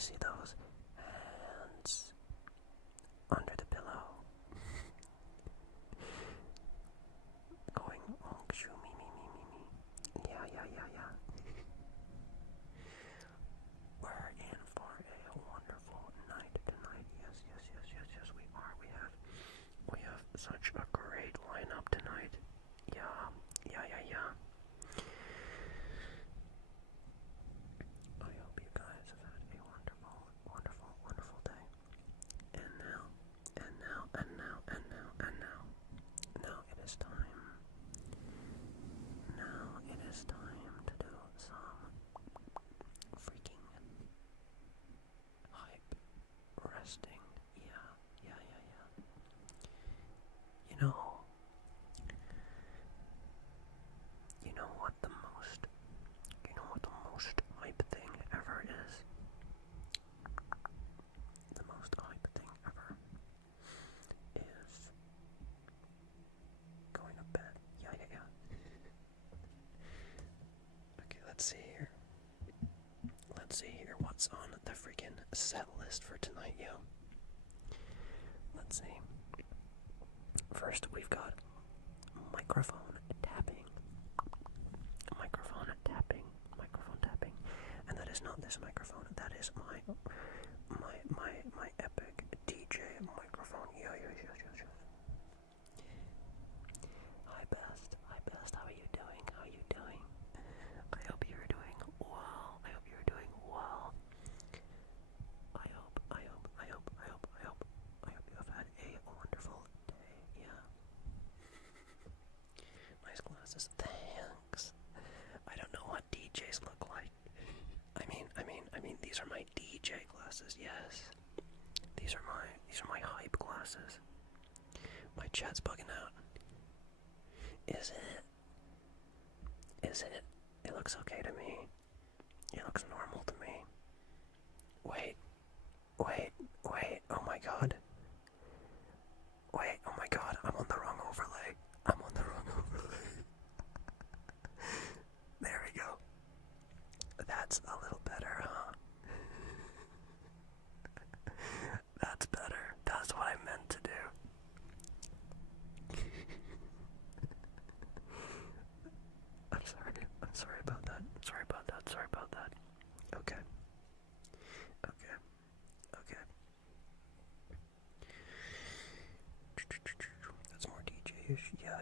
see those hands under the pillow. Going, oh, shoo, me. Yeah. We're in for a wonderful night tonight. Yes, we are. We have such a great lineup tonight. Yeah. I hope you guys have had a wonderful day. And now, now it is time. Now it is time to do some freaking hype resting. Yeah. You know what the most hype thing ever is? The most hype thing ever is going to bed. Yeah. Okay, let's see here. What's on the freaking set list for tonight, yo. Let's see. First, we've got microphone tapping, and that is not this microphone. That is my epic DJ microphone. Yes. Hi best. How are you doing? I hope you're doing well. I hope you have had a wonderful day. Yeah. Nice glasses. Thanks. I don't know what DJs look like. I mean, these are my DJ glasses. Yes. These are my hype glasses. My chat's bugging out. Is it? It looks okay to me. It looks normal to me. Wait. Oh my god. I'm on the wrong overlay. There we go. That's a little better, huh? That's better. That's what I meant to do. I'm sorry about that. Okay. That's more DJ-ish. Yeah.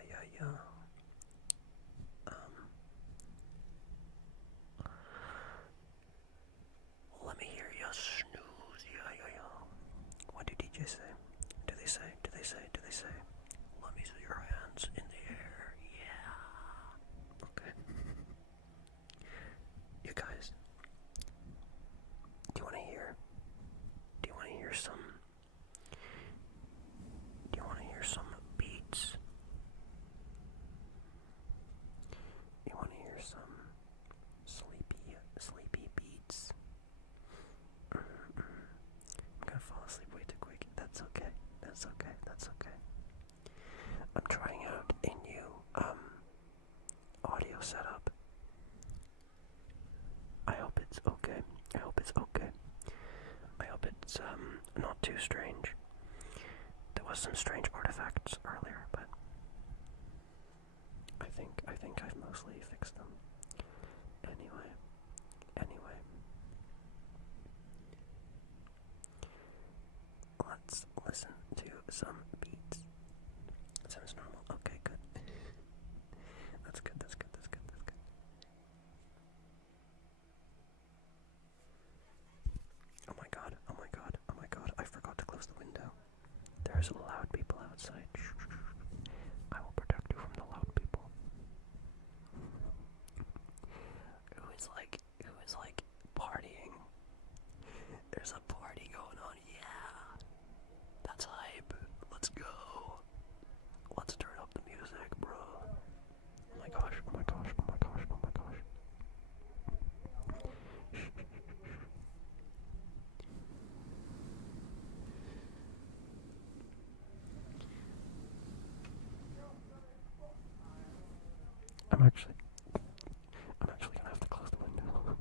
Let me hear you snooze. Yeah. What do DJs say? Do they say? Let me see your hands in the air. Yeah. Okay. You guys, do you want to hear some beats? You want to hear some sleepy beats? I'm gonna fall asleep way too quick. That's okay. I'm trying out a new audio setup. I hope it's okay. I hope it's not too strange. There was some strange artifacts earlier, but I think I've mostly fixed them. Anyway. Let's listen to some beats. That sounds normal. Okay, good. That's good. Oh my god. I forgot to close the window. There's loud people outside. I will protect you from the loud people. Who is like partying? There's a party going on. Yeah. That's hype. Let's go. Let's turn up the music, bro. Oh my gosh. I'm actually gonna have to close the window.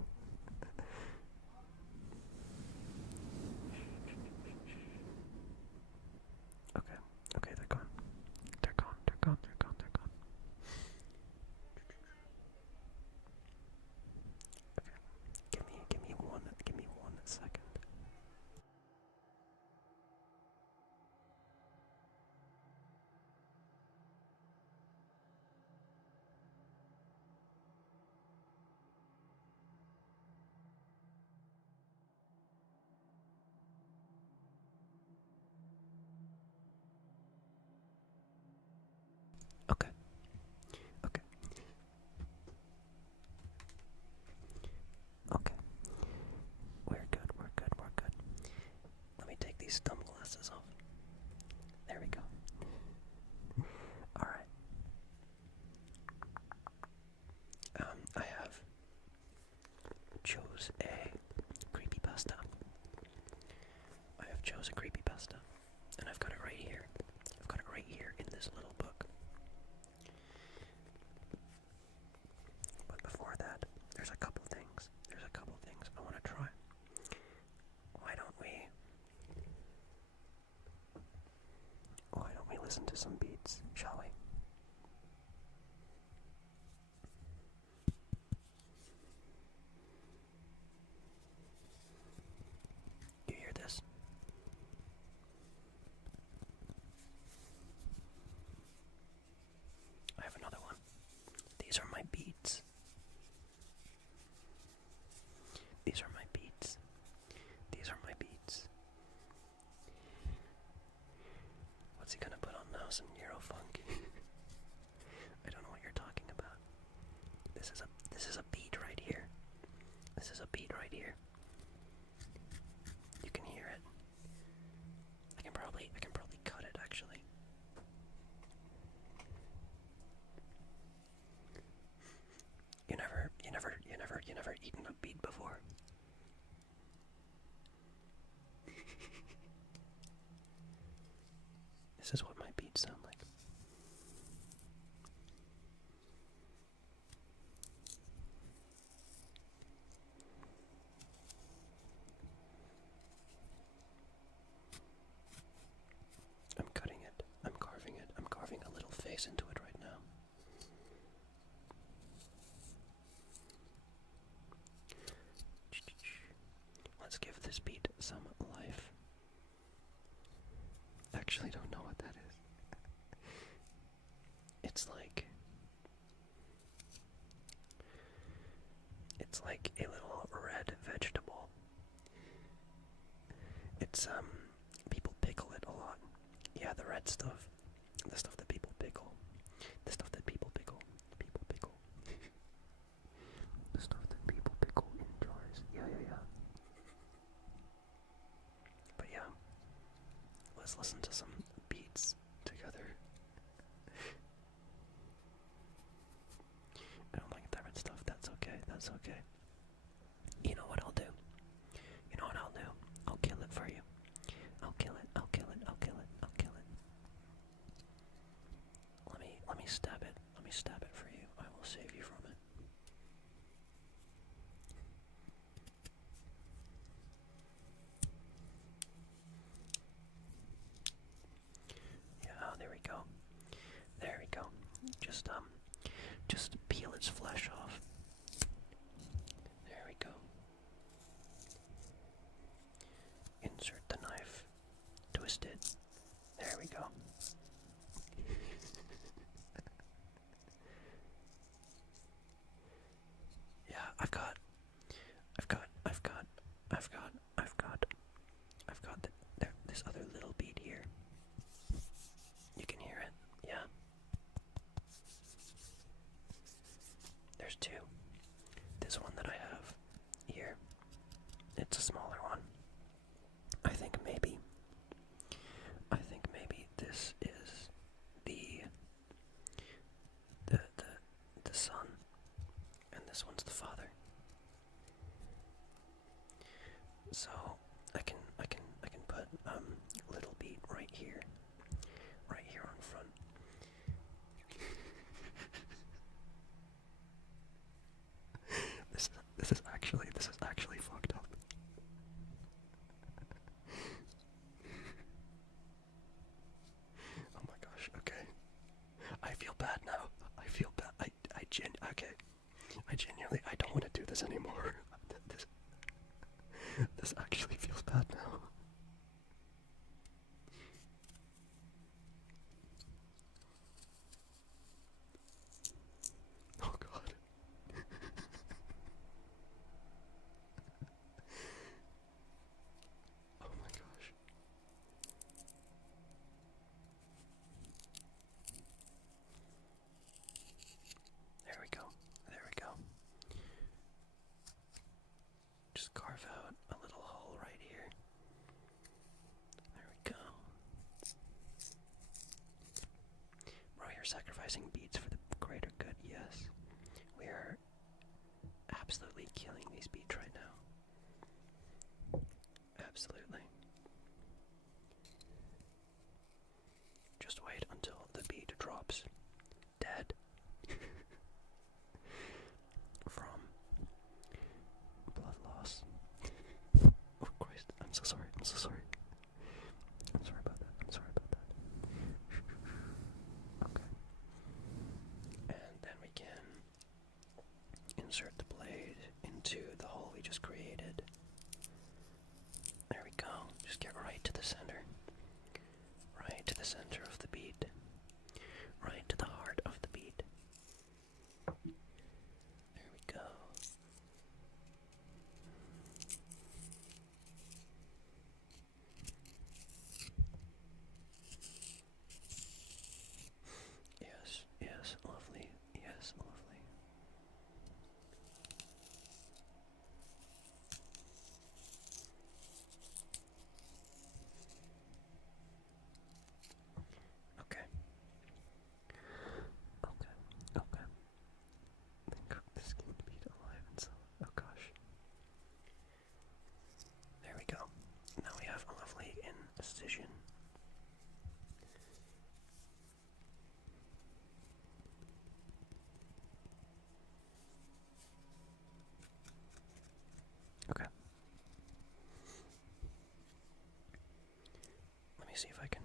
these dumb glasses off. There we go. Alright. I have chose a creepypasta. I have chose a creepypasta. And I've got it right here. I've got it right here in this little book. But before that, there's a couple things. There's a couple things I want to try. Why don't we listen to some beats, shall we? You hear this? I have another one. These are my beats. These are my beats. These are my beats. What's he gonna put on now? Some Eurofunk? I don't know what you're talking about. This is a beat right here. This is a beat right here. You can hear it. I can probably cut it actually. You never eaten a beat before. This is what my beats sound like. I'm cutting it. I'm carving it. I'm carving a little face into it right now. Let's give this beat some life. Actually don't know what that is. It's like a little red vegetable. It's people pickle it a lot. Yeah, the red stuff. The stuff that people pickle. The stuff that people pickle. People pickle. The stuff that people pickle in jars. Yeah. But yeah, let's listen to some beats together. I don't like that red stuff. That's okay. That's okay. You know what I'll do? You know what I'll do? I'll kill it for you. I'll kill it. I'll kill it. I'll kill it. I'll kill it. Let me stab it. Let me stab it for you. I will save you from it. Yeah, there we go. There we go. Just peel its flesh off. There we go. Insert the knife. Twist it. There we go. Yeah, I've got this other little bead here. You can hear it, yeah. There's two. This one that I have here, it's a smaller one. I think maybe this is the son, and this one's the father. So I can put little beat right here on front. This is actually fucked up. Oh my gosh, okay. I feel bad now. I feel bad. I genuinely, I don't want to do this anymore. This actually feels bad now. Oh god. Absolutely. Just wait until the beat drops dead from blood loss. Oh Christ, I'm so sorry, I'm so sorry. I'm sorry about that, I'm sorry about that. Okay. And then we can insert the blade into the hole we just created. There we go. Just get right to the center. Right to the center of the beat. Right to the heart of the beat. There we go. Yes, yes, lovely. Yes, lovely. Okay. Okay. Okay. Then cook the skinned beet alive and sell it. Oh gosh. There we go. Now we have a lovely incision. Okay. Let me see if I can.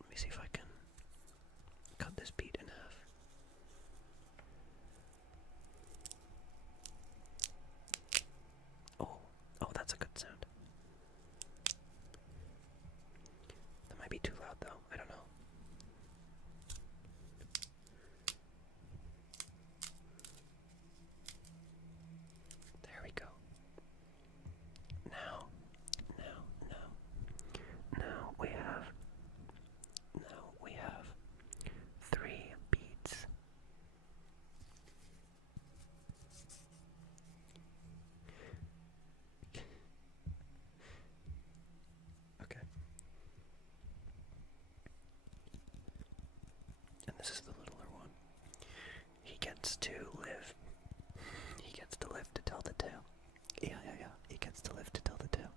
Let me see if I can cut this beet in half. Oh, that's a good sound. That might be too loud though. I don't know. There we go. Now we have 3 beats. Okay. And this is the littler one. He gets to live. He gets to live to tell the tale. Yeah. He gets to live to tell the tale.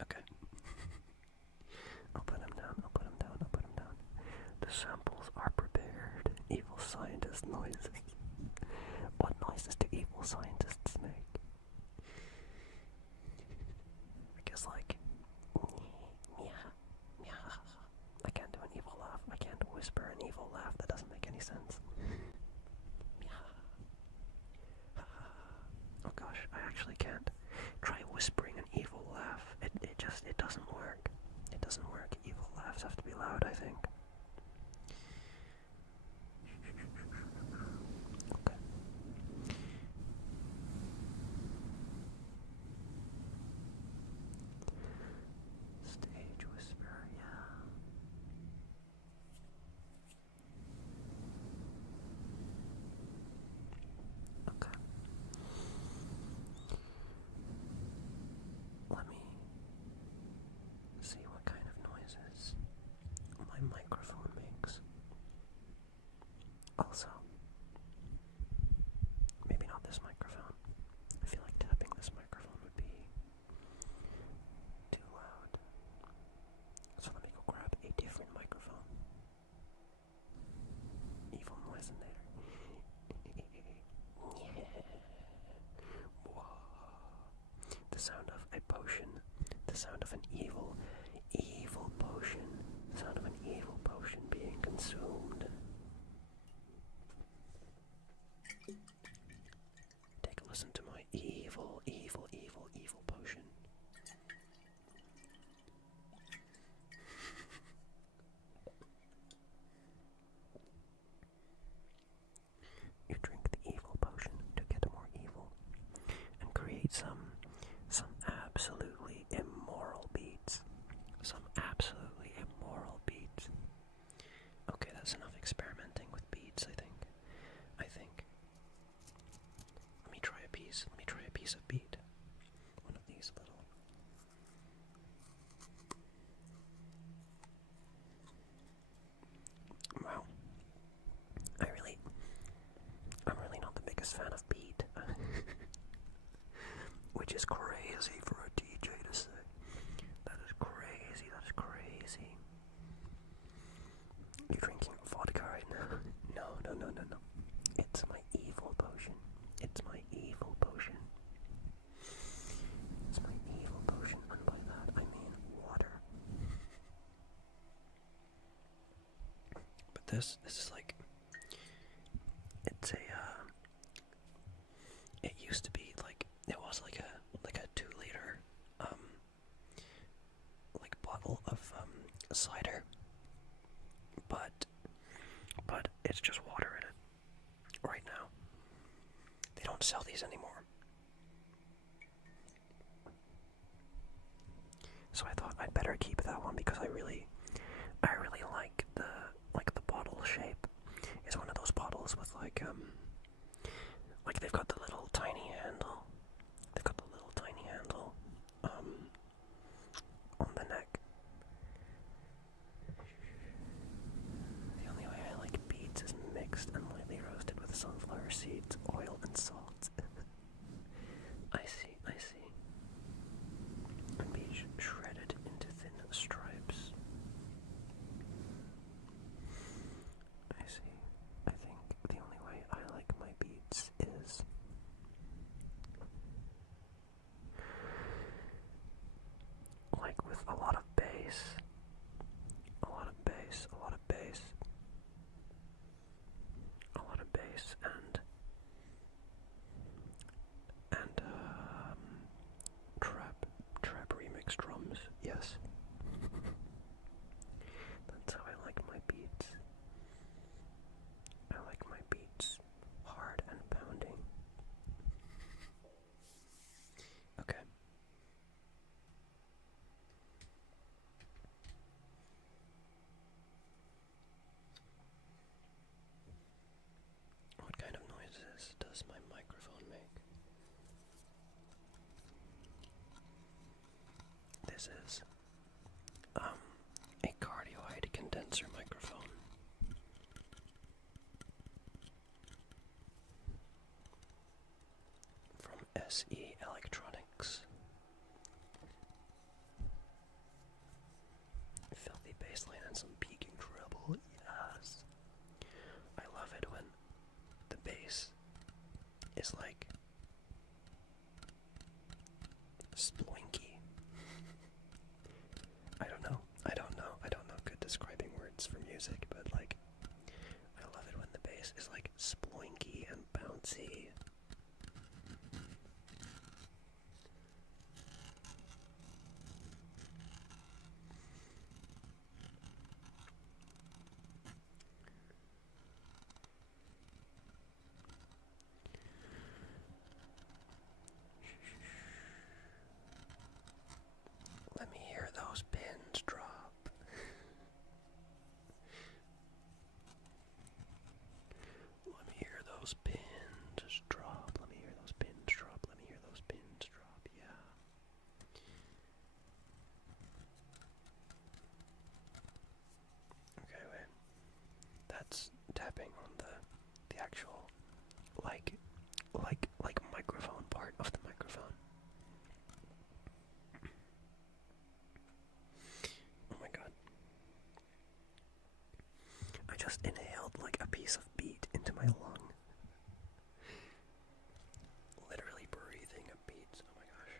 Okay. I'll put him down. The samples are prepared. Evil scientist noises. What noises do evil scientists make? I guess like... Yeah. I can't do an evil laugh. I can't whisper an evil laugh. That doesn't make any sense. Oh gosh, I actually can't. Try whispering an evil laugh. It doesn't work. It doesn't work. Evil laughs have to be loud, I think. Okay. Stage whisper, yeah. Okay. Let me see what kind of noises my microphone makes. Also, maybe not this microphone. I feel like tapping this microphone would be too loud. So let me go grab a different microphone. Evil noisonator. The sound of a potion. The sound of an evil potion. The sound of an evil potion being consumed. Take a listen to my evil potion. You drink the evil potion to get more evil and create some absolutely immoral beats. Okay, that's enough experimenting with beats, I think. Let me try a piece of beat. One of these little... Wow. biggest fan of beat. Which is crazy for a DJ to say. That is crazy, that is crazy. You're drinking vodka right now? No. It's my evil potion. It's my evil potion. It's my evil potion, and by that I mean water. But this is like, it's a, it used to be like, it was like a 2-liter, like bottle of, cider, but it's just water in it right now. They don't sell these anymore. So I thought I'd better keep that one because I really like the bottle shape. It's one of those bottles with like they've got the little tiny handle. They've got the little tiny handle on the neck. The only way I like beets is mixed and lightly roasted with sunflower seeds, oil, and salt. I see. And be shredded into thin stripes. I see. I think the only way I like my beets is like with a lot of bass. A lot of bass and trap remix drums. Yes. That's how I like my beats. I like my beats hard and pounding. Okay. What kind of noises does my microphone make? This is a cardioid condenser microphone. From SE Electronics. Filthy bassline and some peaking treble. Yes. I love it when the bass is like sploinky. I don't know good describing words for music, but like, I love it when the bass is like sploinky and bouncy. Let me hear those pins drop. Let me hear those pins drop. Let me hear those pins drop. Let me hear those pins drop. Yeah. Okay, wait. That's tapping on the actual like microphone part of the microphone. Oh my god. I just inhaled like a piece of beet into my lung. Literally breathing a beet. Oh my gosh.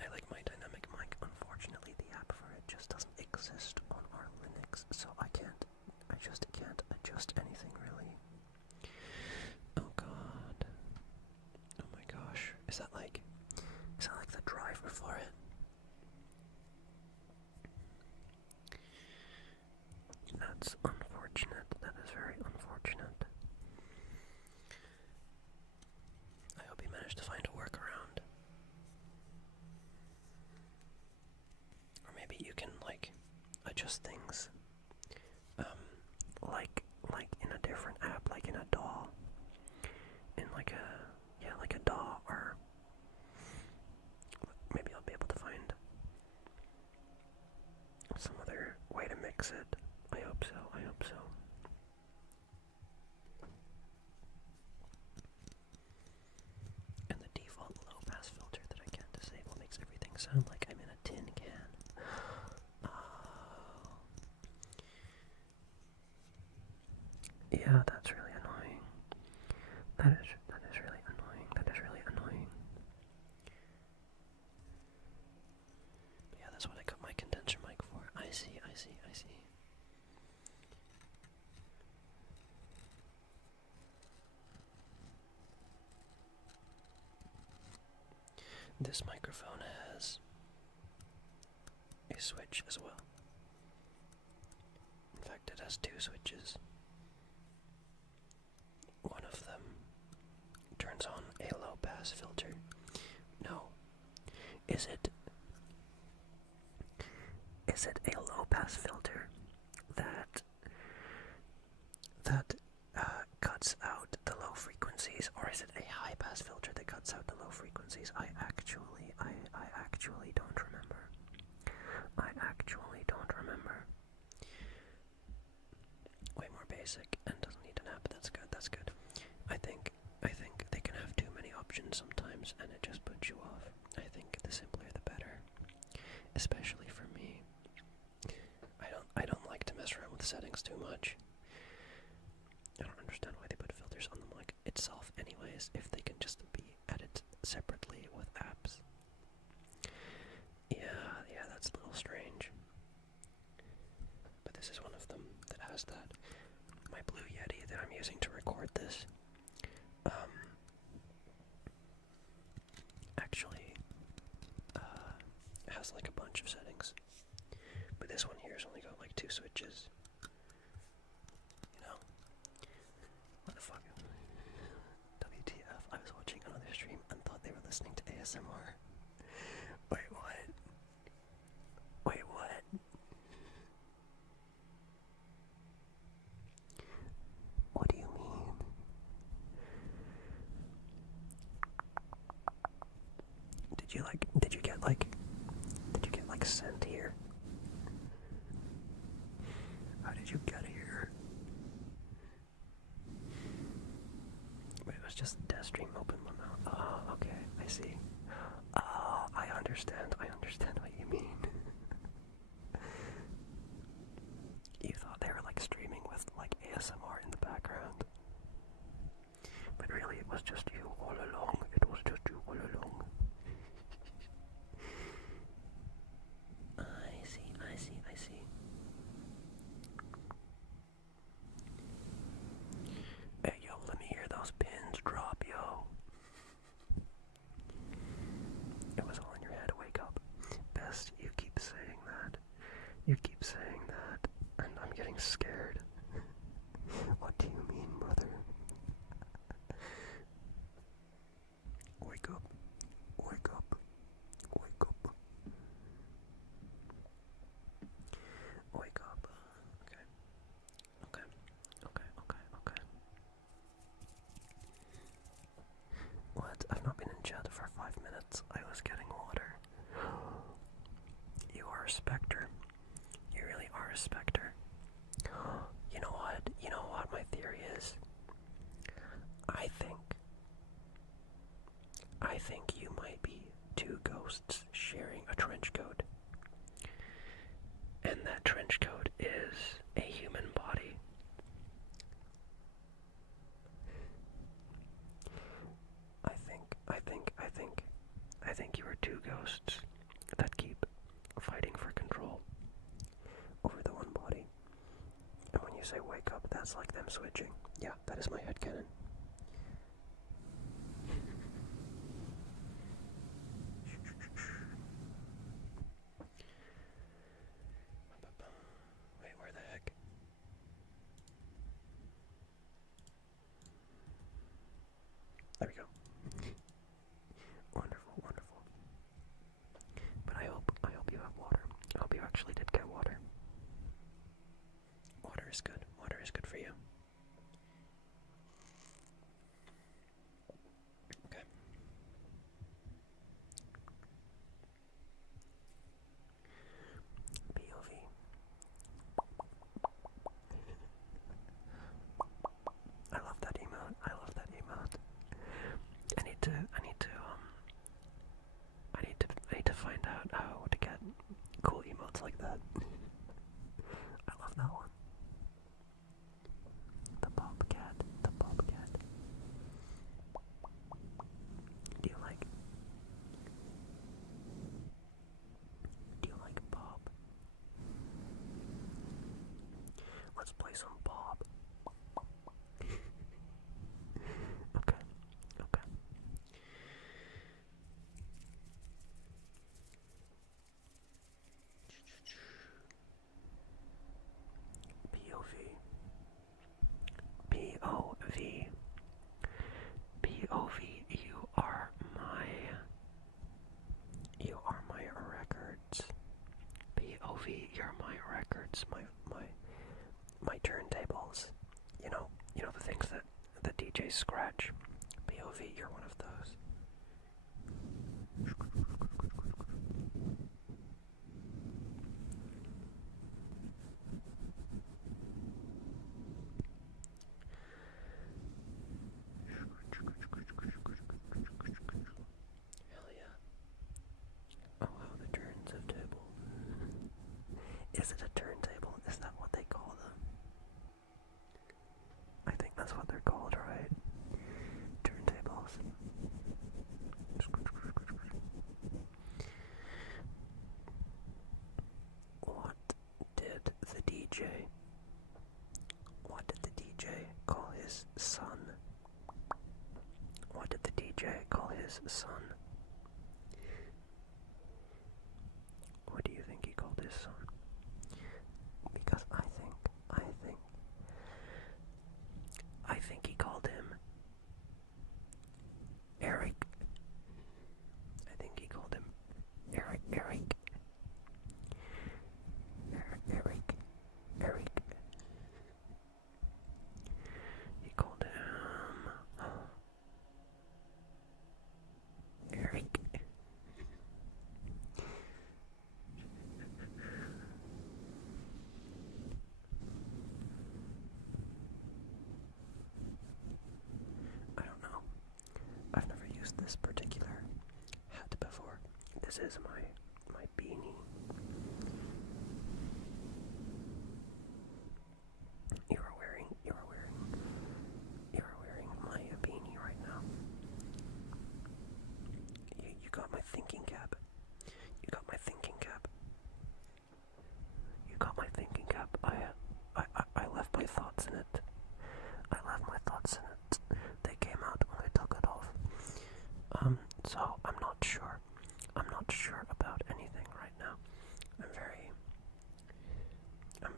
I like my dynamic mic. Unfortunately, the app for it just doesn't exist on our Linux, so I just can't adjust anything really. Oh god. Oh my gosh. Is that like the driver for it? That's unfortunate. That is very unfortunate. I hope you managed to find a workaround. Or maybe you can like adjust things like in a different app, like in a DAW. In like a DAW, or maybe I'll be able to find some other way to mix it. I hope so. Yeah, that's really annoying. That is really annoying. That is really annoying. But yeah, that's what I got my condenser mic for. I see, I see, I see. This microphone has a switch as well. In fact, it has two switches. One of them turns on a low pass filter. No. Is it a low pass filter that cuts out the low frequencies, or is it a high pass filter that cuts out the low frequencies? I actually don't remember. I actually don't remember. Way more basic and doesn't need an app. That's good. That's good. I think they can have too many options sometimes, and it just puts you off. I think the simpler the better, especially for me. I don't like to mess around with settings too much. I don't understand why they put filters on the mic itself, anyways, if they can just be added separately with apps. Yeah, that's a little strange. But this is one of them that has that. My Blue Yeti that I'm using to record this, actually, has like a bunch of settings. But this one here's only got like two switches. You know? What the fuck? WTF, I was watching another stream and thought they were listening to ASMR. Wait, what? Wait, what? What do you mean? Did you get like sent here? How did you get here? Wait, it was just the test stream open one now. Oh, okay, I see. Oh, I understand what you mean. You thought they were like streaming with like ASMR in the background. But really it was just you all along. It was just you all along. I see. Hey, yo, let me hear those pins drop, yo. It was all in your head, wake up. Best, you keep saying that. You keep saying that, and I'm getting scared. What do you mean, brother? Wake up. Wake up. Wake up. Wake up. Okay. Okay. What? I've not been in chat for 5 minutes. I was getting water. You are a specter. You really are a specter. You know what? You know what my theory is? I think you might be two ghosts sharing a trench coat. And that trench coat is a human body. I think you are two ghosts that keep fighting for control over the one body. And when you say wake up, that's like them switching. Yeah, that is my headcanon. Wait, where the heck? There we go. Wonderful, wonderful. But I hope you have water. I hope you actually did get water. Water is good. Water is good for you. Okay. POV. I love that emote. DJ Scratch. POV, you're one of those. Hell yeah. Oh wow, the turntable. Is it a turntable? Is that what they call them? I think that's what they're called, right? Turntables. What did the DJ call his son? What did the DJ call his son? What do you think he called his son? Because I think he called him Eric. I think he called him Eric. He called him Eric. I don't know. I've never used this particular hat before. This is my beanie. You are wearing my beanie right now. You got my thinking cap. You got my thinking cap. I left my thoughts in it. They came out when I took it off. So I'm not sure. About anything right now.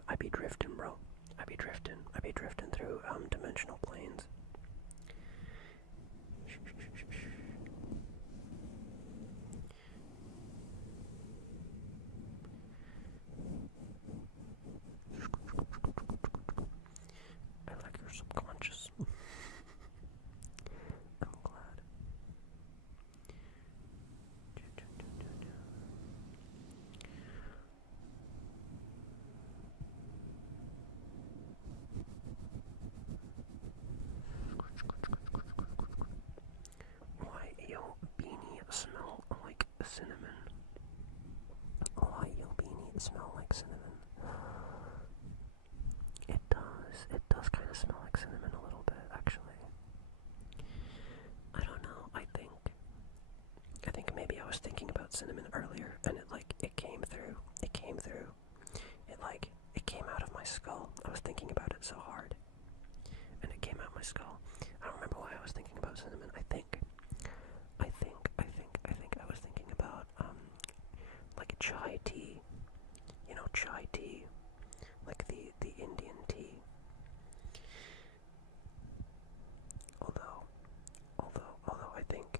I be drifting, bro. I be drifting through dimensional planes. I like your subconscious. I'm glad. Why your beanie smell like cinnamon? It does kind of smell like cinnamon a little bit, actually. I don't know, I think maybe I was thinking about cinnamon earlier, and it came through. It came out of my skull. I was thinking about it so hard, and it came out my skull. I don't remember why I was thinking about cinnamon. I think I was thinking about, like chai tea. You know, chai tea. Like the Indian tea. Although I think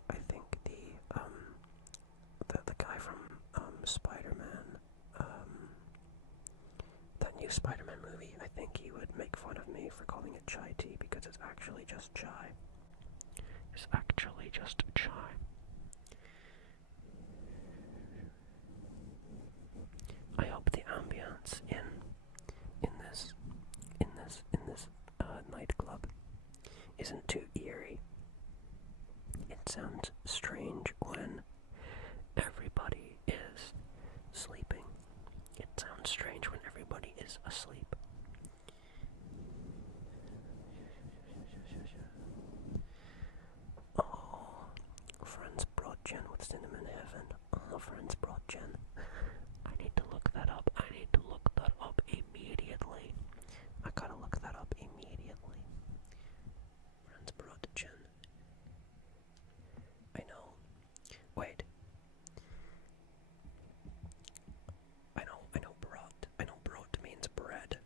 the guy from Spider-Man, that new Spider-Man movie, I think he would make fun of me for calling it chai tea because it's actually just chai. It's actually just chai. I hope the ambience in this nightclub isn't too eerie. It sounds strange when everybody is sleeping. It sounds strange when everybody is asleep. Oh, friends brought Jen with cinnamon heaven. Oh, friends brought Jen. I need to look that up. Immediately. I gotta look that up immediately. Friends brought Jen. I know. Wait. I know brought. I know brought means bread.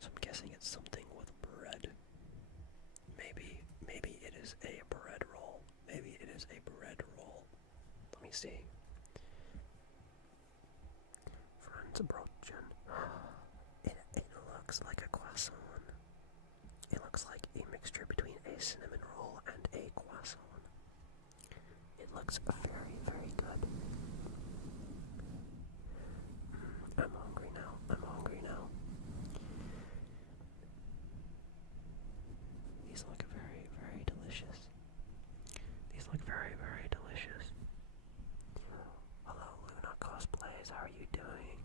So I'm guessing it's something with bread. Maybe it is a bread roll. Let me see. Friends brought Jen. It looks like a croissant. It looks like a mixture between a cinnamon roll and a croissant. It looks very, very good. I'm hungry now. I'm hungry now. These look very, very delicious. These look very, very delicious. Hello, Luna Cosplays. How are you doing?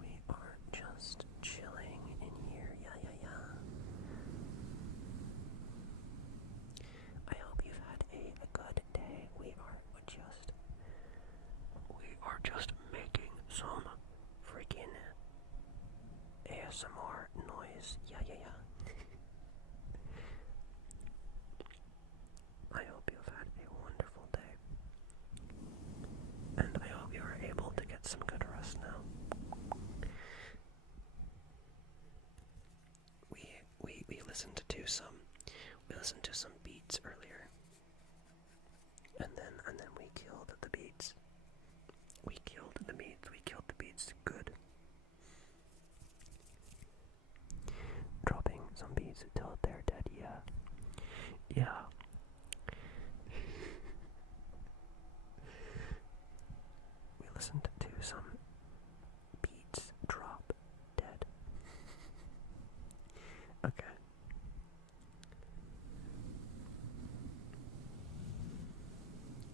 We are just chilling in here. Yeah. I hope you've had a good day. We are just making some freaking ASMR noise. Yeah. I hope you've had a wonderful day. And I hope you are able to get some good rest now. We listened to some beats earlier. And then we killed the beats. We killed the beats good. Dropping some beats till they're dead, yeah. We listened to some beats drop dead. Okay.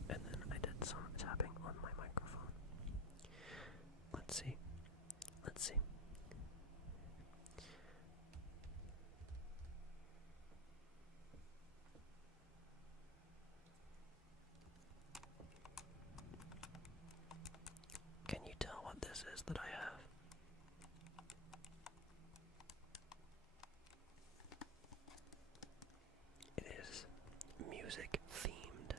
And then I did some tapping on my microphone. Let's see. Can you tell what this is that I have? It is music themed.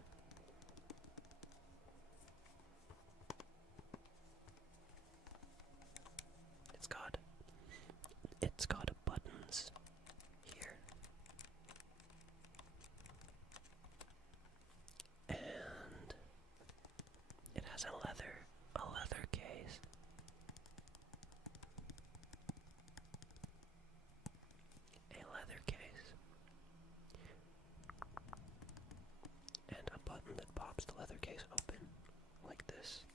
It's got buttons here. And it has a leather case. A leather case. And a button that pops the leather case open like this.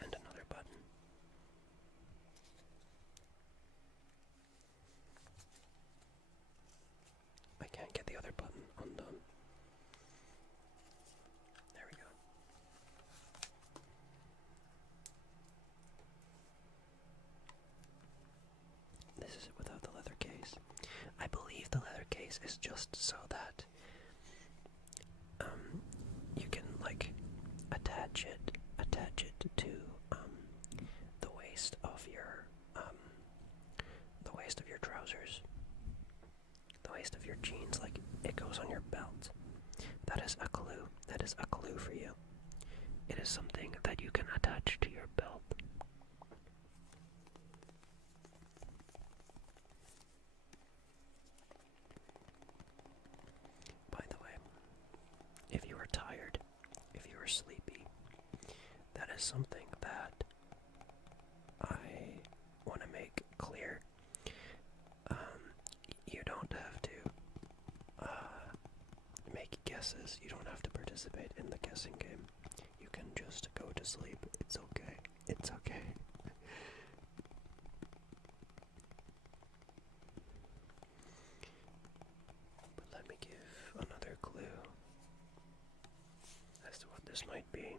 And another button. I can't get the other button undone. There we go. This is it without the leather case. I believe the leather case is just so that you can like attach it to the waist of your trousers, the waist of your jeans, like it goes on your belt. That is a clue. That is a clue for you. It is something that you can attach to your belt. By the way, if you are tired, if you are sleepy, that is something that I want to make clear. You don't have to make guesses. You don't have to participate in the guessing game. You can just go to sleep. It's okay. It's okay. But let me give another clue as to what this might be.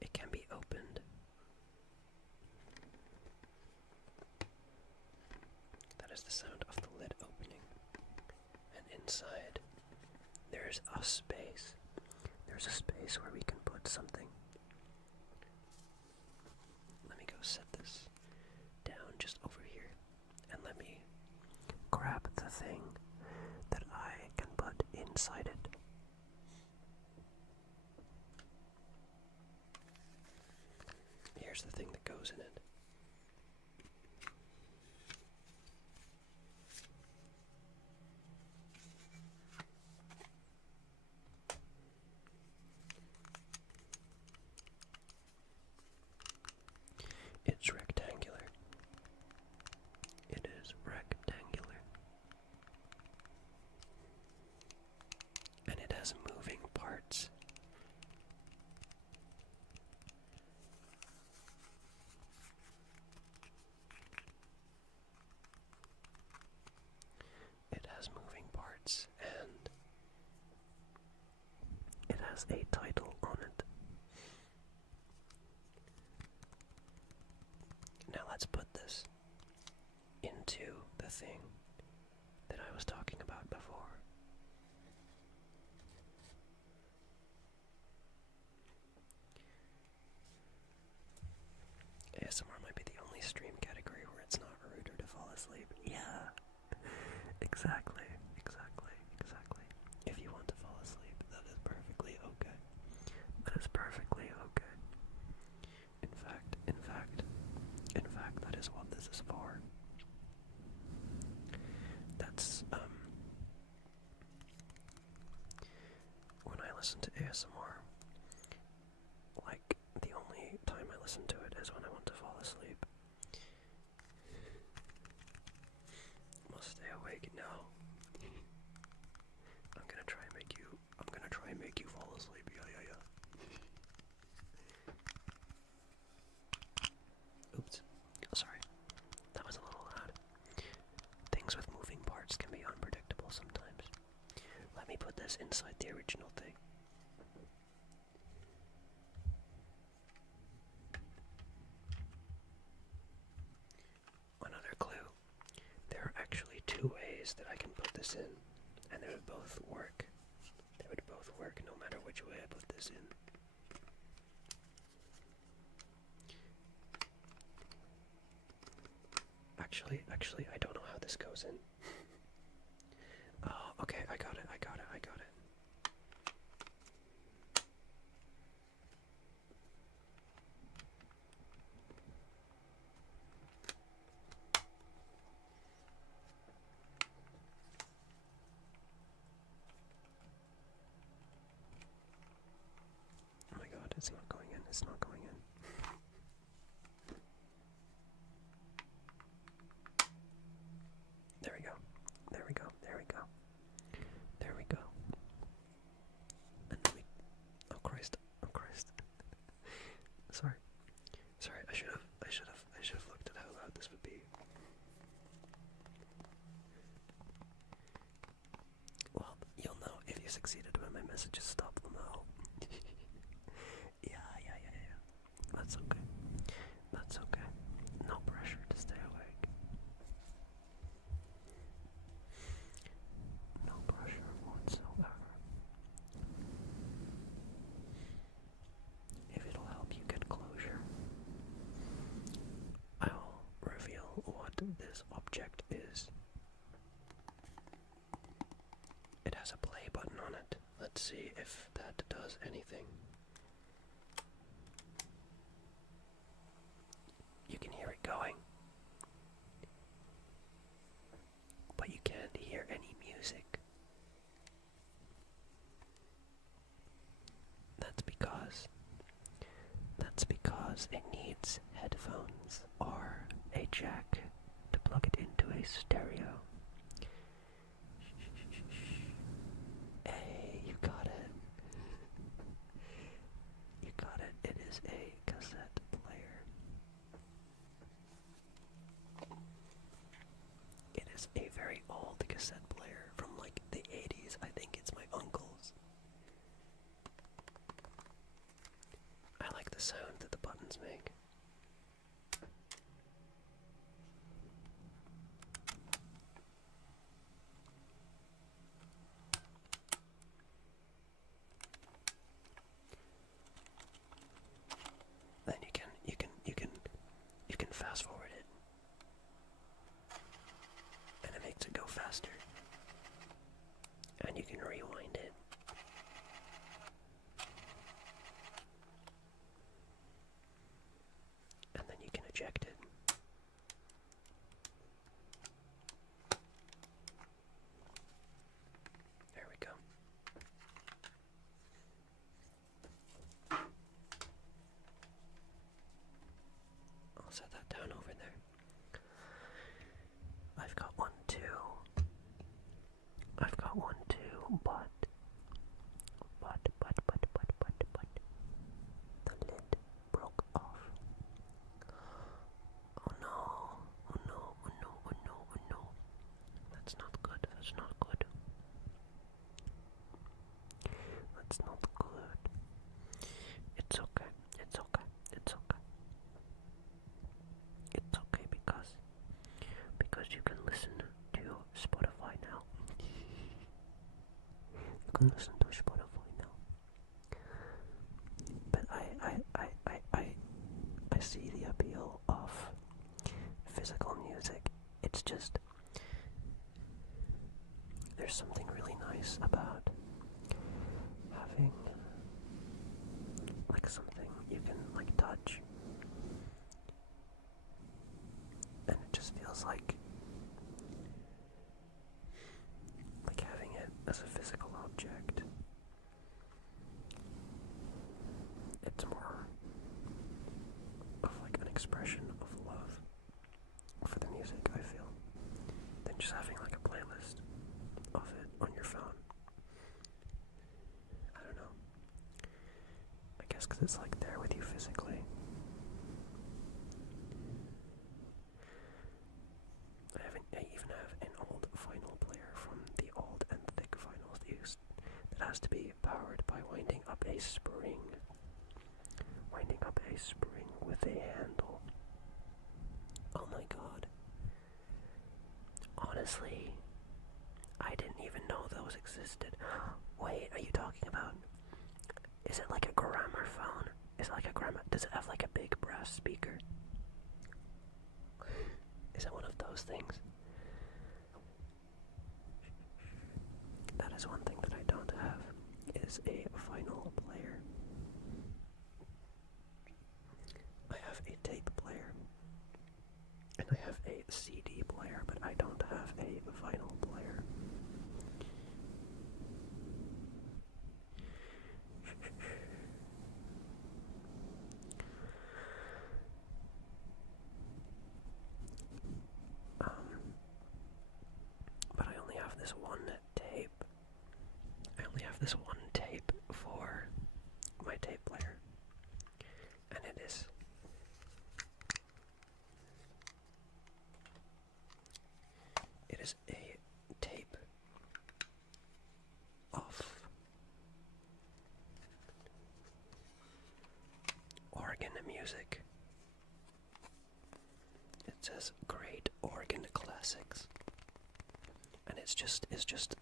It can be opened. That is the sound of the lid opening. And inside, there's a space. There's a space where we can put something. Let me go set this down just over here. And let me grab the thing that I can put inside it. Here's the thing that goes in it. has a title on it. Now let's put this into the thing that I was talking about before. ASMR might be the only stream category where it's not ruder to fall asleep. Yeah, exactly. If you want to fall asleep, that is perfectly okay. That is perfectly okay. In fact, that is what this is for. That's, when I listen to ASMR, like, the only time I listen to it is when I want to fall asleep. Must stay awake now. I'm gonna try and make you fall asleep. Yeah. Oops. Sorry. That was a little loud. Things with moving parts can be unpredictable sometimes. Let me put this inside the original thing. Another clue. There are actually two ways that I can put this in, and they would both work. They would both work no matter which way I put this in. Actually, I don't know how this goes in. Oh, okay, I got it. Oh my god, it's not going in. There we go. And then we... Oh Christ. Sorry, I should have looked at how loud this would be. Well, you'll know if you succeeded when my messages stop them out. Yeah. That's okay. No pressure to stay awake. No pressure whatsoever. If it'll help you get closure, I'll reveal what this object is. It has a play button on it. Let's see if that does anything. You can hear it going, but you can't hear any music. That's because it needs headphones or a jack to plug it into a stereo. Hey, you got it. It is a cassette player. It is a very old cassette player from like the 80s. I think it's my uncle's. I like the sound that the buttons make. Then you can fast forward it, and it makes it go faster. And you can rewind it. And then you can eject it. There we go. I'll set that down over there. I've got one too, but It's okay because you can listen to Spotify now. You can listen to Spotify now. But I see the appeal of physical music. It's just there's something really nice about having like something you can like touch, and it just feels like having it as a physical object. It's more of like an expression of love for the music, I feel, than just having like a playlist of it on your phone. I don't know. I guess because it's like there with you physically. I even have an old vinyl player from the old and thick vinyls they used that has to be powered by winding up a spring. Winding up a spring with a handle. Oh my god. Honestly, I didn't even know those existed. Wait, are you talking about... Is it like a gramophone? Is it like a does it have like a big brass speaker? Is it one of those things? That is one thing that I don't have, is a vinyl player. I have a tape player, and I have a CD player, but I don't have a vinyl player. But I only have this one tape. I only have this one tape for my tape player, and it is a tape of organ music. It says Great Organ Classics, and it's just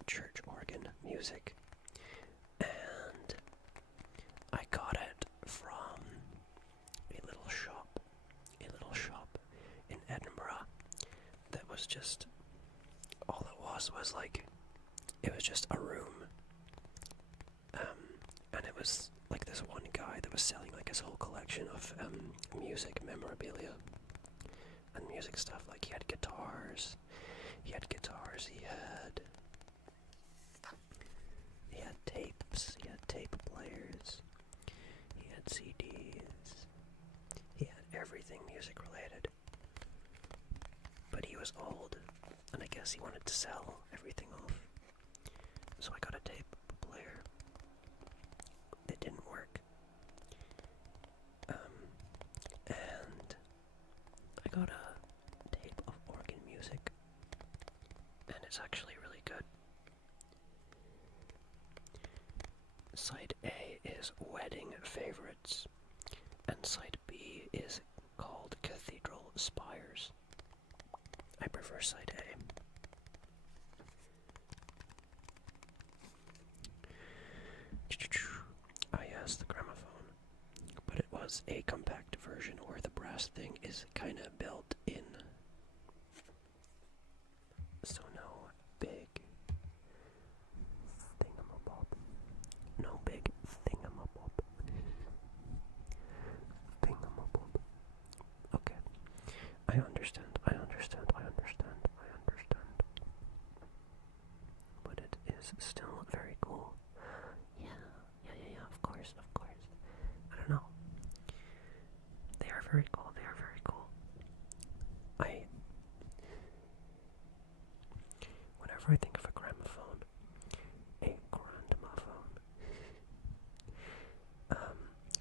church organ music. And I got it from a little shop in Edinburgh that was just, all it was like, it was just a room, and it was like this one guy that was selling like his whole collection of music memorabilia and music stuff. Like he had guitars, he had tapes, he had tape players, he had CDs, he had everything music related. But he was old, and I guess he wanted to sell everything off. So I got a tape player. It didn't work. And I got a tape of organ music, and it's actually really good. Side A is Wedding Favorites, and side B is called Cathedral Spires. I prefer side A. Ah yes, the gramophone. But it was a compact version where the brass thing is kinda built in. So no big thingamabob. No big thingamabob. Thingamabob. Okay. I understand. But it is still very cool. Yeah, of course. I don't know. They are very cool. Whenever I think of a gramophone,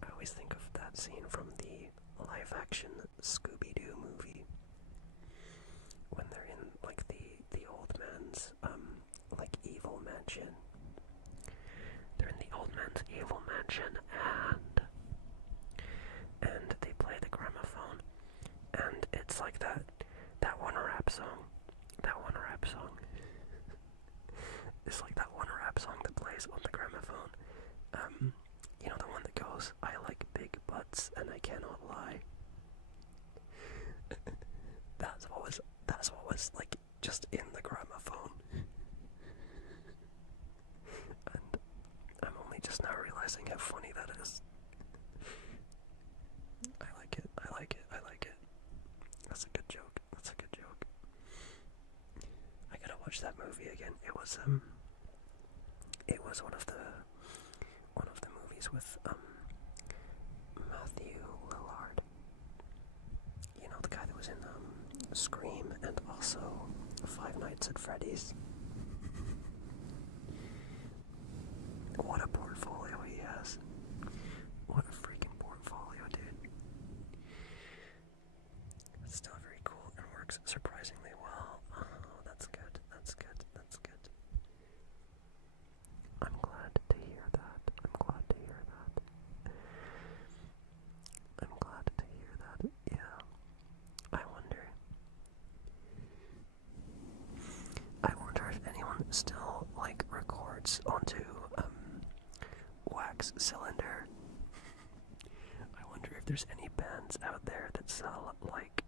I always think of that scene from the live-action Scooby-Doo movie, when they're in like the old man's like evil mansion. They're in the old man's evil mansion, and they play the gramophone, and it's like was like just in the gramophone. And I'm only just now realizing how funny that is. I like it, I like it, I like it. That's a good joke, that's a good joke. I gotta watch that movie again. It was one of the movies with Matthew Lillard. You know, the guy that was in Scream and also Five Nights at Freddy's. What a portfolio he has. What a freaking portfolio, dude. It's still very cool and works surprisingly well. Oh, that's good, that's good, that's good. I'm glad to hear that. I'm glad to hear that. I'm glad to hear that. Yeah. I wonder if anyone still like records onto wax cylinder. I wonder if there's any bands out there that sell like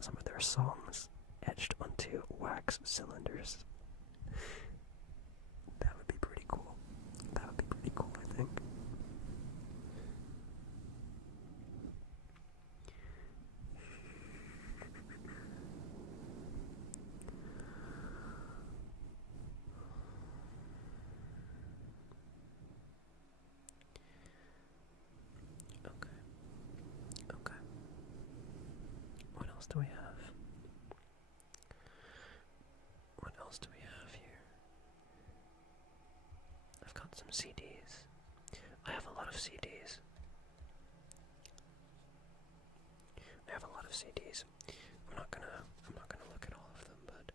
some of their songs etched onto wax cylinders. That would be pretty cool. That would be pretty cool, I think. Okay. Okay. What else do we have? What else do we have here? I've got some CDs. I have a lot of CDs. I have a lot of CDs. I'm not gonna look at all of them, but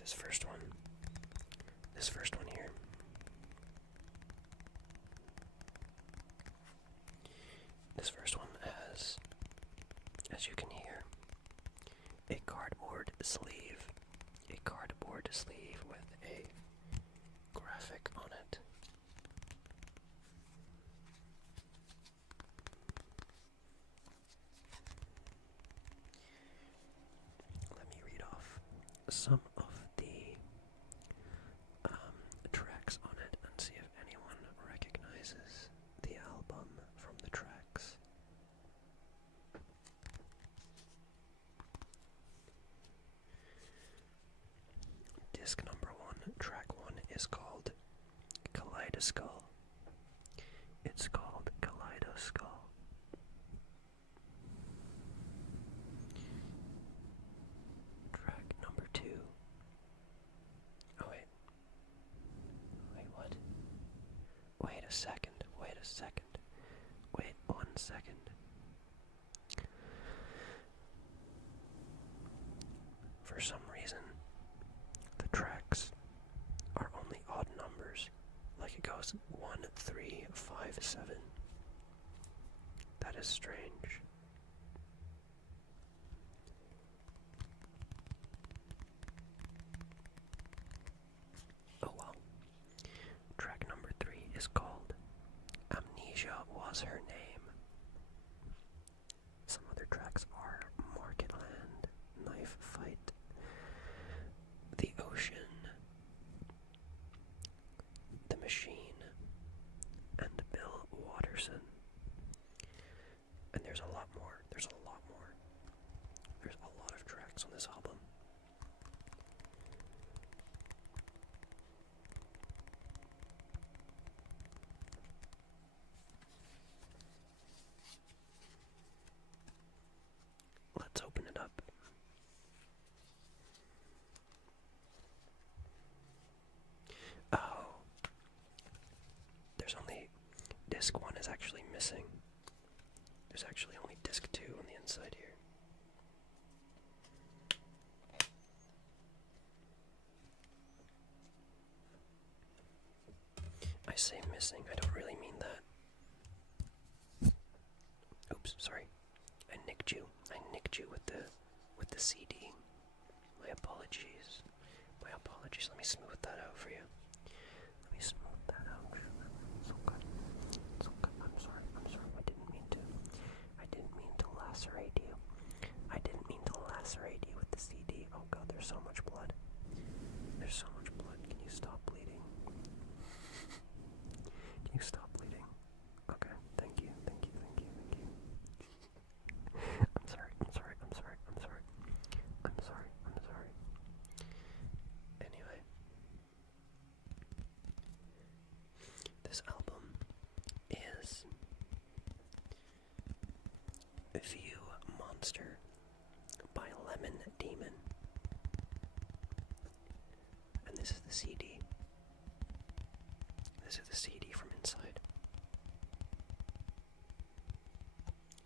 this first one here. This first one has, as you can hear, a cardboard sleeve with a graphic on it. Let me read off some of the tracks on it and see if anyone recognizes the album from the tracks. Disc number 1, track 1 is called Kaleidoskull. It's called Kaleidoskull. Track number 2. Oh wait. Wait, what? Wait a second. Wait 1 second. For some reason, the tracks are only odd numbers. Like it goes 1, 3, 5, 7. That is strange. Oh well. Track number 3 is called Amnesia Was Her Name. Some other tracks are Marketland, Knife Fight, The Ocean, The Machine, and Bill Watterson. And there's a lot more. There's a lot of tracks on this album. Let's open it up. Oh. There's only... Disc 1 is actually missing. There's actually only disc 2 on the inside here. I say missing, I don't really mean that. Oops, sorry. I nicked you with the CD. My apologies. Let me smooth that out for you. Let me smooth that out. It's okay. I'm sorry. I didn't mean to so much blood. There's so much blood. Can you stop bleeding? Can you stop bleeding? Okay, thank you, thank you, thank you, thank you. I'm sorry, I'm sorry, I'm sorry, I'm sorry. I'm sorry, I'm sorry. Anyway. This album is View Monster by Lemon Demon. And this is the CD. This is the CD from inside.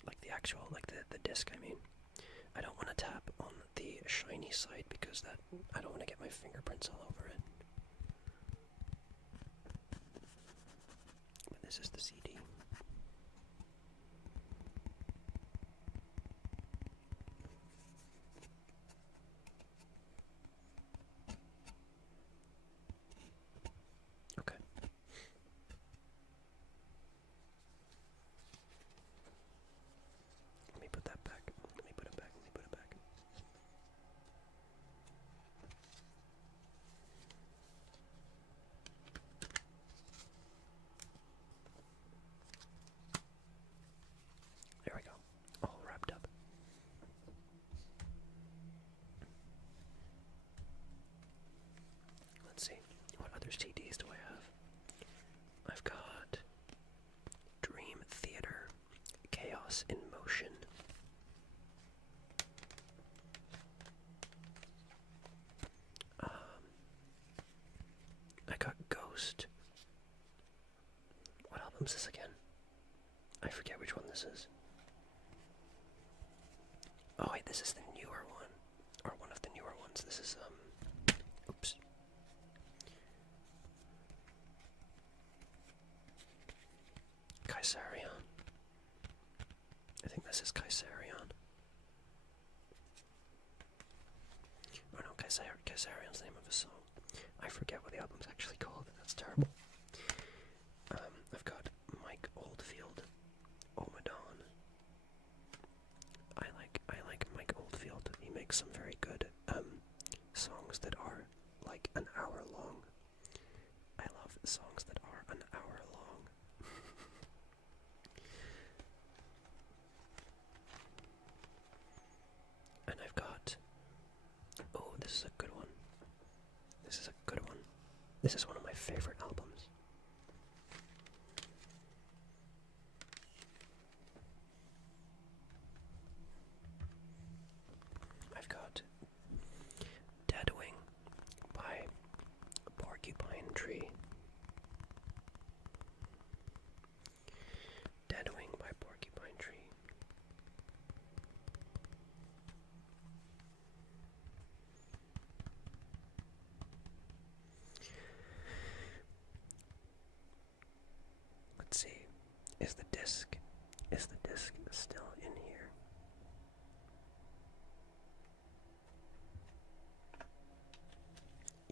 Like the actual, like the disc, I mean. I don't want to tap on the shiny side because that, I don't want to get my fingerprints all over it. But this is the CD. Okay. Let me put that back. Let me put it back. Let me put it back. There we go. All wrapped up. Let's see. What other CDs do I have? I've got Dream Theater, Chaos in Motion. I got Ghost. What album is this again? I forget which one this is. Oh wait, this is the newer one. Or one of the newer ones. This is, oops. Kaisarion. I think this is Kaisarion. Oh no, Kaisarion's the name of a song. I forget what the album's actually called. That's terrible. I've got Mike Oldfield, Omadon. I like Mike Oldfield. He makes some very good songs that are like an hour long. I love songs that are an hour long. And I've got, oh, this is a good one. This is a good one. This is one of my favorite albums. I've got Deadwing by Porcupine Tree. Deadwing by Porcupine Tree. Let's see. Is the disc still in here?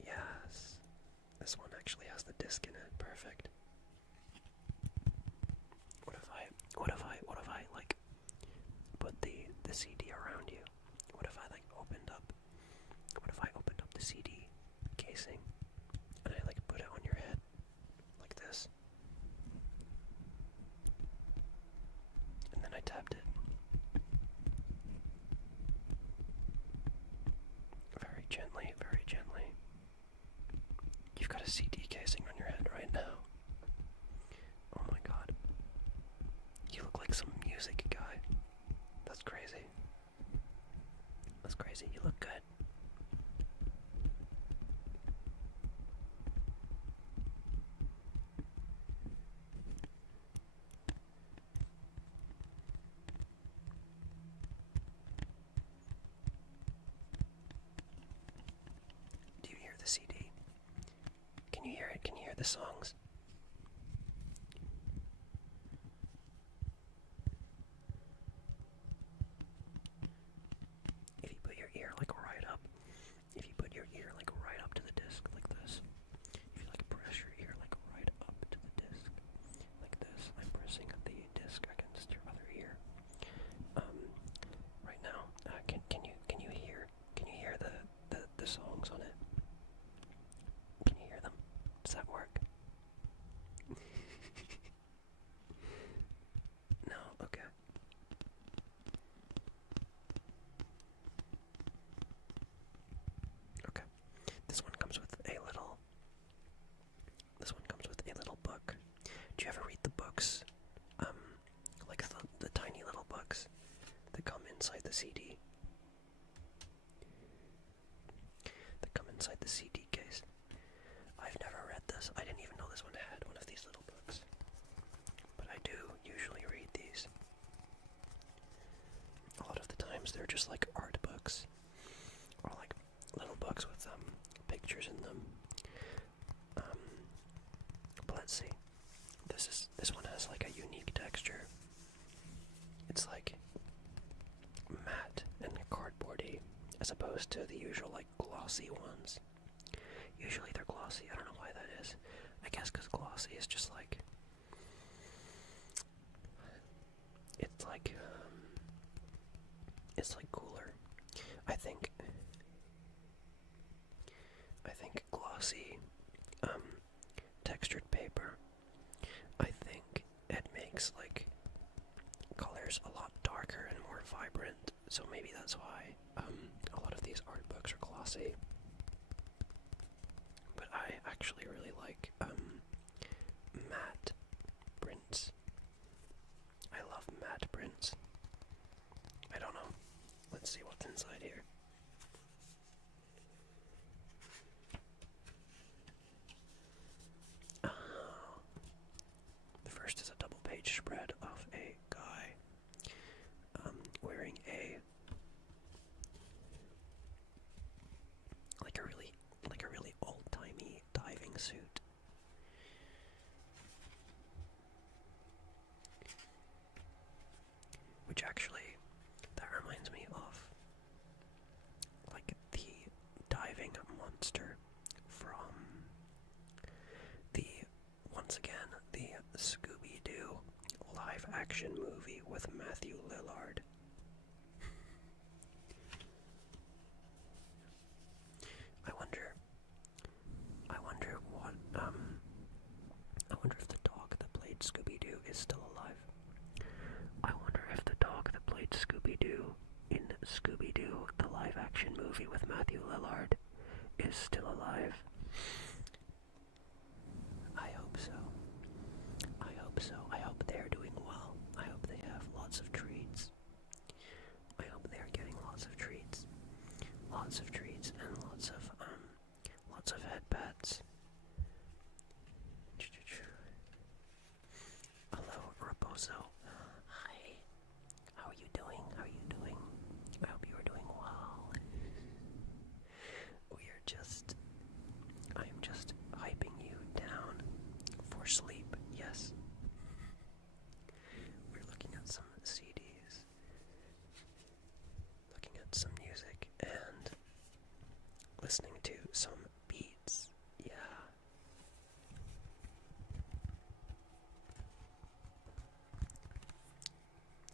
Yes. This one actually has the disc in it. Perfect. What if I like put the CD around you? What if I like opened up the CD casing and I like put it on your head like this? And then I tapped it. Very gently, very gently. You've got a CD casing on your head right now. Oh my god. You look like some music guy. That's crazy. That's crazy. You look good. Do you hear the CD? Can you hear it? Can you hear the songs? If you put your ear like right up, to the disc like this, if you like press your ear like right up to the disc like this, I'm pressing the disc against your other ear. Right now, can you hear the inside the CD. They come inside the CD case. I've never read this. I didn't even know this one had one of these little books. But I do usually read these. A lot of the times they're just like art books. Or like little books with pictures in them. But let's see. This one has like a unique texture. It's like matte and cardboardy, as opposed to the usual like glossy ones. Usually they're glossy. I don't know why that is. I guess because glossy is just like it's like cooler. I think glossy textured paper, I think it makes like colors a lot darker and more vibrant, so maybe that's why a lot of these art books are glossy. But I actually really like matte prints. I love matte prints. I don't know. Let's see what's inside here. The first is a double-page spread of a guy wearing a really old-timey diving suit. Which actually, that reminds me of like the diving monster from once again, the Scooby-Doo live-action movie with Matthew Lillard. I wonder if the dog that played Scooby-Doo is still alive. I wonder if the dog that played Scooby-Doo in Scooby-Doo, the live-action movie with Matthew Lillard, is still alive. I hope so. I hope so. I hope they're doing well. I hope they have lots of treats. I hope they're getting lots of treats. Lots of treats and lots of head pats. Hello, Raposo. Hi. How are you doing? How are you doing? I hope you are doing well. I am just hyping you down for sleep. Yes. We're looking at some CDs, looking at some music, and listening to some beats. Yeah.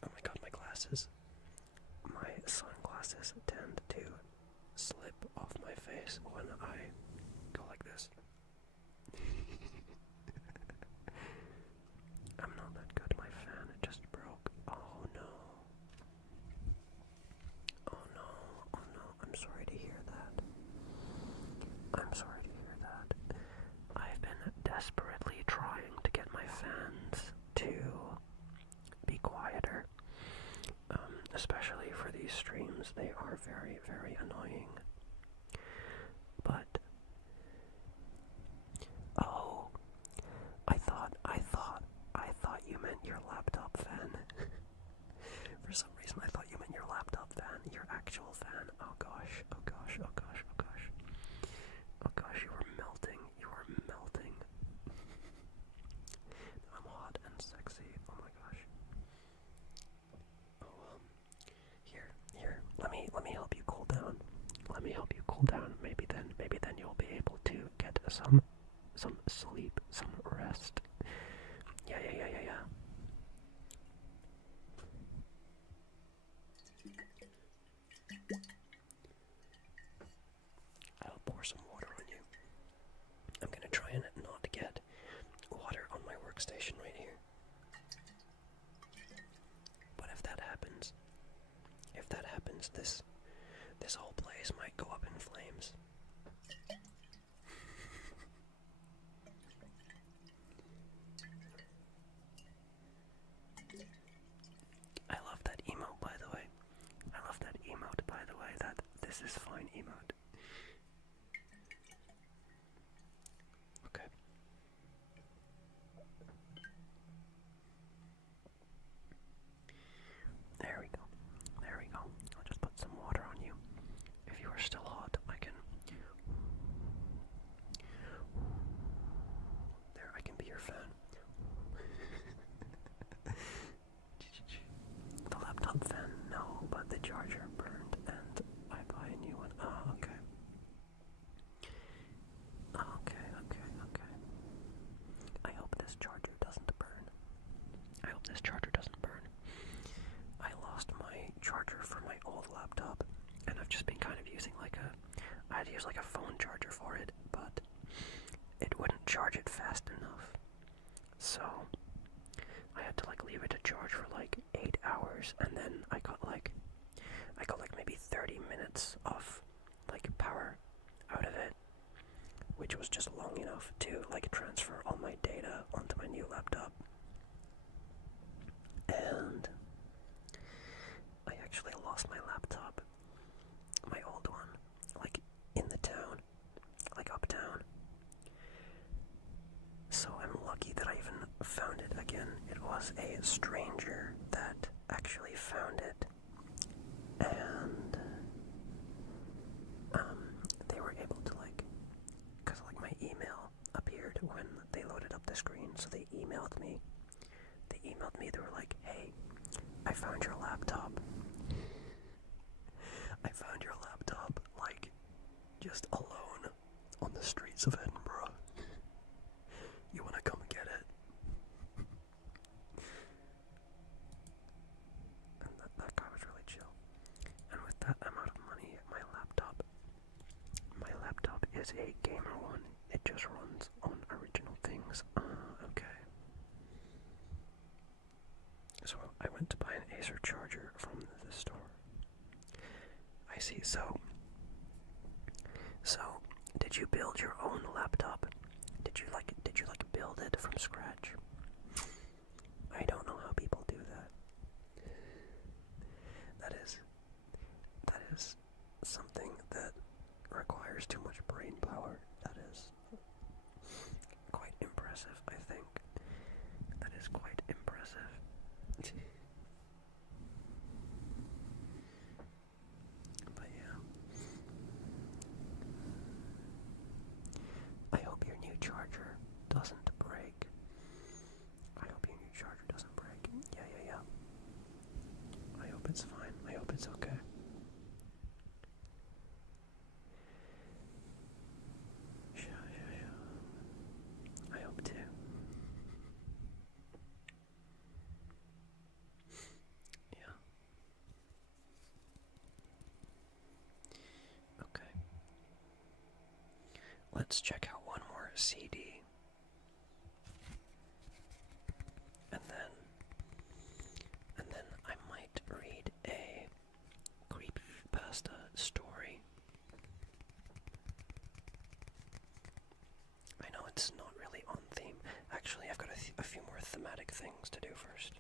Oh my god, my glasses. My sunglasses tend to slip off my face when I go like this. I'm not that good. My fan just broke. Oh no. Oh no. Oh no. I'm sorry to hear that. I'm sorry to hear that. I've been desperately trying to get my fans to be quieter. Especially for these streams. They are very, very annoying. But oh, I thought you meant your laptop fan. For some reason I thought you meant your laptop fan, your actual fan. Oh gosh, oh gosh, oh gosh, oh gosh. Oh gosh, you are melting. You are melting. I'm hot and sexy. Oh my gosh. Oh here. Let me help you cool down. Let me help you cool down. Maybe then you'll be able to get some sleep, some rest. Yeah. I'll pour some water on you. I'm gonna try and not get water on my workstation right here. But if that happens, this whole place might go up in flames. I love that emote, by the way. This is fine emote. Okay. There we go. There we go. I'll just put some water on you. If you are still hot, I can... There, I can be your fan. The laptop fan, no, but the charger burned and I buy a new one. Oh, okay. Okay. I hope this charger doesn't burn. I hope this charger doesn't burn. I lost my charger for my old laptop, and I've just been kind of using I had to use like a phone charger for it, but it wouldn't charge it fast enough. So I had to leave it to charge for 8 hours, and then I got maybe 30 minutes of power out of it, which was just long enough to transfer all my data onto my new laptop. And I actually lost my laptop, my old one, in the town, uptown. So I'm lucky that I even found it again. It was a stranger that actually found it, and they were able to because my email appeared when they loaded up the screen, so they emailed me. They were like, "Hey, I found your laptop. I found your laptop, just alone on the streets of Edinburgh. You wanna come get it?" And that guy was really chill. And with that amount of money, my laptop is a gamer one. It just runs on original things. Okay. So I went to buy an Acer charger from the store. I see. So did you build your own laptop? Did you build it from scratch? I don't know how people do that. That is something that requires too much brain power. That is quite impressive, I think. That is quite impressive. But yeah. I hope your new charger doesn't break. Yeah. I hope it's fine. I hope it's okay. Yeah. I hope too. Yeah. Okay. Let's check out one more CD. And then I might read a creepypasta story. I know it's not really on theme. Actually, I've got a few more thematic things to do first.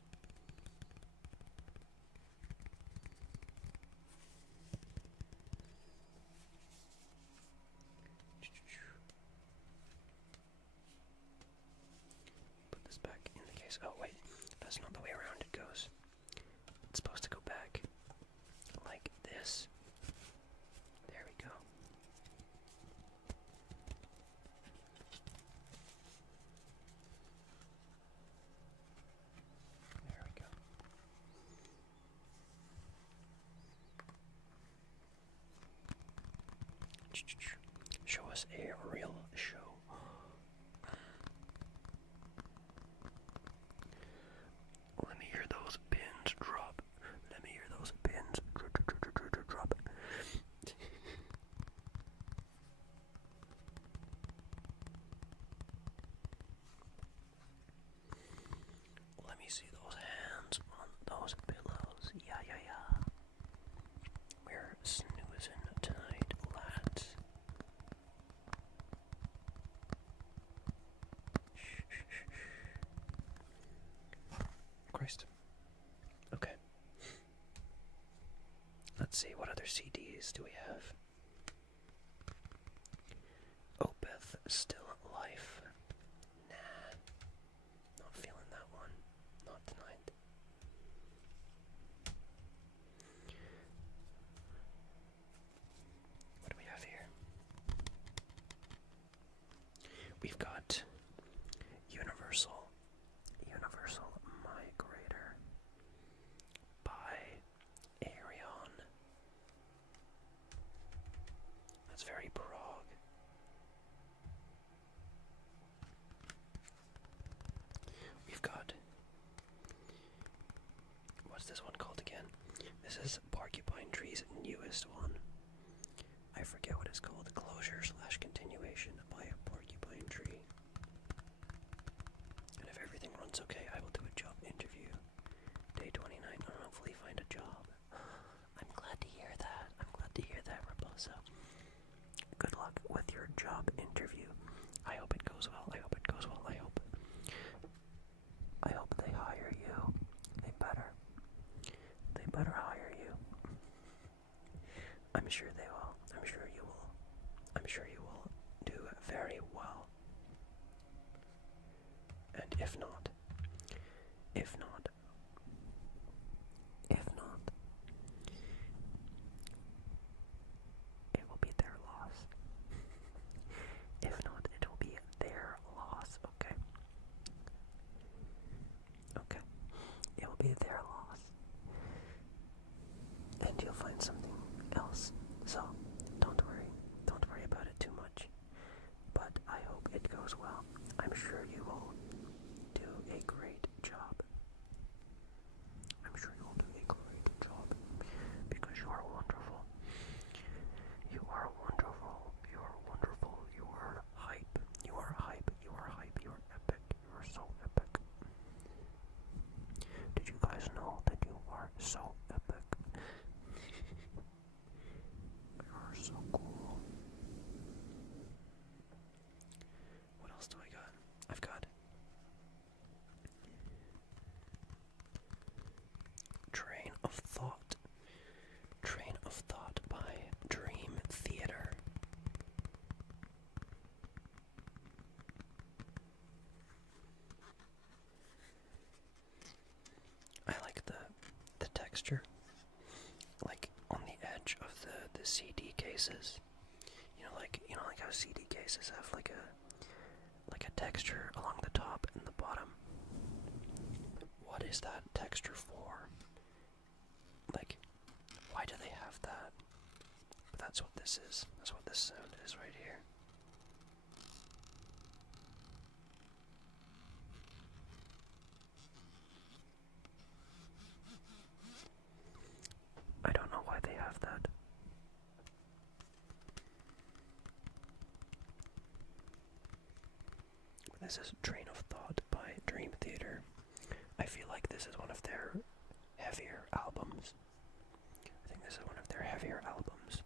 Put this back in the case. Oh wait, that's not the way around it goes. It's supposed to go back like this. There we go. There we go. Show us a real show. Let me hear those pins drop. Let me hear those pins drop. Let me see those hands on those pillows. Yeah. We're snoozing tonight, lads. Christ. Okay. Let's see, what other CD these do we have? Opeth, Still Life. Nah, not feeling that one. Not tonight. What do we have here? We've got Universal Migrator by Arion. That's very prog. We've got, what's this one called again? This is Porcupine Tree's newest one. I forget what it's called. Closure / continuation by a Porcupine Tree. And if everything runs okay, I will do a job interview. Day 29, and hopefully find a job. I'm glad to hear that. I'm glad to hear that, Raposo. Good luck with your job interview. I hope it goes well. I hope it goes well. I hope they hire you. They better hire you. I'm sure they will. I'm sure you will. I'm sure you will do very well. And if not, it will be their loss. If not, it will be their loss, okay? Okay. It will be their loss. And you'll find something else. So, don't worry about it too much. But I hope it goes well. I'm sure you will do a great job. I'm sure you will do a great job. Because you are wonderful. You are wonderful. You are wonderful. You are hype. You are hype. You are hype. You are epic. You are so epic. Did you guys know that you are so epic? You are so cool. What else do I got? I've got Train of Thought. Train of Thought by Dream Theater. I like the texture, like on the edge of the CD cases. You know, like how CD cases have like a texture along the top and the bottom. What is that texture for? Like, why do they have that? But that's what this is. That's what this sound is right here. I don't know why they have that. This is Train of Thought by Dream Theater. I feel like this is one of their heavier albums. I think this is one of their heavier albums.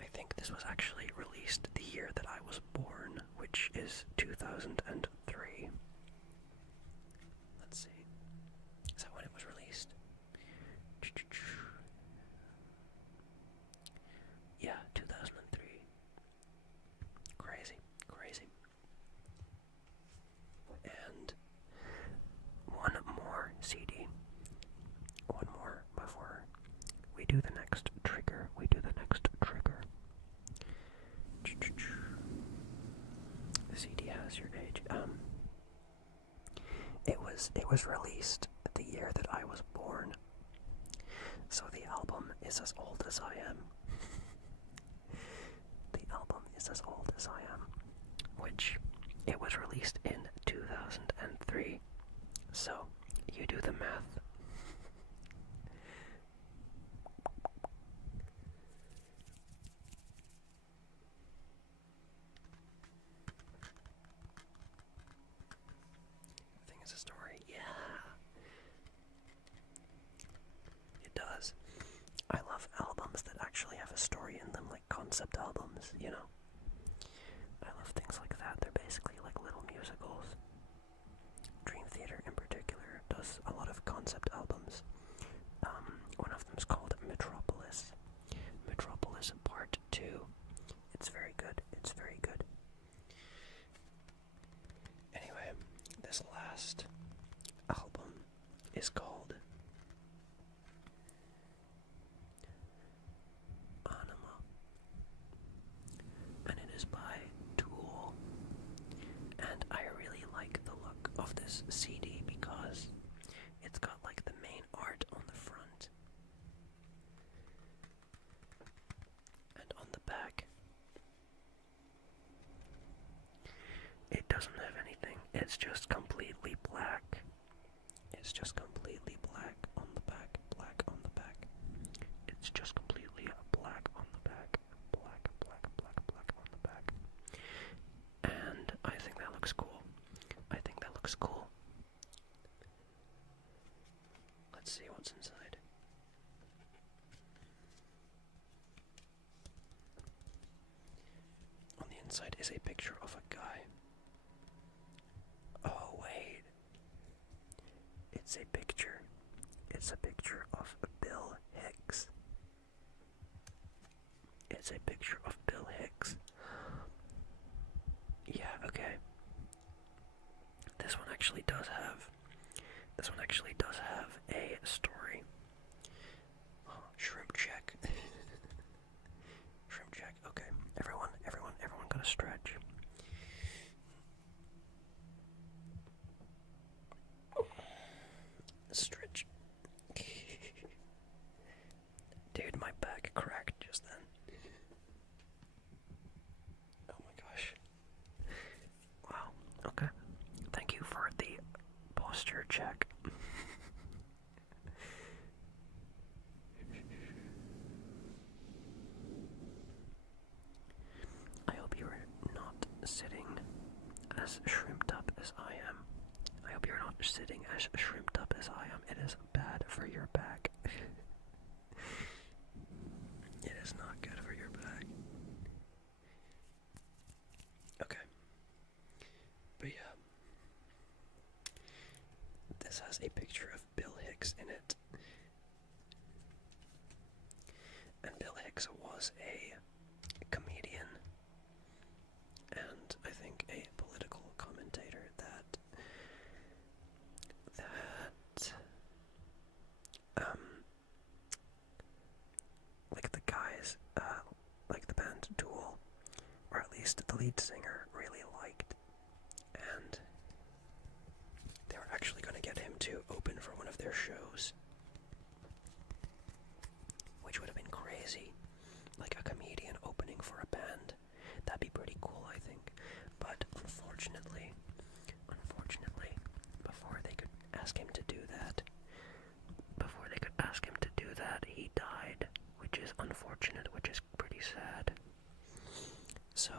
I think this was actually released the year that I was born, which is 2003. Let's see. Is that when it was released? Yeah, 2003. Crazy. And one more CD. One more before we do the next trigger. The CD has your age. It was released the year that I was born. So the album is as old as I am. The album is as old as I am, which it was released in 2003. So you do the math. I think it's a story. Yeah. It does. I love albums that actually have a story in them, like concept albums, you know? I love things like that. They're basically like little musicals. Dream Theater in particular does 2. It's very good. It's very good. Anyway, this last album is called Anima, and it is by Tool. And I really like the look of this CD because it's got like the main art on the front, and on the back it doesn't have anything. It's just completely black. It's just completely black on the back, black on the back. It's just completely black on the back, black, black, black, black on the back. And I think that looks cool. I think that looks cool. Let's see what's inside. On the inside is a picture of a guy. Oh, wait. It's a picture. It's a picture of Bill Hicks. It's a picture of Bill Hicks. Yeah, okay. This one actually does have a story. Oh, shrimp check. Shrimp check. Okay. Everyone gotta stretch. Stretch. Dude, my back cracked just then. Oh my gosh. Wow. Okay. Thank you for the posture check. I hope you are not sitting as shrimped up as I am. I hope you're not sitting as shrimped up as I am. It is bad for your back. It is not good for your back. Okay. But yeah. This has a picture of Bill Hicks in it. And Bill Hicks was a comedian and I think a political commentator that like the guys, like the band Tool, or at least the lead singer, really liked, and they were actually going to get him to open for one of their shows, which would have been crazy. Like a comedian opening for a band. That'd be pretty cool, I think. But unfortunately, before they could ask him to do that, he died, which is unfortunate, which is pretty sad. So,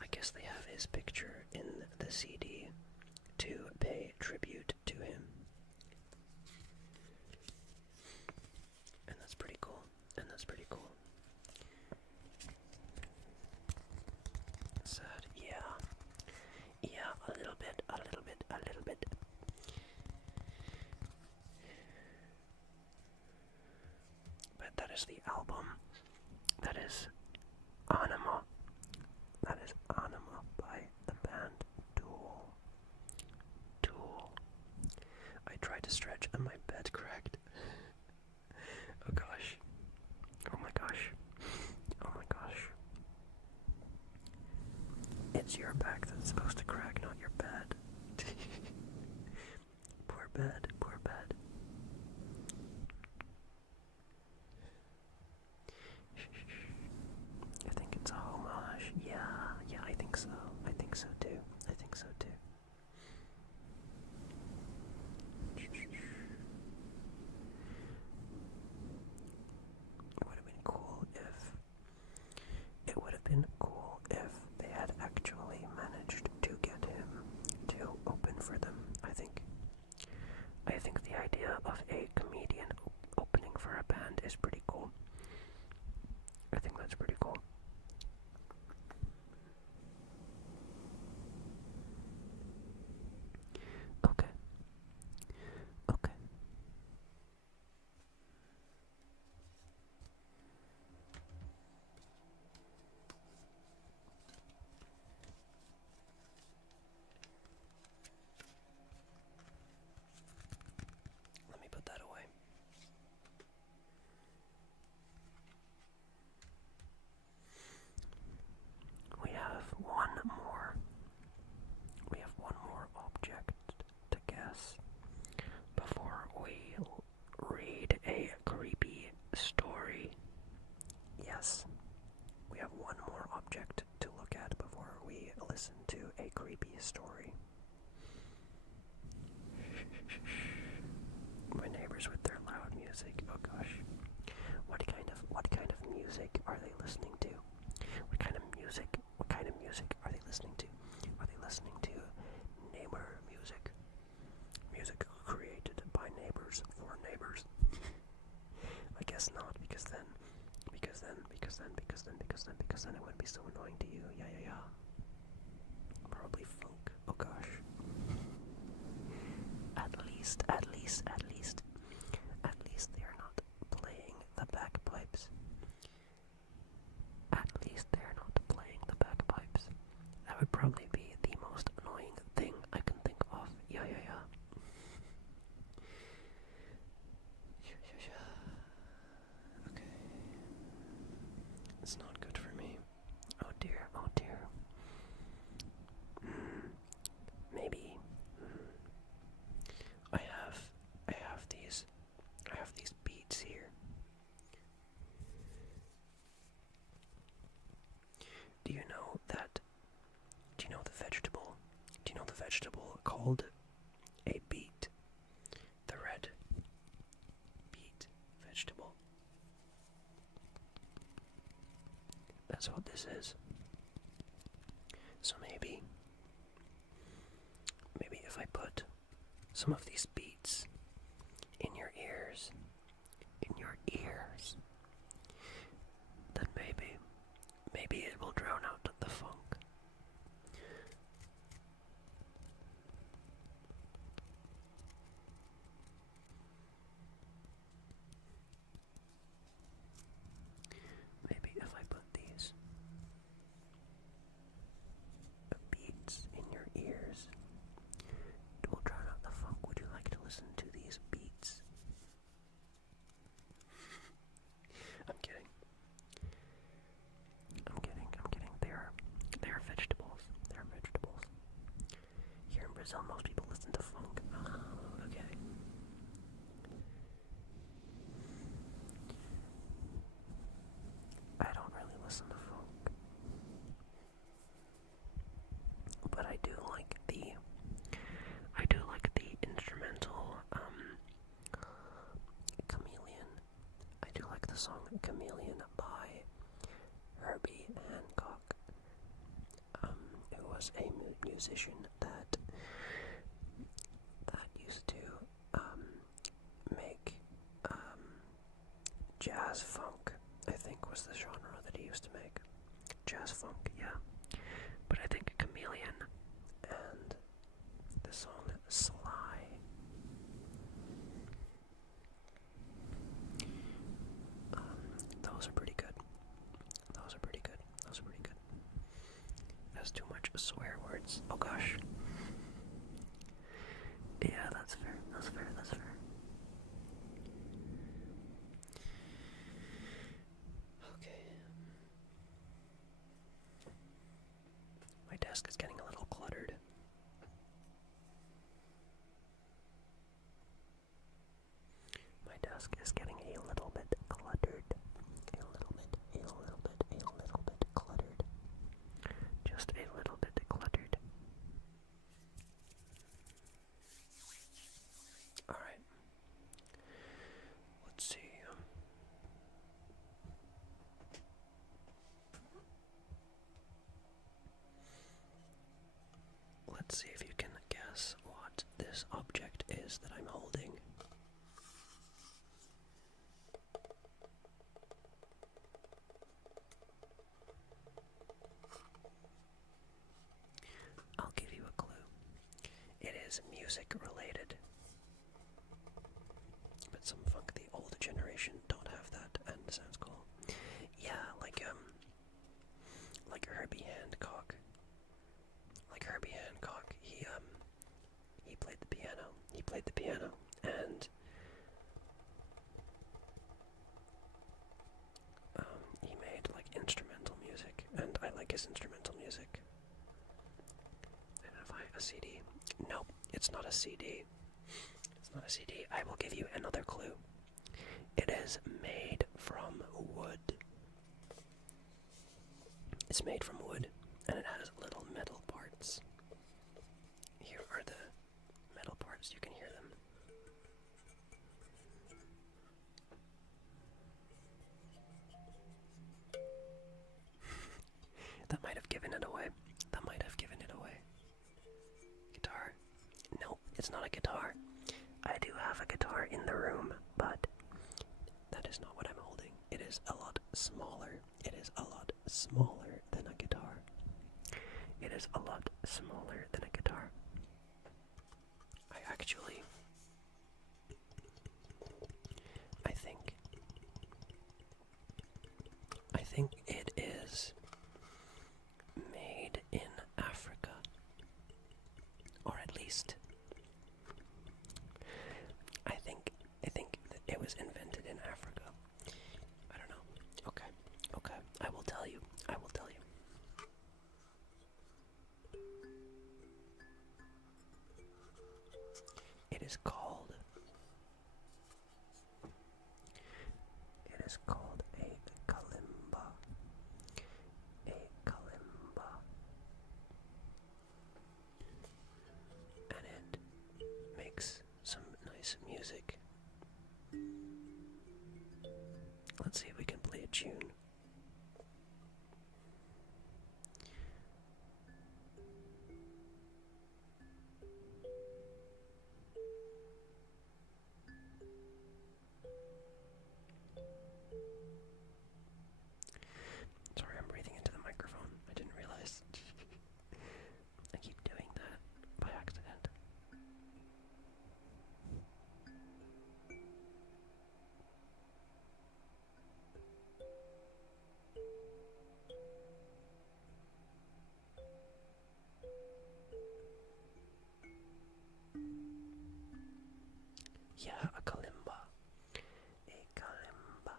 I guess they have his picture in the CD to pay tribute to him. And that's pretty cool. Sad, yeah. Yeah, a little bit. But that is the album. That is Anima. That is Anima by the band Tool. I tried to stretch and my bed cracked. Oh gosh. Oh my gosh. It's your back that's supposed to crack, not your bed. Poor bed. I think it's a homage. Yeah, I think so. I think so too. It would have been cool if they had actually managed to get him to open for them. I listening to? What kind of music? What kind of music are they listening to? Are they listening to neighbor music? Music created by neighbors for neighbors? I guess not, because then it wouldn't be so annoying to you. Yeah. Probably funk. Oh gosh. At least they are not playing the bagpipes. At least they are not playing the bagpipes. That would probably be the most annoying thing I can think of. Yeah. Okay. It's not good for me. Oh dear. Maybe. I have these beats here. Do you know the vegetable called a beet? The red beet vegetable. That's what this is. So maybe if I put some of these beats in your ears, then maybe it will drown out the funk. Maybe if I put these beats in your ears, it will drown out the funk. Would you like to listen to these beats? I'm kidding. They are vegetables. Here in Brazil, most people listen to funk. Oh, okay. I don't really listen to funk, but I do like the instrumental Chameleon. I do like the song Chameleon by Herbie Hancock, who was a musician that used to make jazz funk, I think was the genre that he used to make. Jazz funk, yeah. But I think Chameleon and the song Sly, those are pretty good. That's too much swear words. Oh gosh. Yeah, that's fair. Okay. My desk is getting a little cluttered. Just a little bit cluttered. Alright. Let's see. Let's see if you can guess what this object is that I'm holding. I'll give you a clue. It is music related. But some funk, the older generation don't have that, and it sounds cool. Yeah, like Herbie Hancock. He played the piano. And he made like instrumental music, and I like his instrumental music. Identify a CD. Nope, it's not a CD. I will give you another clue. It is made from wood. It's made from wood, and it has little metal parts. Here are the metal parts. You can hear them. It's not a guitar. I do have a guitar in the room, but that is not what I'm holding. It is a lot smaller. It is a lot smaller than a guitar. It is a lot smaller than a guitar. I think it is made in Africa. Or at least I think that it was invented in Africa. I don't know. Okay. I will tell you. It is called a kalimba. A kalimba. And it makes some nice music. Let's see if we can play a tune. Sorry, I'm breathing into the microphone. I didn't realize. I keep doing that by accident. Yeah, a kalimba. A kalimba.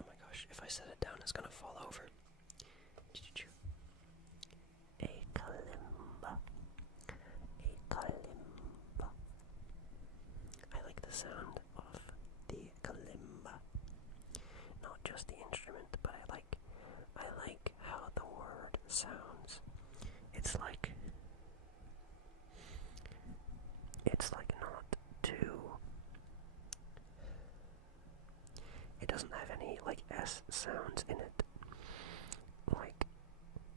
Oh my gosh, if I set it down, it's gonna fall over. A kalimba. A kalimba. I like the sound of the kalimba. Not just the instrument, but I like how the word sounds. It's like not too. It doesn't have any like S sounds in it. Like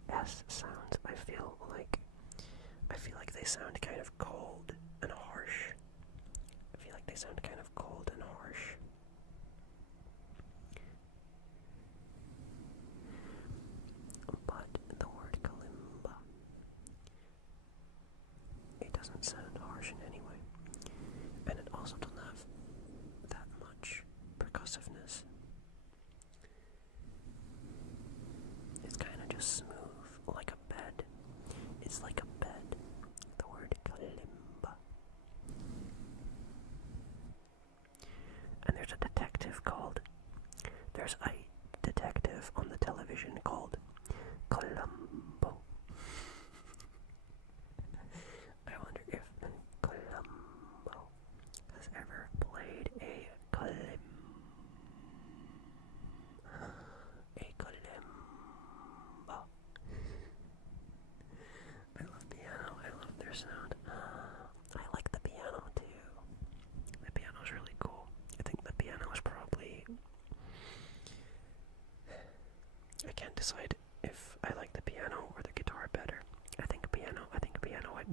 S sounds, I feel like they sound kind of cold and harsh. But the word kalimba, it doesn't sound harsh in any way. And it also doesn't have that much percussiveness. It's kind of just smooth, like a bed. It's like a bed. The word kalimba. And there's a detective on the television called Columbo. I wonder if Columbo has ever played a kalimba. I love piano. I love their sound. I like the piano too. The piano's really cool. I think the piano is probably... I can't decide if I like the piano or the guitar better. I think piano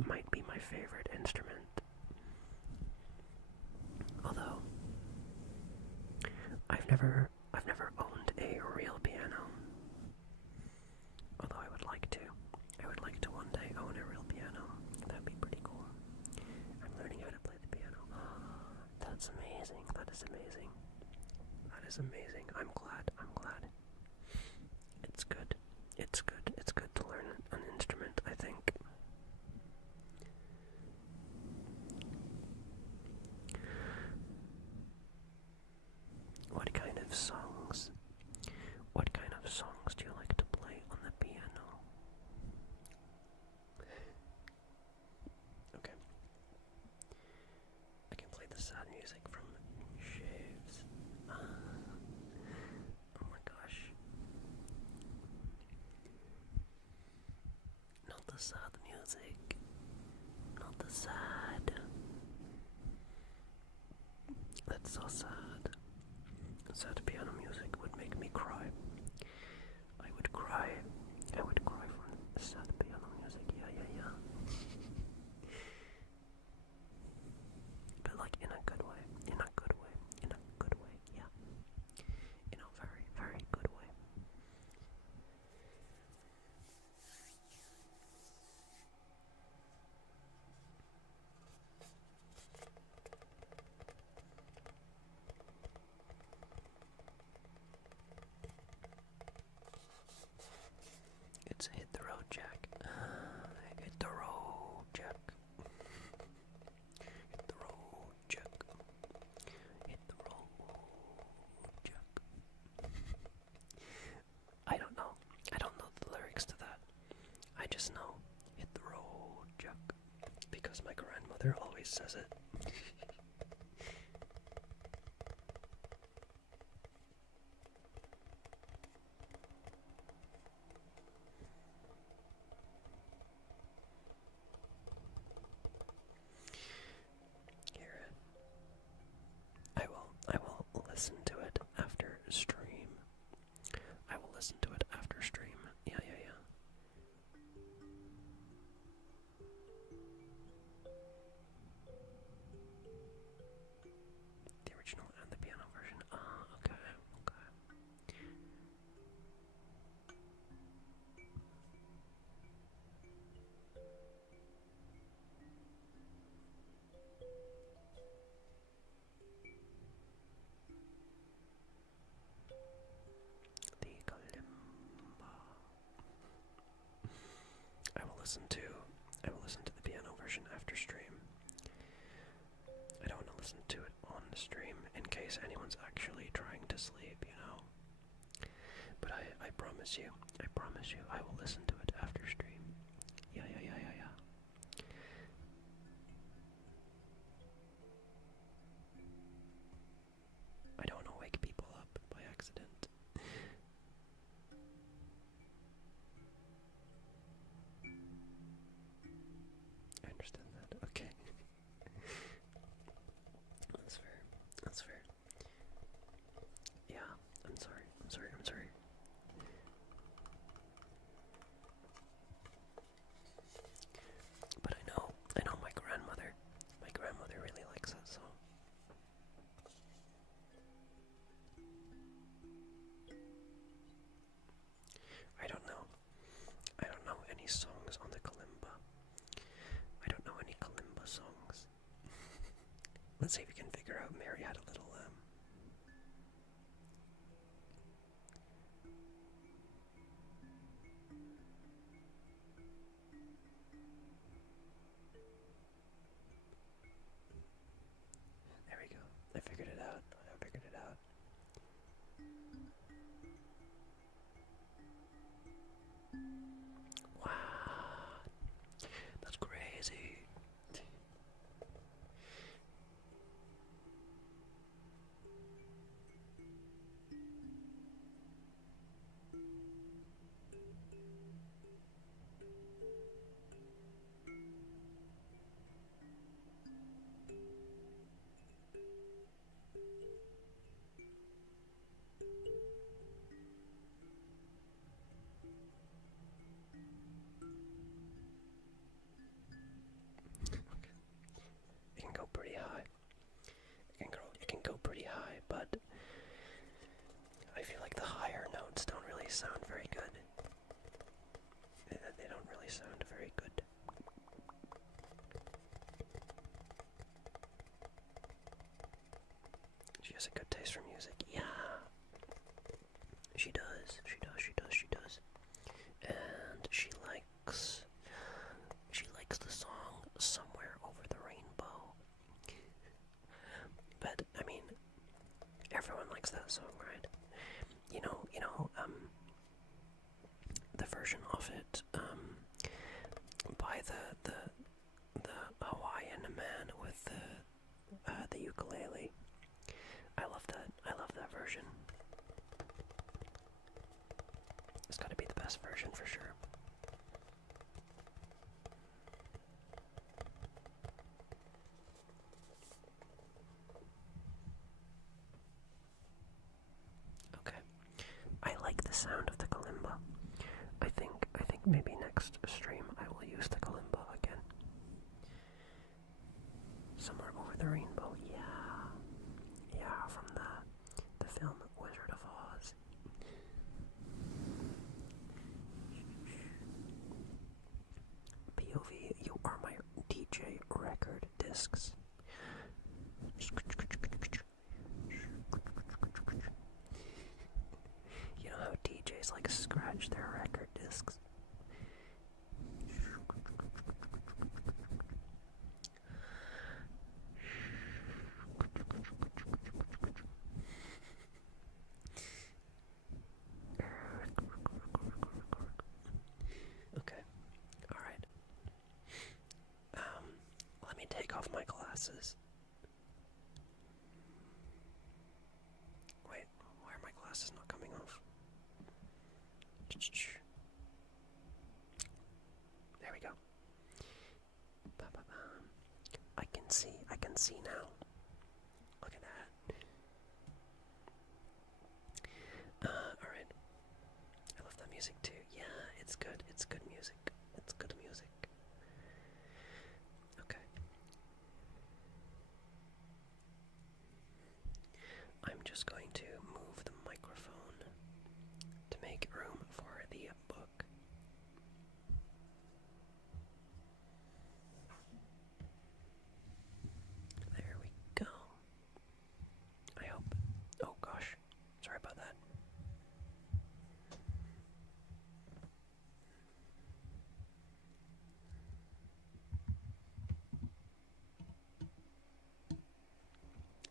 might be my favorite instrument. Although I've never owned a real piano. Although I would like to. I would like to one day own a real piano. That'd be pretty cool. I'm learning how to play the piano. That's amazing. That is amazing. I'm glad. It's good. It's good to learn an instrument, I think. What kind of songs do you like to play on the piano? Okay. I can play the sad music from Shaves. Oh my gosh. Not the sad music. Not the sad. That's so sad. Sad piano music would make me cry. I would cry from sad piano just know, hit the road, Jack, because my grandmother always says it. Here, I will listen to it after stream. I will listen to it after stream. Yeah. The original and the piano version. Ah, okay. The kalimba. I will listen to the piano version after stream. I don't want to listen to it on the stream in case anyone's actually trying to sleep, you know. But I promise you, I will listen to it after stream. Yeah. I don't want to wake people up by accident. I understand that. Okay. That's fair. Yeah, I'm sorry. But I know my grandmother really likes that song. I don't know any songs on the kalimba. I don't know any kalimba songs. Let's see if we can figure out Mary Had a Little Lamb. There we go. I figured it out. Wow. That's crazy. It can go pretty high. It can go pretty high, but I feel like the higher notes don't really sound very good. They don't really sound very good. She has a good taste for music. Yeah. She does. And she likes the song Somewhere Over the Rainbow. But I mean, everyone likes that song, right? You know, the version of it by the Hawaiian man with the ukulele. I love that version. It's got to be the best version for sure. Okay. I like the sound of the kalimba. I think maybe next stream I will use the kalimba again. Somewhere Over the Rainbow, yeah, from the film Wizard of Oz. POV, you are my DJ record discs. You know how DJs like scratch their record discs? Okay. glasses. Wait, why are my glasses not coming off? There we go. I can see now. Look at that. Alright. I love that music too. Yeah, it's good. It's good music. It's good music. Okay. I'm just going to move the microphone to make room for the book. There we go. I hope. Oh gosh. Sorry about that.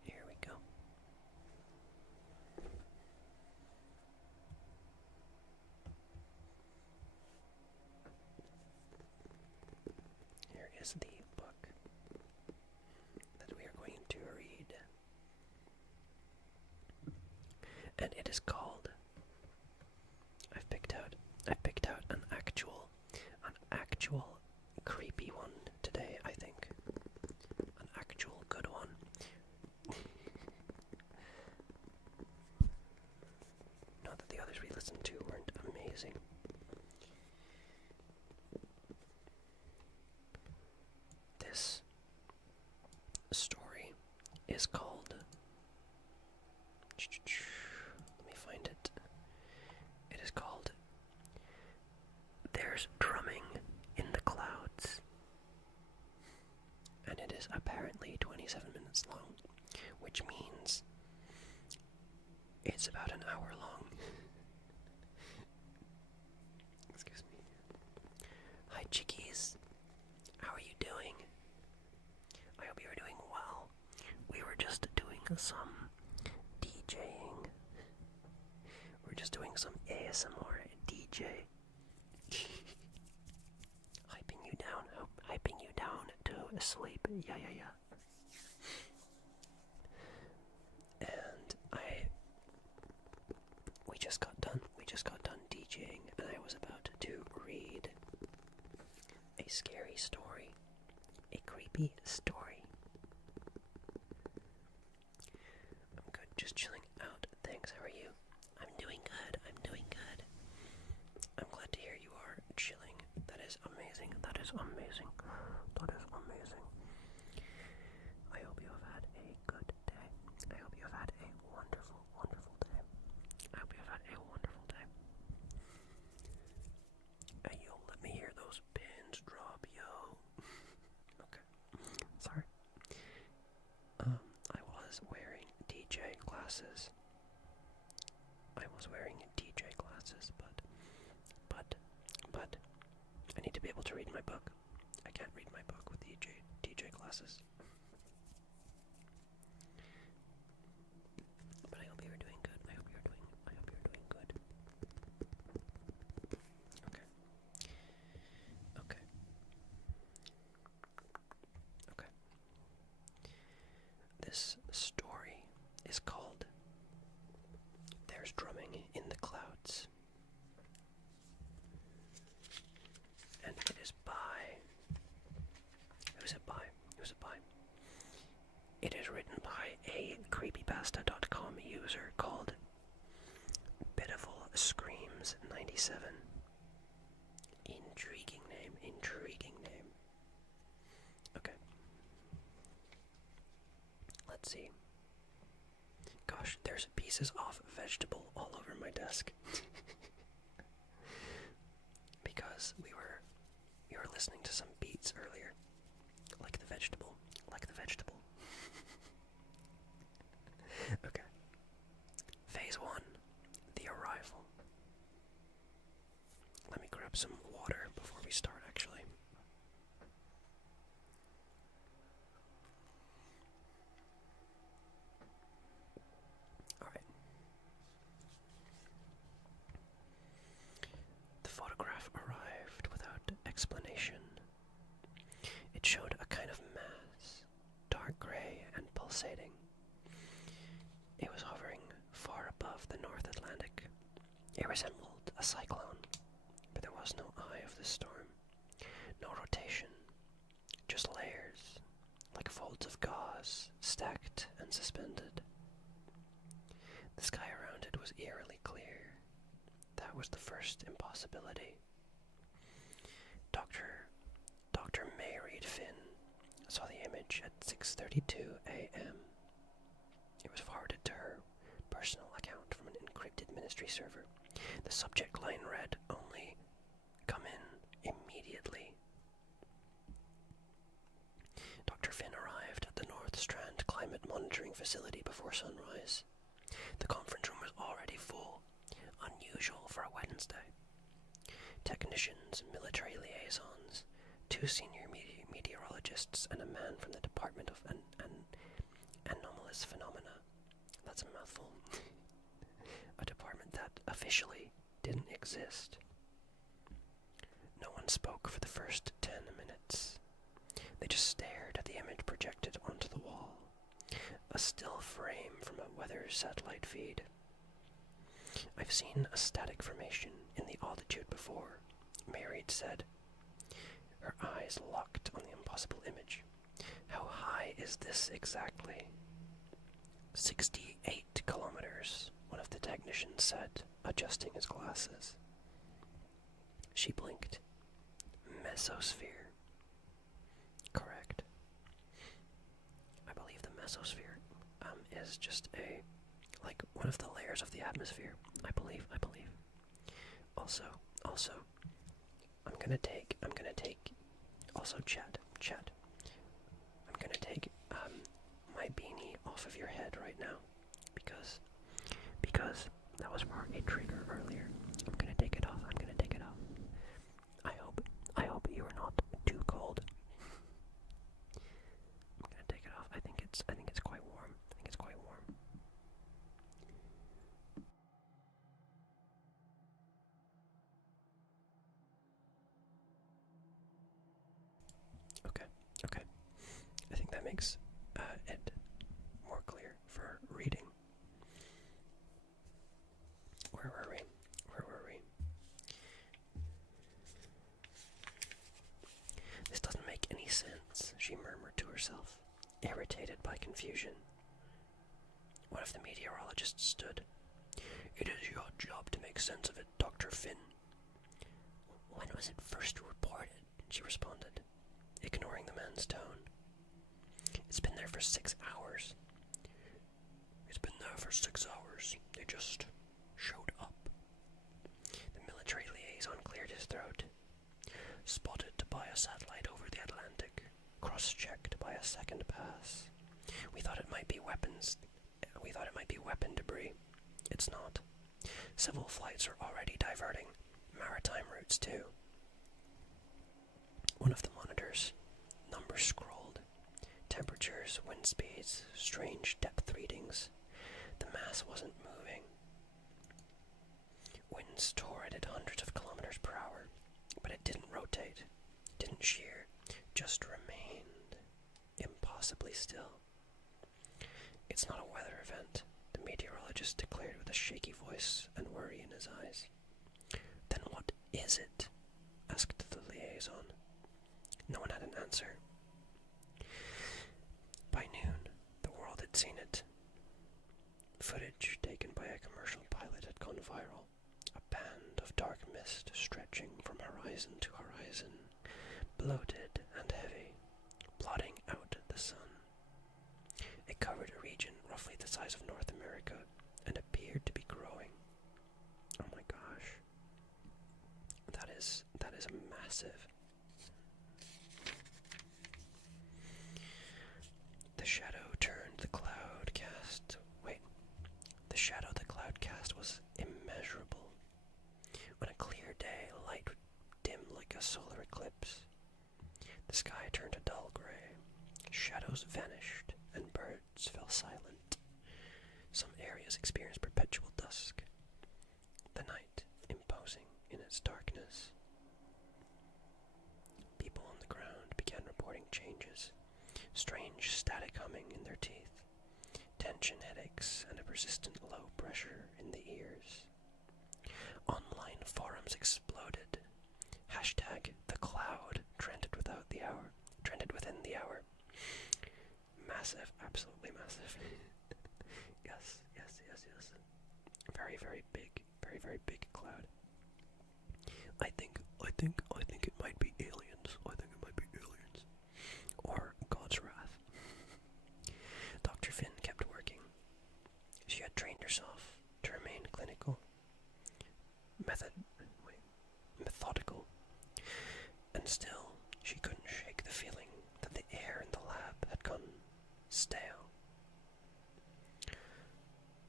Here we go. Here is the book that we are going to read. And it is called, I've picked out an actual creepy one today, I think. An actual good one. Not that the others we listened to weren't amazing. This story is called, let me find it. It is called There's Drumming in the Clouds. And it is apparently 27 minutes long, which means it's about an hour long. Excuse me. Hi, chickies. How are you doing? I hope you are doing well. We were just doing some DJing. We're just doing some ASMR DJ. Hyping you down to sleep. Yeah. And we just got done DJing, and I was about to read a scary story, a creepy story. I'm good, just chilling out. Thanks, how are you? I'm doing good. I'm glad to hear you are chilling. That is amazing. I hope you have had a good day. I hope you have had a wonderful, wonderful day. Hey, yo, let me hear those pins drop, yo. Okay. Sorry. I was wearing DJ glasses. But I need to be able to read my book. I can't read my book with DJ glasses. But I hope you are doing good. I hope you're doing good. Okay. This story is called There's Drumming in the Clouds. And it is by... Who's it by? It is written by a creepypasta.com user called Pitiful Screams 97. Intriguing name. Okay. Let's see. Gosh, there's pieces of vegetable all over my desk. Because we were listening to some beats earlier. Like the vegetable. Okay. Phase 1. The arrival. Let me grab some water before we start, actually. Alright. The photograph arrived without explanation. It showed a kind of mass, dark pulsating. It was hovering far above the North Atlantic. It resembled a cyclone, but there was no eye of the storm, no rotation, just layers, like folds of gauze, stacked and suspended. The sky around it was eerily clear. That was the first impossibility. Dr. Mayreed Finn saw the image at 6:32 a.m. It was forwarded to her personal account from an encrypted ministry server. The subject line read only, "Come in immediately." Dr. Finn arrived at the North Strand Climate Monitoring Facility before sunrise. The conference room was already full, unusual for a Wednesday. Technicians, military liaisons, 2 senior meteorologists, and a man from the Department of Anomalous Phenomena. That's a mouthful. A department that officially didn't exist. No one spoke for the first 10 minutes. They just stared at the image projected onto the wall. A still frame from a weather satellite feed. "I've seen a static formation in the altitude before," Mayreed said. Her eyes locked on the impossible image. "How high is this exactly?" 68 kilometers, one of the technicians said, adjusting his glasses. She blinked. Mesosphere. Correct. I believe the mesosphere is just like one of the layers of the atmosphere. I believe. Also, I'm gonna take, also chat, I'm gonna take, my beanie off of your head right now, because that was for a trigger earlier. I'm gonna take it off. I hope you are not too cold. I'm gonna take it off. I think it's quite warm. Okay. I think that makes it more clear for reading. Where were we? "This doesn't make any sense," she murmured to herself, irritated by confusion. One of the meteorologists stood. "It is your job to make sense of it, Dr. Finn." "When was it first reported?" she responded, ignoring the man's tone. "It's been there for 6 hours. "It's been there for 6 hours. They just showed up." The military liaison cleared his throat. "Spotted by a satellite over the Atlantic. Cross-checked by a second pass. We thought it might be weapon debris. It's not. Civil flights are already diverting. Maritime routes too." One of the monitors. Numbers scrolled. Temperatures, wind speeds, strange depth readings. The mass wasn't moving. Winds tore it at hundreds of kilometers per hour, but it didn't rotate, didn't shear, just remained impossibly still. "It's not a weather event," the meteorologist declared with a shaky voice and worry in his eyes. "Then what is it?" asked the liaison. No one had an answer. By noon, the world had seen it. Footage taken by a commercial pilot had gone viral. A band of dark mist stretching from horizon to horizon, bloated and heavy, blotting out the sun. It covered a region roughly the size of North America and appeared to be growing. Oh my gosh. That is massive. The shadow the cloud cast was immeasurable. On a clear day, light would dim like a solar eclipse. The sky turned a dull gray. Shadows vanished, and birds fell silent. Some areas experienced perpetual dusk. The night imposing in its darkness. People on the ground began reporting changes. Strange static humming in their teeth. tension headaches, and a persistent low pressure in the ears. Online forums exploded. Hashtag the cloud trended within the hour. Massive, absolutely massive. Yes. Very, very big, very, very big cloud. I think it might be aliens. Or God's wrath. Dr. Finn kept working. She had trained herself to remain clinical, methodical, and still she couldn't shake the feeling that the air in the lab had gone stale.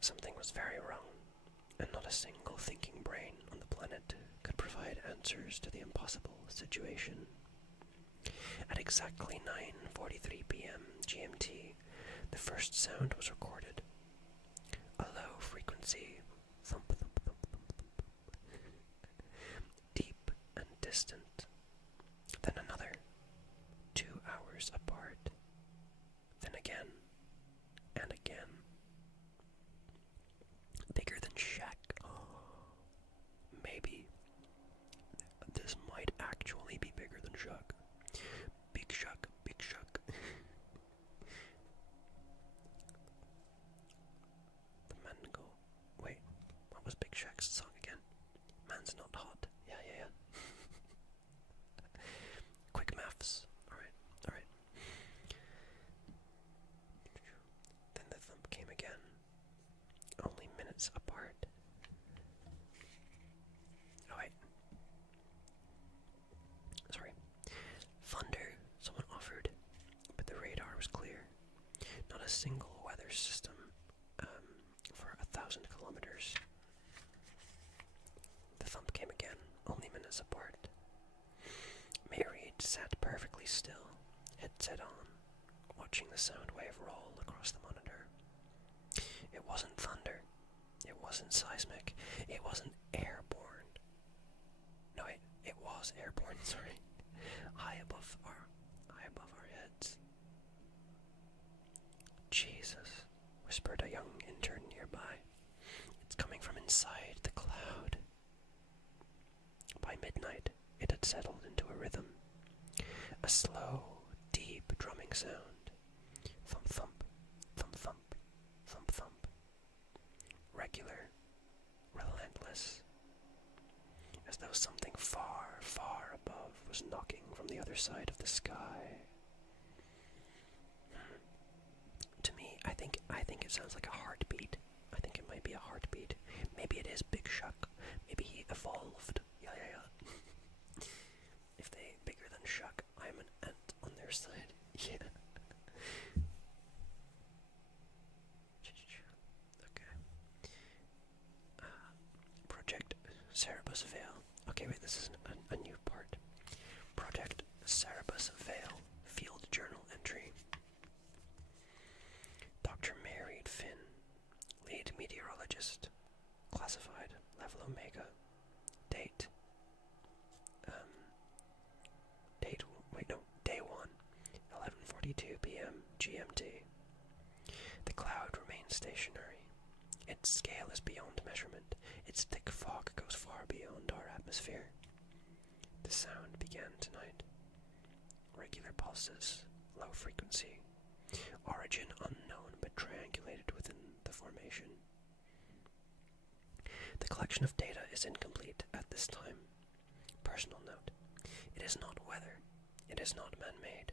Something was very wrong, and not a single thinking brain on the planet could provide answers to the impossible situation. At exactly 9:43 p.m. GMT, the first sound was recorded. A low frequency thump, thump, thump, thump, thump. Deep and distant. Then another, 2 hours apart. Then again, and again. Bigger than Shaq. Maybe. This might actually be bigger than Shaq. Big Shaq, Big Shaq. The men go. Wait, what was Big Shaq's song again? Man's not hot. Yeah. Quick maths. Alright. Then the thump came again. Only minutes apart. Oh wait. Sorry. Thunder, someone offered, but the radar was clear. Not a single weather system for 1,000 kilometers. The thump came again, only minutes apart. Mary sat perfectly still, headset on, watching the sound wave roll across the monitor. It wasn't thunder. It wasn't seismic. It wasn't airborne. No, it was airborne, sorry. High above our heads. Jesus, whispered a young intern nearby. It's coming from inside the cloud. By midnight, it had settled into a rhythm. A slow, deep drumming sound. Thump thump, thump thump, thump thump. Regular, relentless. As though something far, far above was knocking from the other side of the sky. To me, I think it sounds like a heartbeat. I think it might be a heartbeat. Maybe it is Big Shuck. Maybe he evolved. Yeah. If they bigger than Shuck, I'm an ant on their side. Yeah. Okay. Project Cerebus Veil. Okay, wait, this is a new part. Project Cerebus Veil. Field Journal entry. Dr. Mary Finn, lead meteorologist. Classified, level Omega. Day 1, 11:42 p.m. GMT. The cloud remains stationary. Its scale is beyond measurement. Its thick fog goes far beyond our atmosphere. The sound began tonight. Regular pulses, low frequency. Origin unknown but triangulated within the formation. The collection of data is incomplete at this time. Personal note. It is not weather. It is not man-made.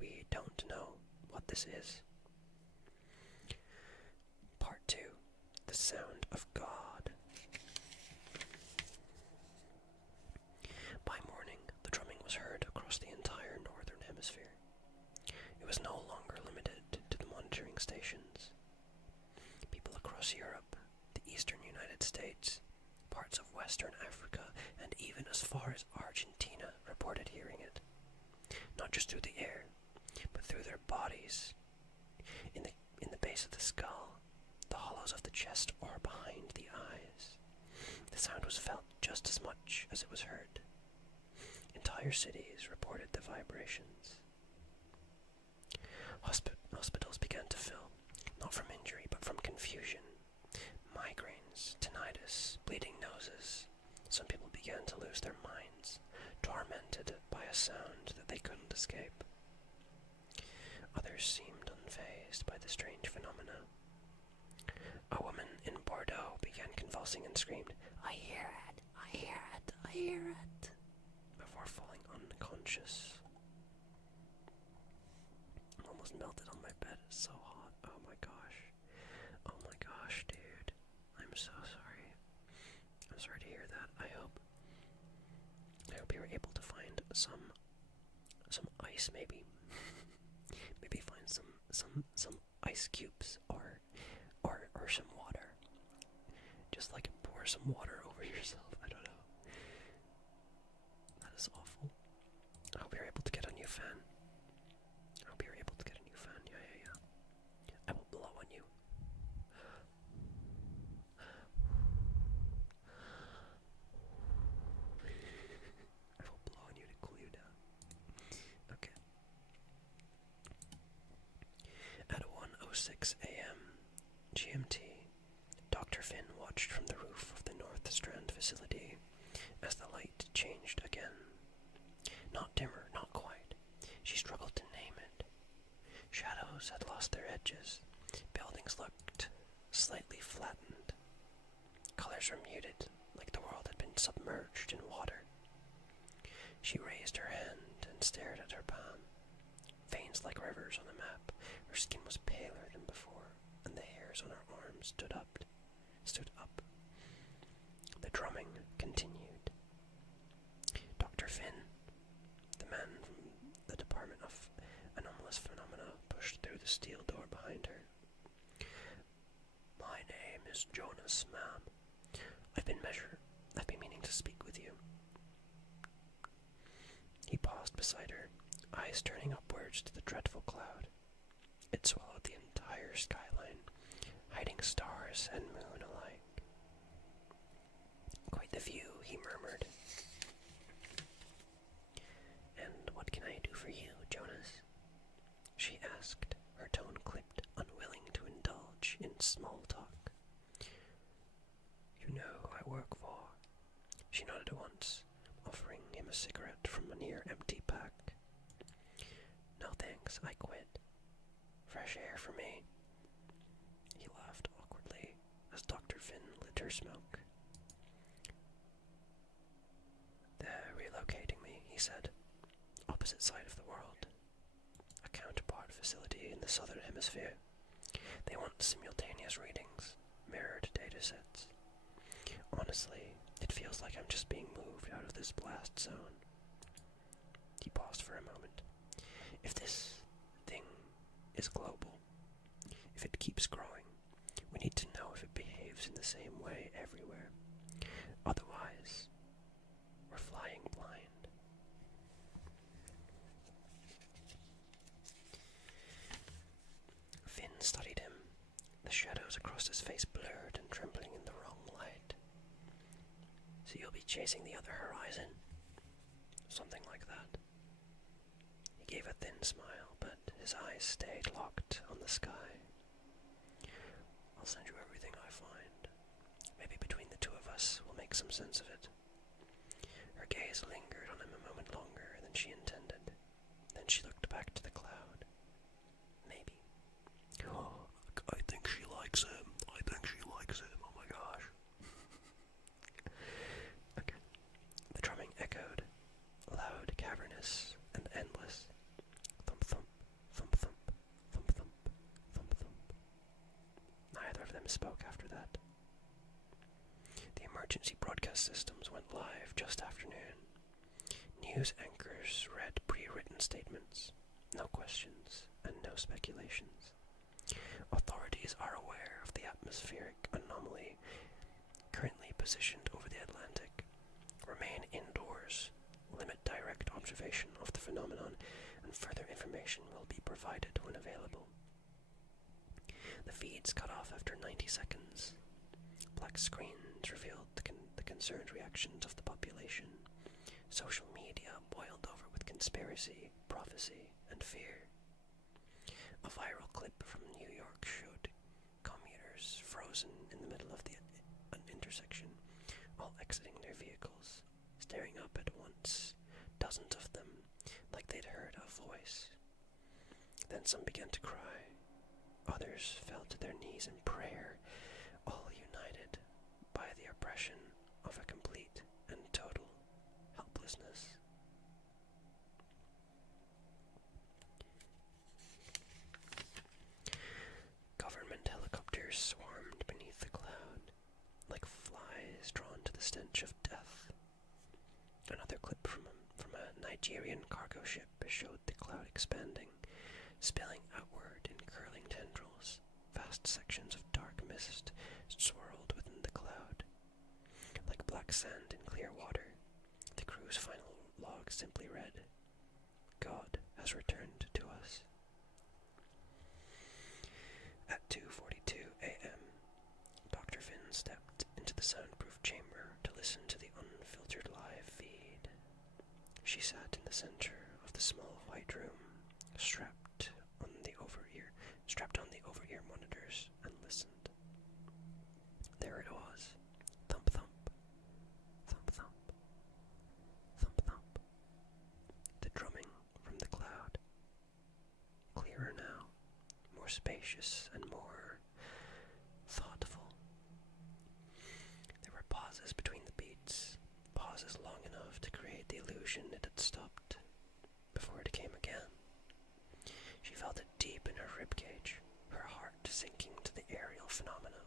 We don't know what this is. Part 2. The Sound of God. By morning, the drumming was heard across the entire northern hemisphere. It was no longer limited to the monitoring stations. People across Europe, the eastern United States, parts of Western Africa, and even as far as Argentina reported hearing it. Not just through the air, but through their bodies, in the base of the skull, the hollows of the chest, or behind the eyes. The sound was felt just as much as it was heard. Entire cities reported the vibrations. Hospitals began to fill, Not from injury, but from confusion. Migraines, tinnitus, bleeding noses. Some people began to lose their minds, tormented by a sound that they couldn't escape. Others seemed unfazed by the strange phenomena. A woman in Bordeaux began convulsing and screamed, "I hear it! I hear it! I hear it!" before falling unconscious. I'm almost melted on my bed. It's so hot. Oh my gosh. Oh my gosh, dude. I'm so sorry. I'm sorry to hear that. I hope you were able to find some ice, maybe. Maybe find some ice cubes or some water. Just like pour some water over yourself. I don't know. That is awful. I hope you're able to get a new fan. I hope you're able to get a new fan. Yeah. I will blow on you. I will blow on you to cool you down. Okay. At 1:06 a.m. GMT, Dr. Finn watched from the roof of the North Strand facility as the light changed again. Not dimmer, not quite. She struggled to name it. Shadows had lost their edges. Buildings looked slightly flattened. Colors were muted, like the world had been submerged in water. She raised her hand and stared at her palm. Veins like rivers on a map. Her skin was paler than before, and the hairs on her arms stood up. The drumming continued. Dr. Finn, the man from the Department of Anomalous Phenomena, pushed through the steel door behind her. "My name is Jonas, ma'am. I've been meaning to speak with you." He paused beside her, eyes turning upwards to the dreadful cloud. It swallowed the entire skyline, hiding stars and moon alike. "Quite the view," he murmured. "And what can I do for you, Jonas?" she asked, her tone clipped, unwilling to indulge in small talk. "You know who I work for." She nodded at once, offering him a cigarette from a near-empty pack. "No thanks, I quit. Fresh air for me." He laughed awkwardly as Dr. Finn lit her smoke. "They're relocating me," he said. "Opposite side of the world. A counterpart facility in the southern hemisphere. They want simultaneous readings, mirrored datasets. Honestly, it feels like I'm just being moved out of this blast zone." He paused for a moment. "If this thing is global, if it keeps growing, we need to know if it behaves in the same way everywhere. Otherwise, we're flying blind." Finn studied him, the shadows across his face blurred and trembling in the wrong light. "So you'll be chasing the other horizon?" "Something like that." He gave a thin smile, but his eyes stayed locked on the sky. "I'll send you everything I find. Maybe between the two of us we'll make some sense of it." Her gaze lingered on him a moment longer than she intended. Then she looked back to the cloud. "Maybe." "Oh, I think she likes him. I think she likes him. Oh my gosh." Okay. The drumming echoed, loud, cavernous, and endless. Thump thump, thump thump, thump thump, thump thump. Neither of them spoke after that. The emergency broadcast systems went live just after noon. News anchors read pre-written statements, no questions and no speculations. Authorities are aware of the atmospheric anomaly currently positioned over the Atlantic. Remain indoors, limit direct observation of the phenomenon, and further information will be provided when available. The feeds cut off after 90 seconds. Black screens revealed the concerned reactions of the population. Social media boiled over with conspiracy, prophecy, and fear. A viral clip from New York showed others frozen in the middle of an intersection, all exiting their vehicles, staring up at once, dozens of them, like they'd heard a voice. Then some began to cry. Others fell to their knees in prayer, all united by the oppression of a complete and total helplessness. Government helicopters swarmed beneath the cloud, like flies drawn to the stench of death. Another clip from a Nigerian cargo ship showed the cloud expanding, spilling outward in curling tendrils. Vast sections of dark mist swirled within the cloud. Like black sand in clear water, the crew's final log simply read, "God has returned to us." At 2:42 a.m., Dr. Finn stepped into the soundproof chamber to listen to the unfiltered live feed. She sat in the center of the small white room, strapped on the over-ear monitors, and listened. There it was. Thump thump, thump thump, thump thump. The drumming from the cloud. Clearer now, more spacious and more thoughtful. There were pauses between the beats, pauses long enough to create the illusion it had stopped, before it came again. She felt it deep in her ribcage, her heart sinking to the aerial phenomena.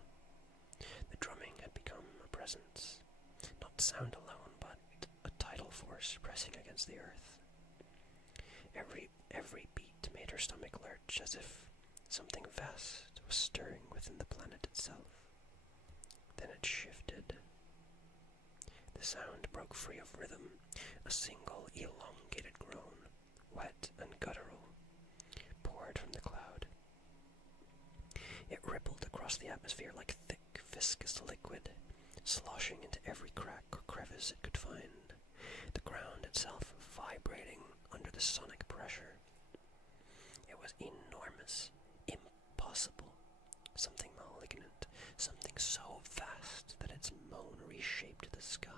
The drumming had become a presence, not sound alone, but a tidal force pressing against the earth. Every beat made her stomach lurch, as if something vast was stirring within the planet itself. Then it shifted. The sound broke free of rhythm, a single elongated groan, wet and guttural, poured from the cloud. It rippled across the atmosphere like thick, viscous liquid, sloshing into every crack or crevice it could find, the ground itself vibrating under the sonic pressure. It was enormous, impossible, something malignant, something so vast that its moan reshaped the sky.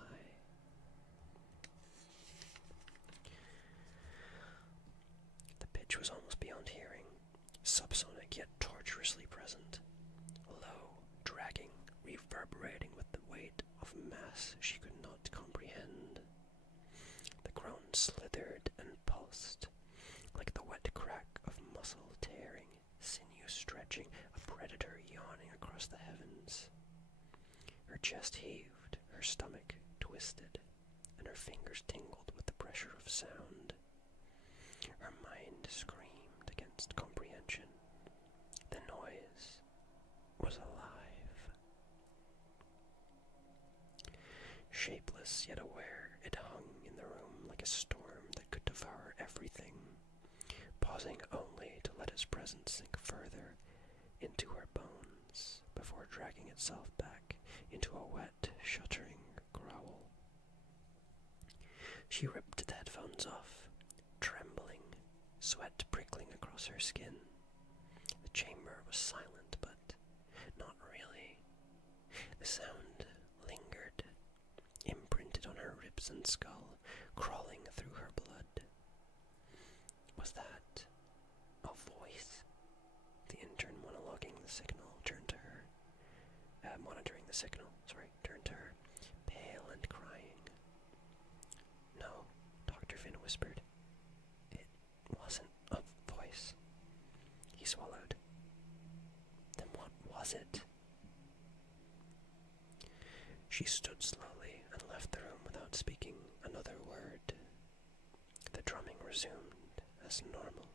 The pitch was almost beyond hearing, subsonic yet tortuously present, low, dragging, reverberating with the weight of mass she could not comprehend. The groan slithered and pulsed, like the wet crack of muscle tearing, sinew stretching, a predator yawning across the heavens. Her chest heaved, her stomach twisted, and her fingers tingled with the pressure of sound. Her mind screamed against comprehension. The noise was alive. Shapeless yet aware, it hung in the room like a storm that could devour everything, pausing only to let its presence sink further into her bones before dragging itself back into a wet, shuddering growl. She ripped the headphones off, trembling, sweat prickling across her skin. The chamber was silent, but not really. The sound lingered, imprinted on her ribs and skull, crawling through her blood. Was that a voice? The intern monitoring the signal turned to her, turned to her, pale and crying. No, Dr. Finn whispered. It wasn't a voice. He swallowed. Then what was it? She stood slowly and left the room without speaking another word. The drumming resumed as normal.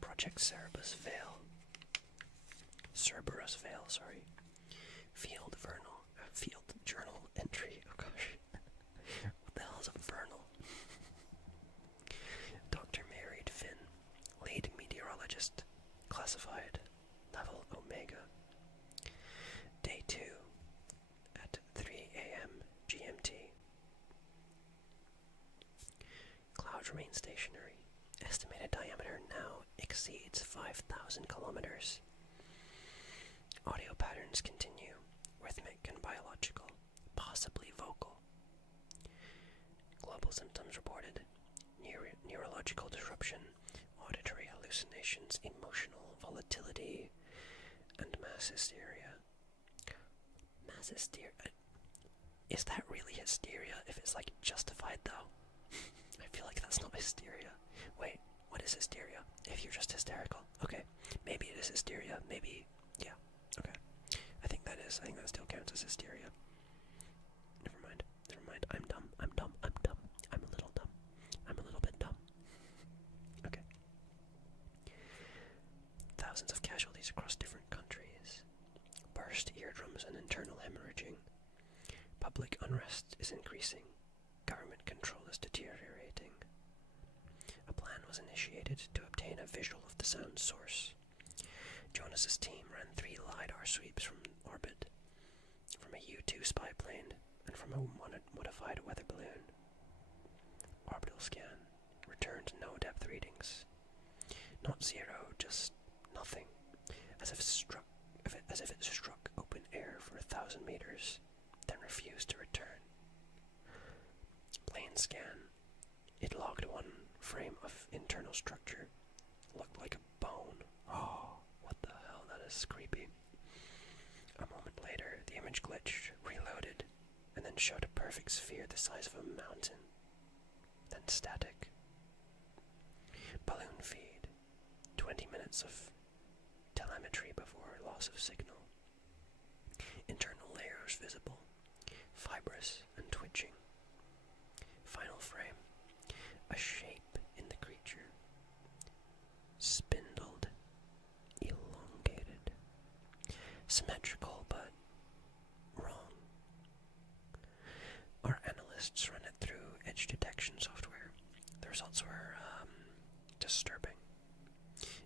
Project Cerberus Veil. Field journal entry. Oh gosh. What the hell is a vernal? Dr. Married Finn, lead meteorologist, classified, level Omega. Day 2, at 3 a.m. GMT. Clouds remain stationary. Estimated diameter now exceeds 5,000 kilometers. Audio patterns continue, rhythmic and biological, possibly vocal. Global symptoms reported: neurological disruption, auditory hallucinations, emotional volatility, and mass hysteria. Mass hysteria? Is that really hysteria if it's like justified though? I feel like that's not hysteria. Wait, what is hysteria? If you're just hysterical. Okay, maybe it is hysteria, maybe, yeah, okay. I think that still counts as hysteria. Never mind, I'm dumb, I'm a little dumb. I'm a little bit dumb. Okay. Thousands of casualties across different countries. Burst eardrums and internal hemorrhaging. Public unrest is increasing. Government control is deteriorating. A plan was initiated to obtain a visual of the sound source. Jonas's team ran 3 LiDAR sweeps from orbit, from a U-2 spy plane, and from a modified weather balloon. Orbital scan returned no depth readings. Not zero, just nothing, as if it struck open air for 1,000 meters, then refused to return. Plane scan. It logged 1 frame of internal structure. Looked like a bone. Oh, what the hell, that is creepy. A moment later, the image glitched, reloaded, and then showed a perfect sphere the size of a mountain. Then static. Balloon feed. 20 minutes of telemetry before loss of signal. Internal layers visible, fibrous and twitching. Final frame. A shape in the creature. Spindled, elongated, symmetrical but wrong. Our analysts ran it through edge detection software. The results were disturbing.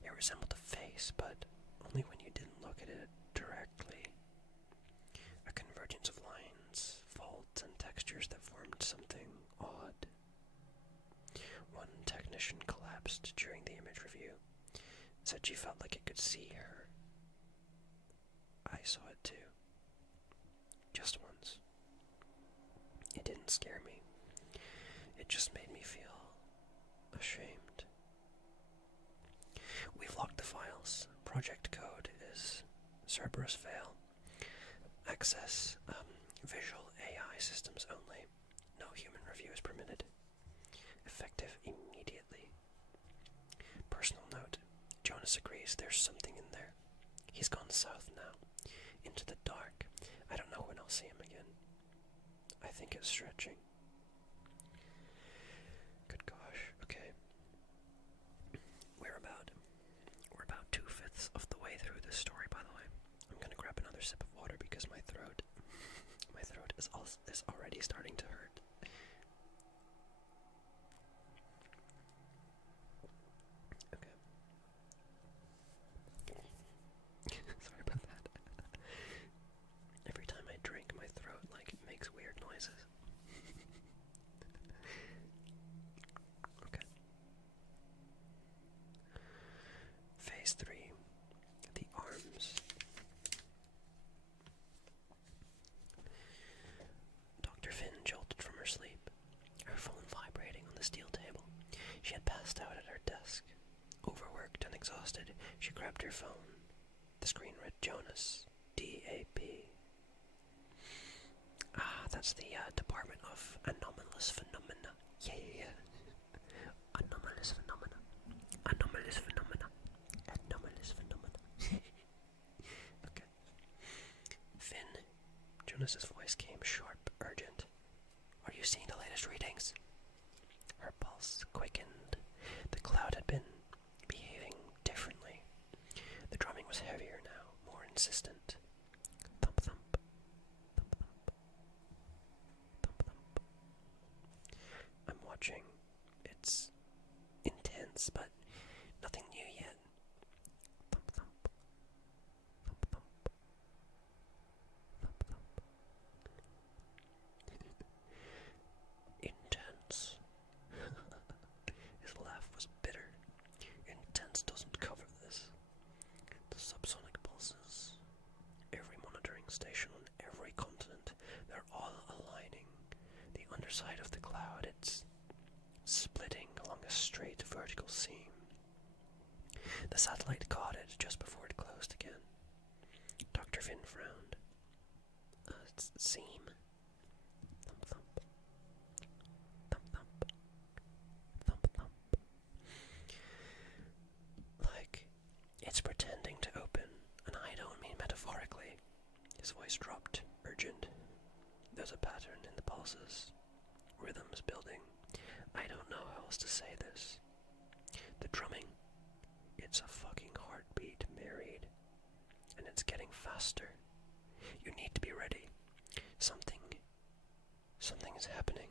It resembled a face, but only when you didn't look at it directly. A convergence of lines, folds, and textures that formed something odd. One technician collapsed during the image review. Said she felt like it could see her. I saw it too. Just once. It didn't scare me. It just made me feel ashamed. We've locked the files. Project code is Cerberus Veil. Access visual AI systems only. No human review is permitted. Effective immediately. Personal note. Jonas agrees there's something in there. He's gone south now. Into the dark. I don't know when I'll see him again. I think it's stretching. Good gosh. Okay. We're about 2/5 of the way through this story, by the way. I'm gonna grab another sip of water because my throat is already starting to hurt. Okay. Sorry about that. Every time I drink, my throat makes weird noises. Okay. Phase 3. The arms. Dr. Finn jolted from her sleep, her phone vibrating on the steel table. She had passed out at her desk. Overworked and exhausted, she grabbed her phone. The screen read Jonas, DAP. Ah, that's the Department of Anomalous Phenomena. Yeah. Anomalous phenomena. Anomalous phenomena. Anomalous phenomena. Okay. Finn. Jonas's voice came sharp, urgent. Are you seeing the latest readings? Her pulse quickened. The cloud had been behaving differently. The drumming was heavier now, more insistent. Thump thump. Thump thump. Thump thump. I'm watching. It's intense, but nothing new yet. Thump thump. Thump thump. Thump thump. Intense. His laugh was bitter. Intense doesn't side of the cloud. It's splitting along a straight vertical seam. The satellite caught it just before it closed again. Dr. Finn frowned. Seam. Thump thump. Thump thump. Thump thump. Like, it's pretending to open, and I don't mean metaphorically. His voice dropped, urgent. There's a pattern in the pulses. Rhythms building. I don't know how else to say this. The drumming. It's a fucking heartbeat married. And it's getting faster. You need to be ready. Something is happening.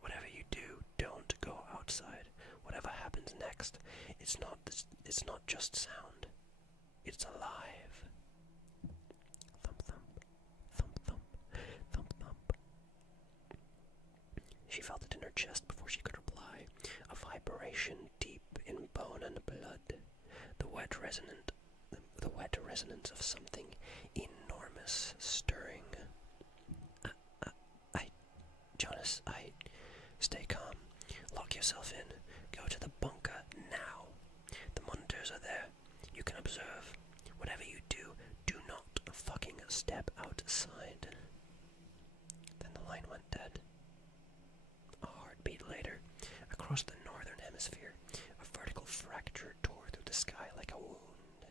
Whatever you do, don't go outside. Whatever happens next, it's not just sound. It's alive. Thump thump, thump thump, thump thump. She felt it in her chest before she could reply. A vibration deep in bone and blood. The wet resonance of something enormous stirring. Jonas, stay calm. Lock yourself in. Go to the bunker now. The monitors are there. You can observe. Whatever you do, do not fucking step outside. Then the line went dead. A heartbeat later, across the northern hemisphere, a vertical fracture tore through the sky like a wound.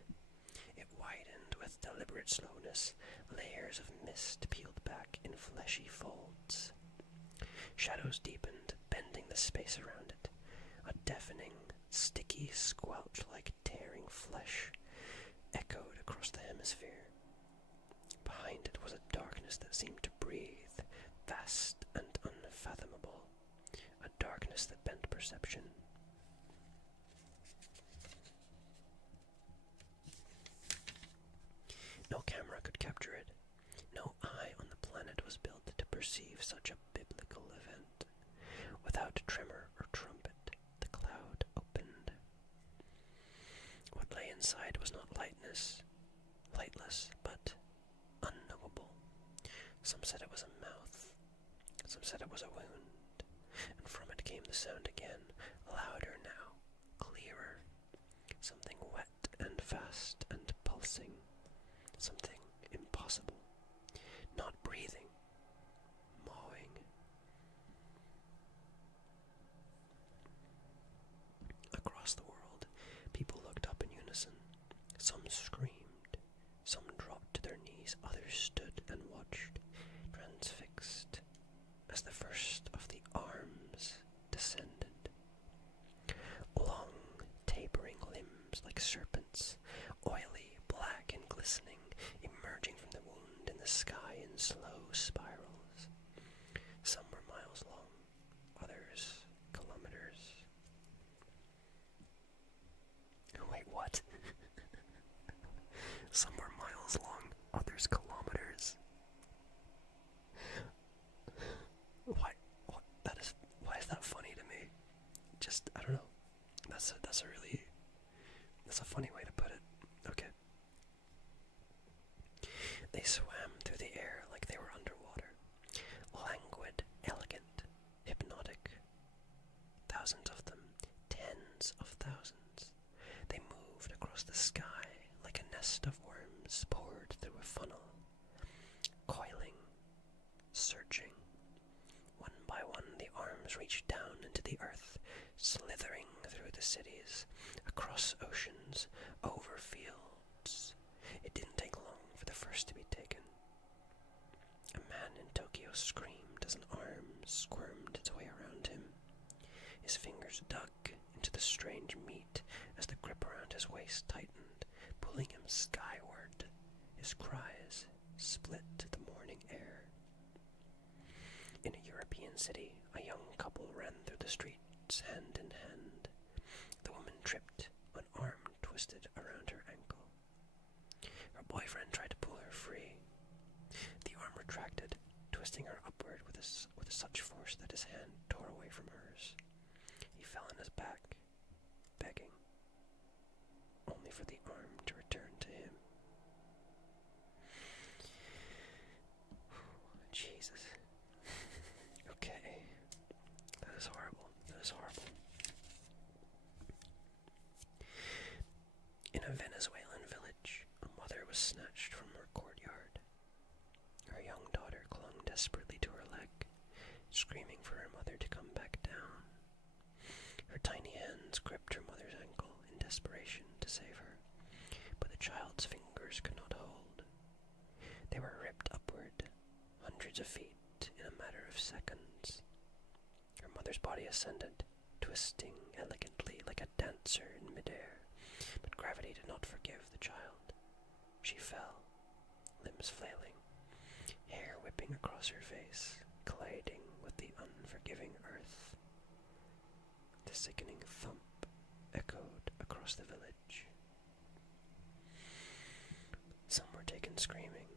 It widened with deliberate slowness. Layers of mist peeled back in fleshy folds. Shadows deepened, bending the space around it. A deafening, sticky squelch like tearing flesh echoed across the hemisphere. Behind it was a darkness that seemed to breathe, vast and unfathomable. A darkness that bent perception. No camera could capture it. No eye on the planet was built to perceive such a biblical event. Without tremor or trumpet, the cloud opened. What lay inside was not lightless, but unknowable. Some said it was a mouth, some said it was a wound, and from it came the sound again, louder now, clearer. Something wet and fast and pulsing. Something impossible. Not breathing. Mowing. Across the world, people looked up in unison. Some screamed. Some dropped to their knees. Others stood and watched, transfixed, as the first of the arms descended. Long, tapering limbs like serpents, oily, black and glistening, emerging from the wound in the sky in slow spirals. Some were miles long, others kilometers. Wait, what? Some were miles long, others kilometers. Why is that funny to me? Just, I don't know. That's a funny way to put it. Okay. They swam through the air like they were underwater. Languid, elegant, hypnotic. Thousands of them, tens of thousands. They moved across the sky like a nest of worms poured through a funnel. Coiling, searching. One by one the arms reached down into the earth, slithering through the cities, across oceans, over fields. It didn't take long for the first to be taken. A man in Tokyo screamed as an arm squirmed its way around him. His fingers dug into the strange meat as the grip around his waist tightened, pulling him skyward. His cries split the morning air. In a European city, a young couple ran through the streets hand in hand. The woman tripped, an arm twisted around her ankle. Her boyfriend tried to pull her free. The arm retracted, twisting her upward with such force that his hand tore away from hers. He fell on his back, begging, only for the arm to return to him. Jesus. screaming for her mother to come back down. Her tiny hands gripped her mother's ankle in desperation to save her, but the child's fingers could not hold. They were ripped upward, hundreds of feet in a matter of seconds. Her mother's body ascended, twisting elegantly like a dancer in midair, but gravity did not forgive the child. She fell, limbs flailing, hair whipping across her face, colliding with the unforgiving earth. The sickening thump echoed across the village. Some were taken screaming,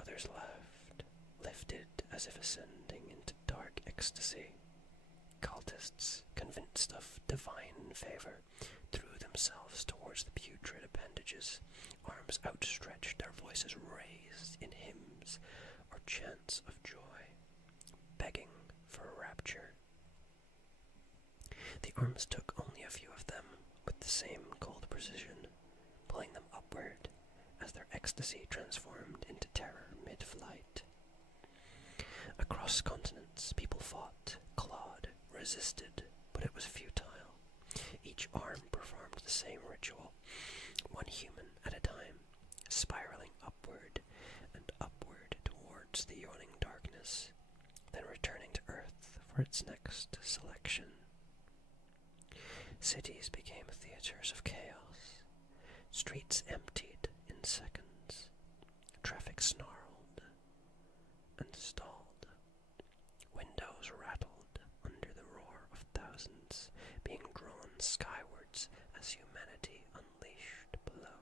others laughed, lifted as if ascending into dark ecstasy. Cultists, convinced of divine favor, threw themselves towards the putrid appendages, arms outstretched, their voices raised in hymns or chants of joy, begging for rapture. The arms took only a few of them, with the same cold precision, pulling them upward as their ecstasy transformed into terror mid-flight. Across continents, people fought, clawed, resisted, but it was futile. Each arm performed the same ritual, one human at a time, spiraling upward and upward towards the yawning darkness, then returning to Earth for its next selection. Cities became theaters of chaos. Streets emptied in seconds. Traffic snarled and stalled. Windows rattled under the roar of thousands being drawn skywards as humanity unleashed below.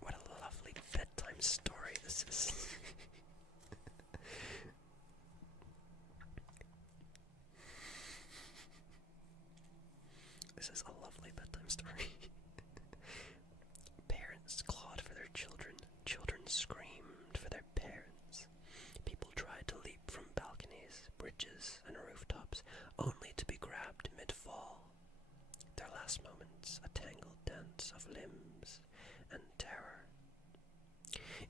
What a lovely bedtime story this is. This is a lovely bedtime story. Parents clawed for their children. Children screamed for their parents. People tried to leap from balconies, bridges, and rooftops, only to be grabbed mid-fall. Their last moments, a tangled dance of limbs and terror.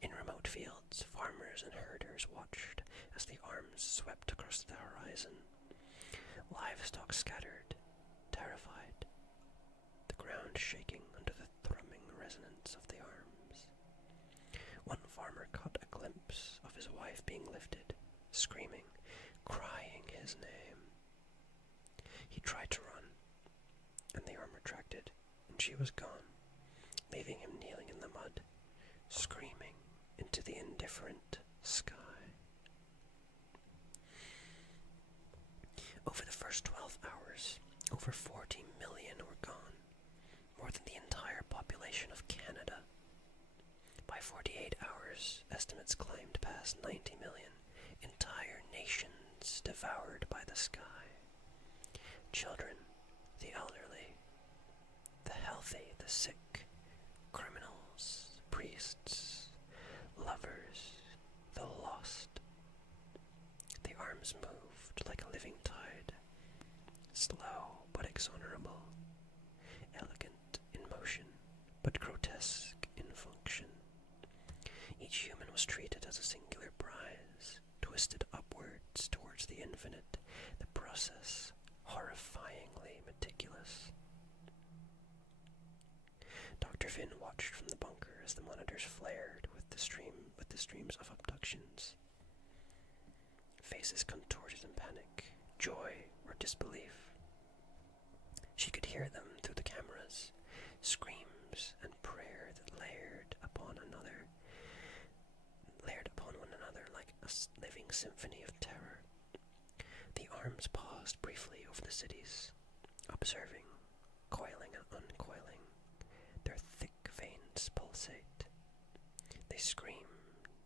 In remote fields, farmers and herders watched as the arms swept across the horizon. Livestock scattered, terrified, the ground shaking under the thrumming resonance of the arms. One farmer caught a glimpse of his wife being lifted, screaming, crying his name. He tried to run, and the arm retracted, and she was gone, leaving him kneeling in the mud, screaming into the indifferent sky. Over the first 12 hours, over 40 million were gone, more than the entire population of Canada. By 48 hours, estimates claimed past 90 million, entire nations devoured by the sky. Children, the elderly, the healthy, the sick, criminals, priests, lovers, the lost. The arms moved like a living tide, slow but exonerable, elegant in motion but grotesque in function. Each human was treated as a singular prize, twisted upwards towards the infinite, the process horrifyingly meticulous. Dr. Finn watched from the bunker as the monitors flared with the streams of abductions. Faces contorted in panic, joy, or disbelief. She could hear them through the cameras, screams and prayer that layered upon one another like a living symphony of terror. The arms paused briefly over the cities, observing, coiling and uncoiling, their thick veins pulsate. They screamed,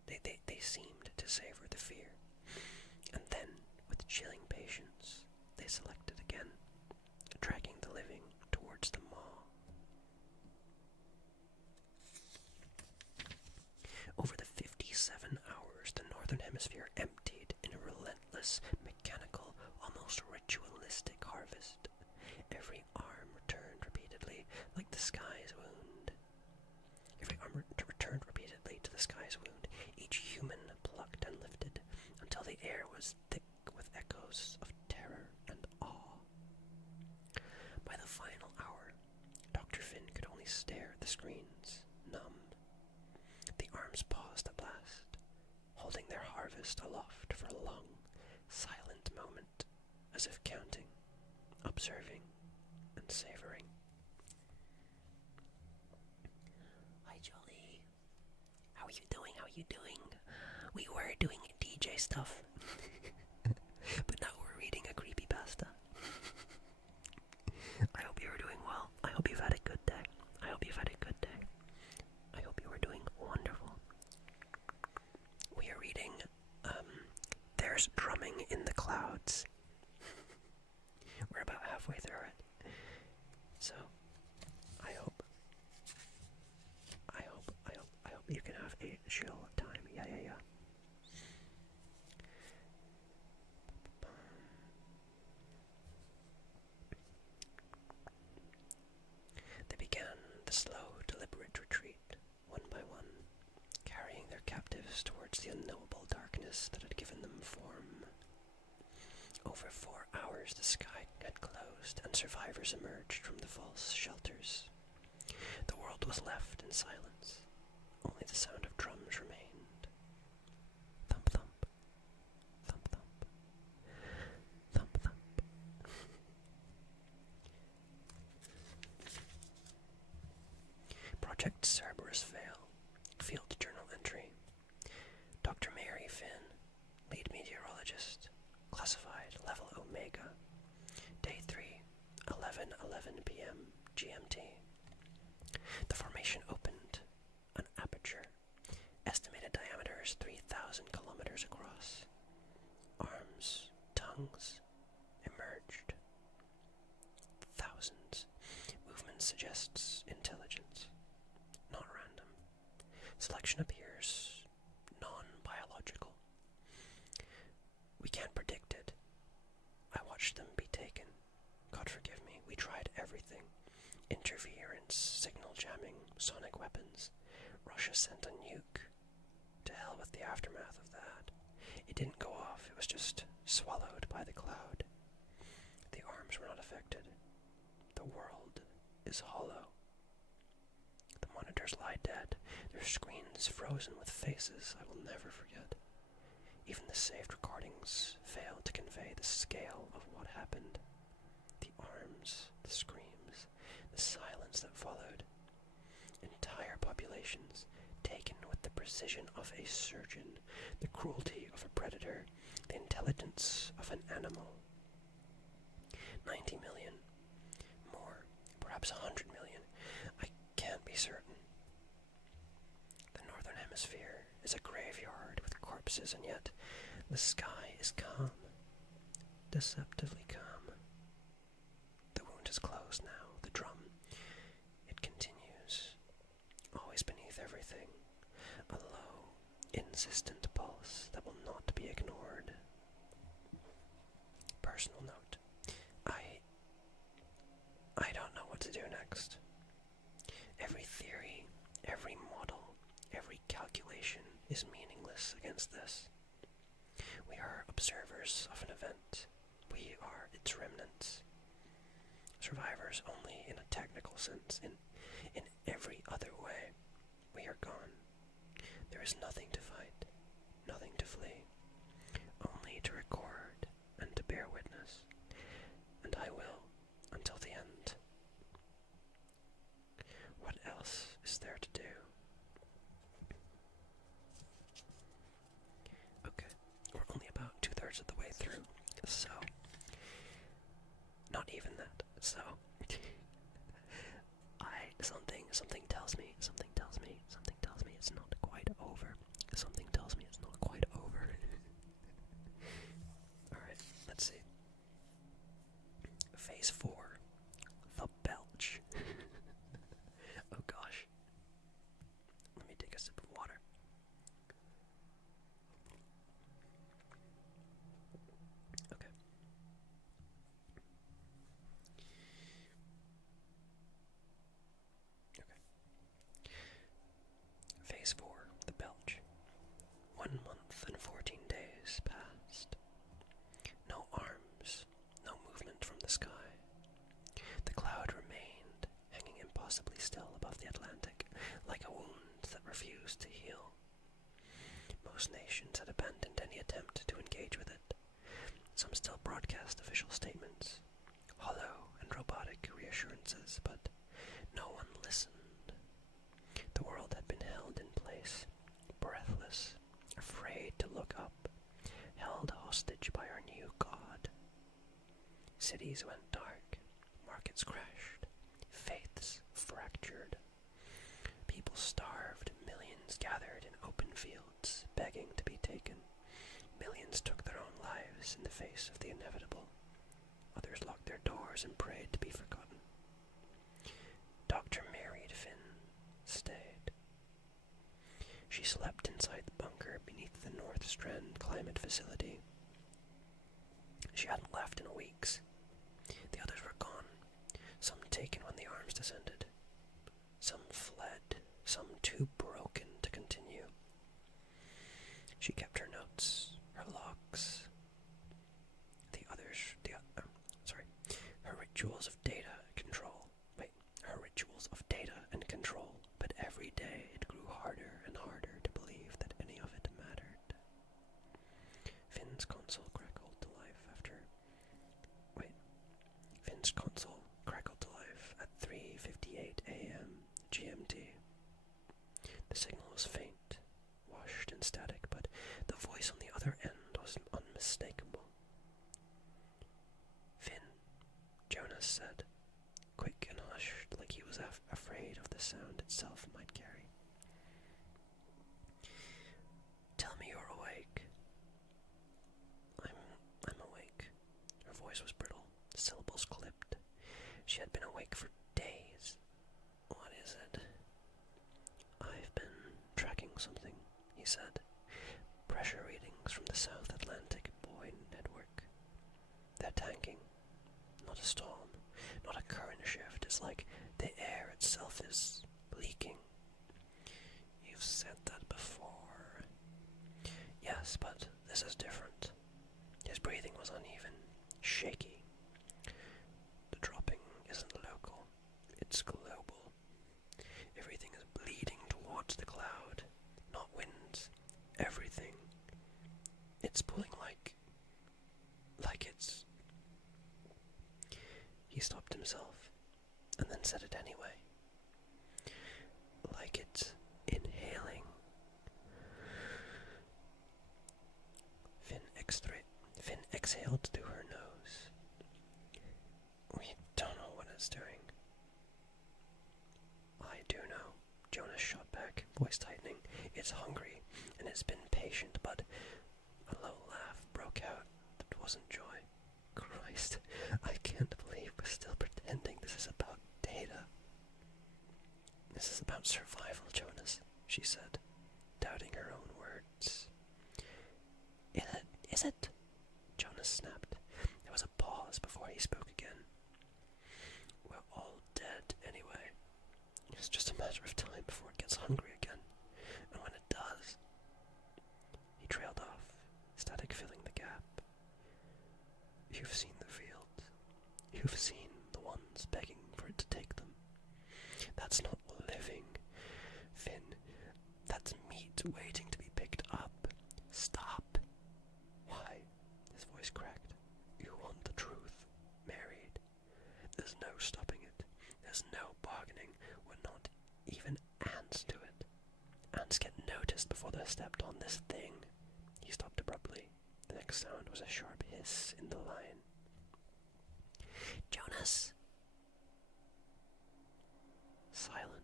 they seemed to savor the fear, and then, with chilling patience, they selected again, dragging the living towards the maw. Over the 57 hours, the Northern Hemisphere emptied in a relentless, mechanical, almost ritualistic harvest. Every arm returned repeatedly, like the sky's wound. Every arm returned repeatedly to the sky's wound, each human the air was thick with echoes of terror and awe. By the final hour, Dr. Finn could only stare at the screens, numb. The arms paused at last, holding their harvest aloft for a long, silent moment, as if counting, observing, and savoring. Hi, Jolly. How are you doing? How are you doing? We were doing DJ stuff, but now we're reading a creepypasta. I hope you are doing well. I hope you've had a good day. I hope you've had a good day. I hope you are doing wonderful. We are reading, There's Drumming in the Clouds. We're about halfway through it. So, I hope you can have a chill time. Yeah. They began the slow, deliberate retreat, one by one, carrying their captives towards the unknowable darkness that had given them form. Over 4 hours the sky had closed, and survivors emerged from the false shelters. The world was left in silence. Only the sound of drums remained. Thump thump, thump thump, thump thump. Project Cerberus Veil, Field Journal Entry. Dr. Mary Finn, Lead Meteorologist, Classified Level Omega. Day 3, 11:11 p.m. GMT. The formation opened. An aperture. Estimated diameter is 3,000 kilometers across. Arms, tongues, emerged. Thousands. Movement suggests intelligence. Not random. Selection appears non-biological. We can't predict it. I watched them be taken. God forgive me, we tried everything. Interference, signal jamming, sonic weapons. Russia sent a nuke. To hell with the aftermath of that. It didn't go off, it was just swallowed by the cloud. The arms were not affected. The world is hollow. The monitors lie dead, their screens frozen with faces I will never forget. Even the saved recordings fail to convey the scale of what happened. The arms, the screams, the silence that followed. Entire populations taken with the precision of a surgeon, the cruelty of a predator, the intelligence of an animal. 90 million. More, perhaps 100 million. I can't be certain. The northern hemisphere is a graveyard with corpses, and yet the sky is calm. Deceptively calm. The wound is closed now. The drum, it continues. Always beneath everything. A low, insistent pulse that will not be ignored. Personal note. I don't know what to do next. Every theory, every model, every calculation is meaningless against this. We are observers of an event. We are its remnants. Survivors only in a technical sense. In every other way, we are gone. There is nothing to fight, nothing to flee, only to record and to bear witness. And I will, until the end. What else is there to do? Okay, we're only about 2/3 of the way through, so not even that. So something tells me it's not quite over. Something tells me it's not quite over. All right, let's see. Phase 4, the belch. Oh gosh. Let me take a sip of water. Okay. Phase 4, the belch. Cities went dark, markets crashed, faiths fractured. People starved, millions gathered in open fields, begging to be taken. Millions took their own lives in the face of the inevitable. Others locked their doors and prayed to be forgotten. Dr. Married Finn stayed. She slept inside the bunker beneath the North Strand Climate Facility. She hadn't left in weeks. The others were gone, some taken when the arms descended. Some fled, some too broken to continue. She kept her notes, her logs, her rituals of data and control, but every day it grew harder and harder to believe that any of it mattered. Finn's console crackled to life at 3:58 a.m. GMT. The signal was faint, washed in static, but the voice on the other end was unmistakable. "Finn," Jonas said, quick and hushed, like he was afraid of the sound itself might carry. "Tell me you're awake." I'm awake." Her voice was brittle, syllables clipped. She had been awake for days. "What is it?" "I've been tracking something," he said. "Pressure readings from the South Atlantic buoy network. They're tanking. Not a storm, not a current shift. It's like the air itself is leaking." "You've said that before." "Yes, but this is different." His breathing was uneven, shaky. "The dropping isn't local, it's global. Everything is bleeding towards the cloud, not winds. Everything. It's pulling like it's..." He stopped himself, and then said it anyway. "Like it's inhaling." Finn exhaled through her nose. "We don't know what it's doing." "I do know," Jonas shot back, voice tightening. "It's hungry, and it's been patient, but..." A low laugh broke out that wasn't joy. "Christ, I can't believe we're still pretending this is about data." "This is about survival, Jonas," she said, doubting her own words. Is it? Jonas snapped. There was a pause before he spoke again. "We're all dead anyway. It's just a matter of time before it gets hungry again. And when it does..." He trailed off, static filling the gap. "You've seen the fields. You've seen the ones begging for it to take them. That's not living, Finn. That's meat waiting to be picked up. Stop." "Why?" His voice cracked. "You want the truth, Married. There's no stopping it. There's no bargaining. We're not even ants to it. Ants get noticed before they're stepped on. This thing..." He stopped abruptly. The next sound was a sharp hiss in the line. "Jonas!" Silence.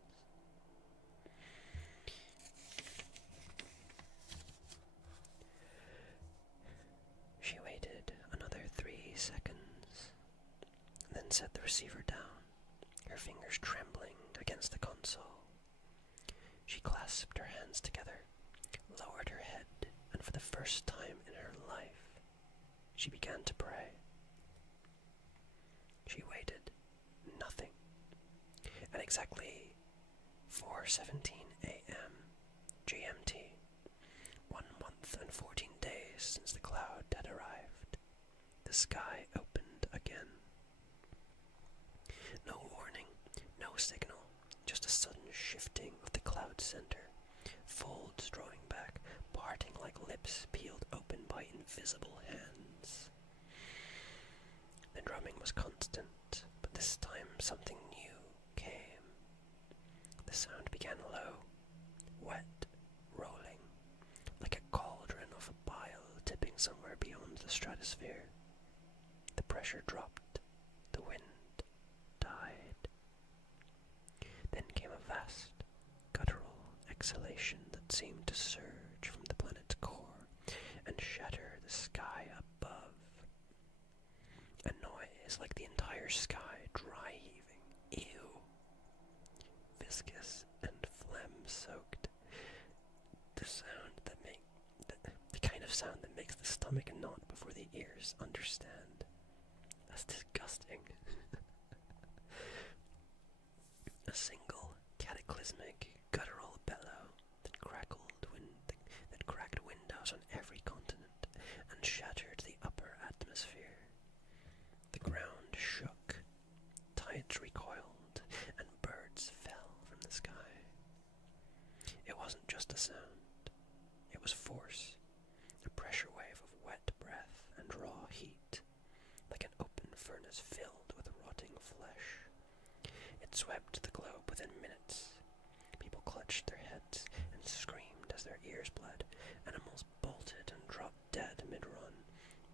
She waited another 3 seconds, then set the receiver down, her fingers trembling against the console. She clasped her hands together, lowered her head, and for the first time in her life, she began to pray. She waited. Nothing. At exactly 4:17 a.m. GMT, 1 month and 14 days since the cloud had arrived, the sky opened again. No warning, no signal, just a sudden shifting of the cloud center, folds drawing back, parting like lips peeled open by invisible hands. The drumming was constant, but this time something new came. The sound began low, wet, rolling, like a cauldron of bile tipping somewhere beyond the stratosphere. The pressure dropped, Then came a vast, guttural exhalation that seemed to surge from the planet's core and shatter the sky above. A noise like the entire sky dry heaving, ew, viscous and phlegm-soaked. The kind of sound that makes the stomach knot before the ears understand. That's disgusting. A single cataclysmic guttural bellow that cracked windows on every continent and shattered the upper atmosphere. The ground shook, tides recoiled, and birds fell from the sky. It wasn't just a sound, it was force, a pressure wave of wet breath and raw heat, like an open furnace filled with rotting flesh. It swept the globe within minutes. People clutched their heads and screamed as their ears bled. Animals bolted and dropped dead mid-run.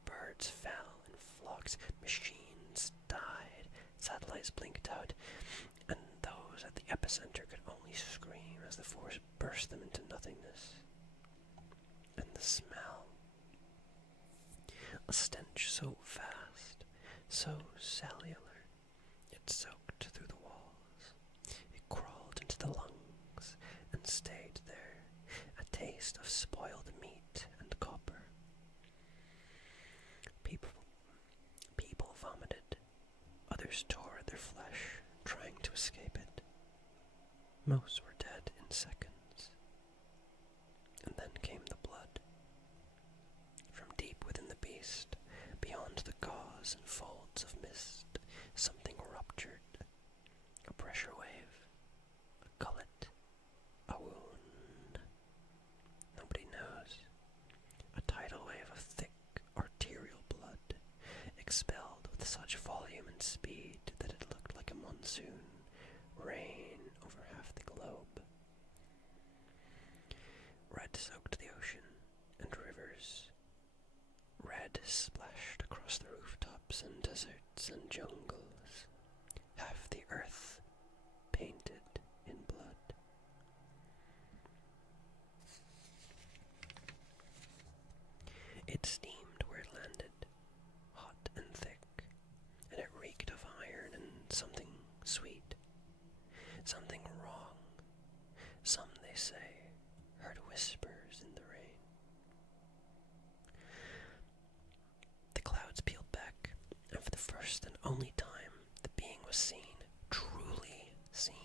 Birds fell in flocks. Machines died. Satellites blinked out. And those at the epicenter could only scream as the force burst them into nothingness. And the smell. A stench so vast, so cellular, it soaked through the walls. It crawled into the lungs and stayed there, a taste of spoiled meat and copper. People vomited. Others tore at their flesh, trying to escape it. Most were dead in seconds. And then came the blood. From deep within the beast, beyond the gauze and folds of mist, something ruptured. A pressure wave, a gullet, a wound. Nobody knows. A tidal wave of thick, arterial blood, expelled with such volume and speed that it looked like a monsoon rain over half the globe. Red soaked the ocean and rivers. Red splashed across the rooftops and deserts and jungles. Half the earth painted in blood. It steamed where it landed, hot and thick, and it reeked of iron and something sweet, something wrong. Some, they say, heard whispers in the rain. The clouds peeled back, and for the first and only time, the being was seen, truly seen.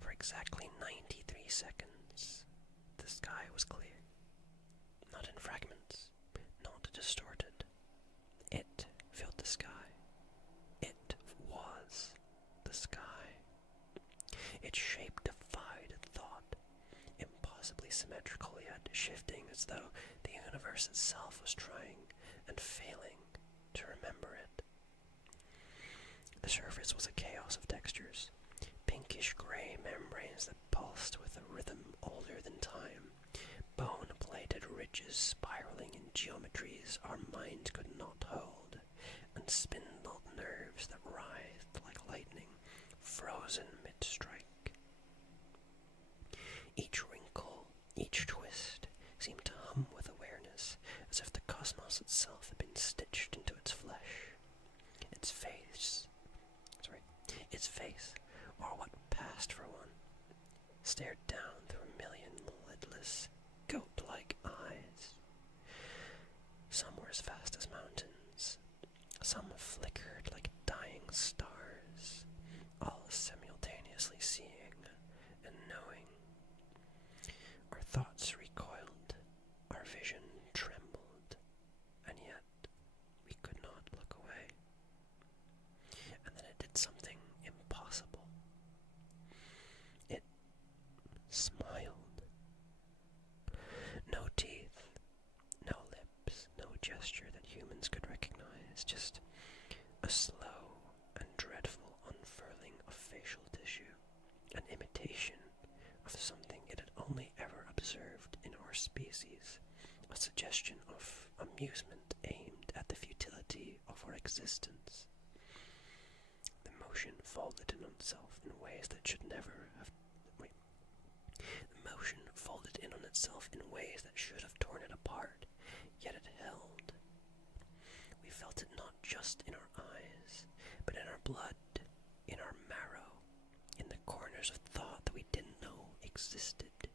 For exactly 93 seconds, the sky was clear. Not in fragments, not distorted. It filled the sky. It was the sky. Its shape defied thought, impossibly symmetrical yet shifting as though the universe itself was trying and failing to remember it. The surface was a chaos of textures, pinkish-gray membranes that pulsed with a rhythm older than time, bone-plated ridges spiraling in geometries our minds could not hold, and spindled nerves that writhed like lightning, frozen mid-strike. Each wrinkle, each twist, seemed to hum with awareness, as if the cosmos itself had been stitched into its flesh. Its face, or what passed for one, stared down through a million lidless, goat-like eyes. Some were as vast as mountains, some flickered like dying stars, all simultaneously seeing and knowing. Our thoughts recoiled, our vision trembled, and yet we could not look away. And then it did something impossible. It smiled. No teeth, no lips, no gesture that humans could recognize, just a slow and dreadful unfurling of facial tissue, an imitation of something it had only ever observed in our species, a suggestion of amusement aimed at the futility of our existence. The motion folded in on itself in ways that should never have. Wait. The motion folded in on itself in ways that should have torn it apart, yet it held. We felt it not just in our eyes, but in our blood, in our marrow, in the corners of thought that we didn't know existed.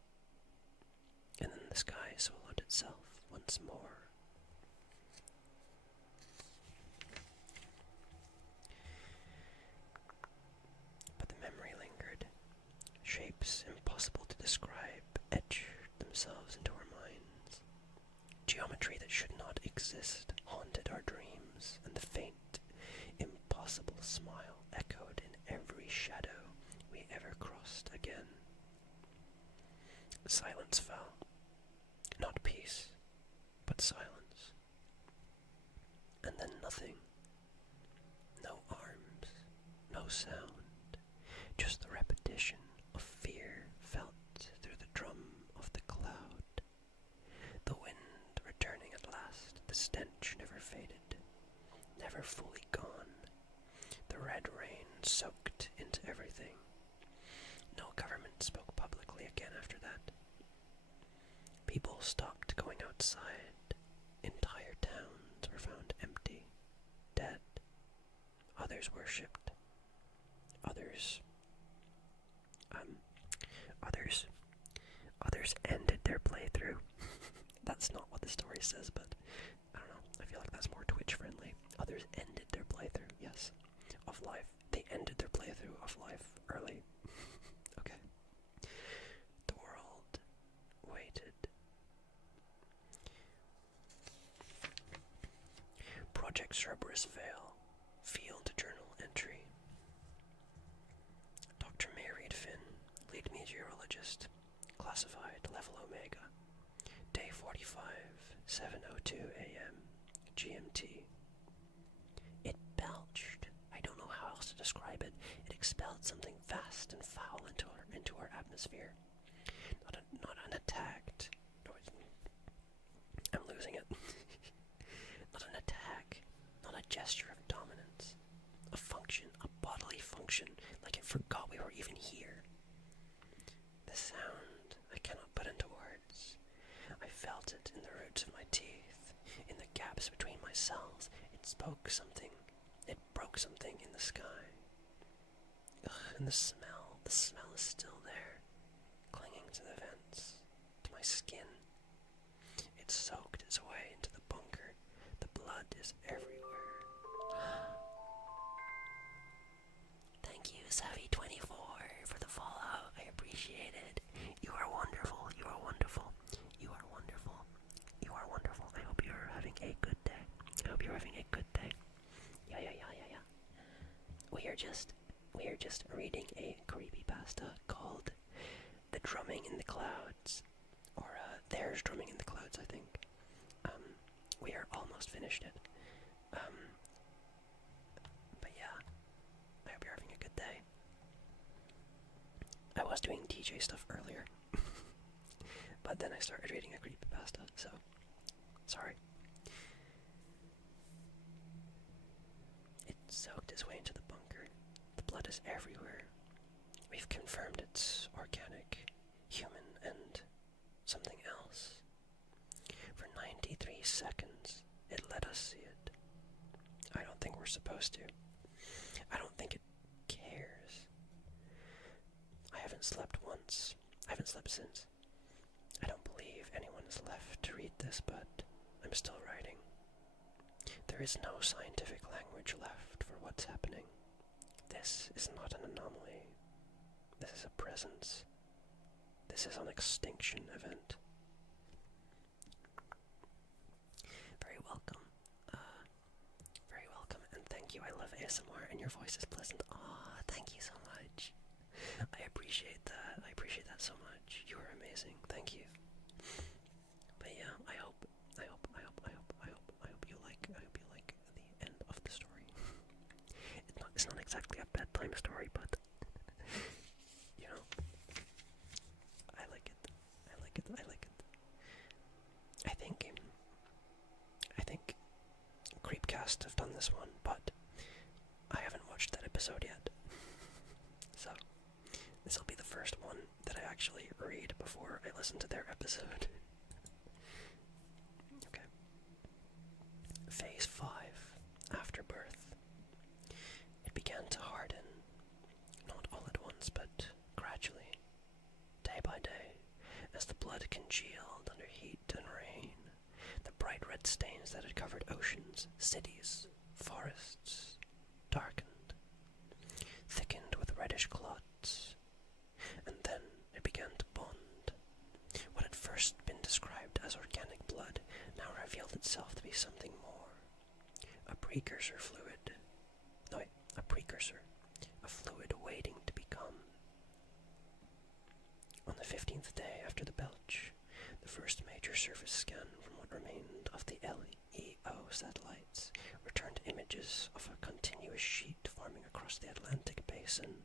And then the sky swallowed itself once more. But the memory lingered. Shapes impossible to describe etched themselves into our minds. Geometry that should not exist haunted our dreams, and the faint, impossible smile echoed in every shadow we ever crossed again. Silence fell. Not peace, but silence. And then nothing. No arms, no sound, just the repetition of fear felt through the drum of the cloud. The wind returning at last, the stench never faded, never fully gone. The red rain soaked into everything. No government spoke publicly again after that. People stopped going outside. Entire towns were found empty, dead. Others worshipped. Others ended their playthrough. That's not what the story says, but I don't know. I feel like that's more Twitch friendly. Others ended their playthrough, yes, of life. They ended their playthrough of life early. Okay. The world waited. Project Cerberus Vale. Field Journal entry. Dr. Mayreed Finn, lead meteorologist. Classified Level Omega. Day 45, 7:02 a.m. GMT. It belched. I don't know how else to describe it. It expelled something vast and foul into our atmosphere. Not unattacked. No, I'm losing it. Not an attack. Not a gesture of dominance. A function, a bodily function, like it forgot we were even here. The sound I cannot put into words. I felt it in the roots of my teeth, in the gaps between my cells. It spoke something. It broke something in the sky. Ugh, and the smell is still there, clinging to the vents, to my skin. It soaked its way into the bunker. The blood is everywhere. Thank you, Savvy24, for the follow. I appreciate it. You are wonderful. You are wonderful. You are wonderful. You are wonderful. I hope you are having a good day. I hope you're having a good day. Yeah. We are just reading a creepypasta called The Drumming in the Clouds. Or, There's Drumming in the Clouds, I think. We are almost finished it. But yeah, I hope you're having a good day. I was doing DJ stuff earlier, but then I started reading a creepypasta, so sorry. It soaked its way into the bunker. The blood is everywhere. We've confirmed it's organic, human, and something else. For 93 seconds, it let us see it. I don't think we're supposed to. I don't think it cares. I haven't slept once. I haven't slept since. I don't believe anyone is left to read this, but I'm still writing. There is no scientific language left for what's happening. This is not an anomaly. This is a presence. This is an extinction event. Very welcome. Very welcome, and thank you. I love ASMR, and your voice is pleasant. Aw, thank you so much. I appreciate that. I appreciate that so much. You are amazing. Thank you. But yeah, I hope you like the end of the story. It's not exactly a bedtime story, but you know, I like it. I think Creepcast have done this one, but I haven't watched that episode yet. first one that I actually read before I listen to their episode. Okay. Phase 5. After birth. It began to harden. Not all at once, but gradually. Day by day. As the blood congealed under heat and rain. The bright red stains that had covered oceans, cities, forests, darkened, thickened with reddish clots, and then it began to bond. What had first been described as organic blood now revealed itself to be something more. A precursor fluid. No, wait, a precursor. A fluid waiting to become. On the 15th day after the belch, the first major surface scan from what remained of the LEO satellites returned images of a continuous sheet forming across the Atlantic basin.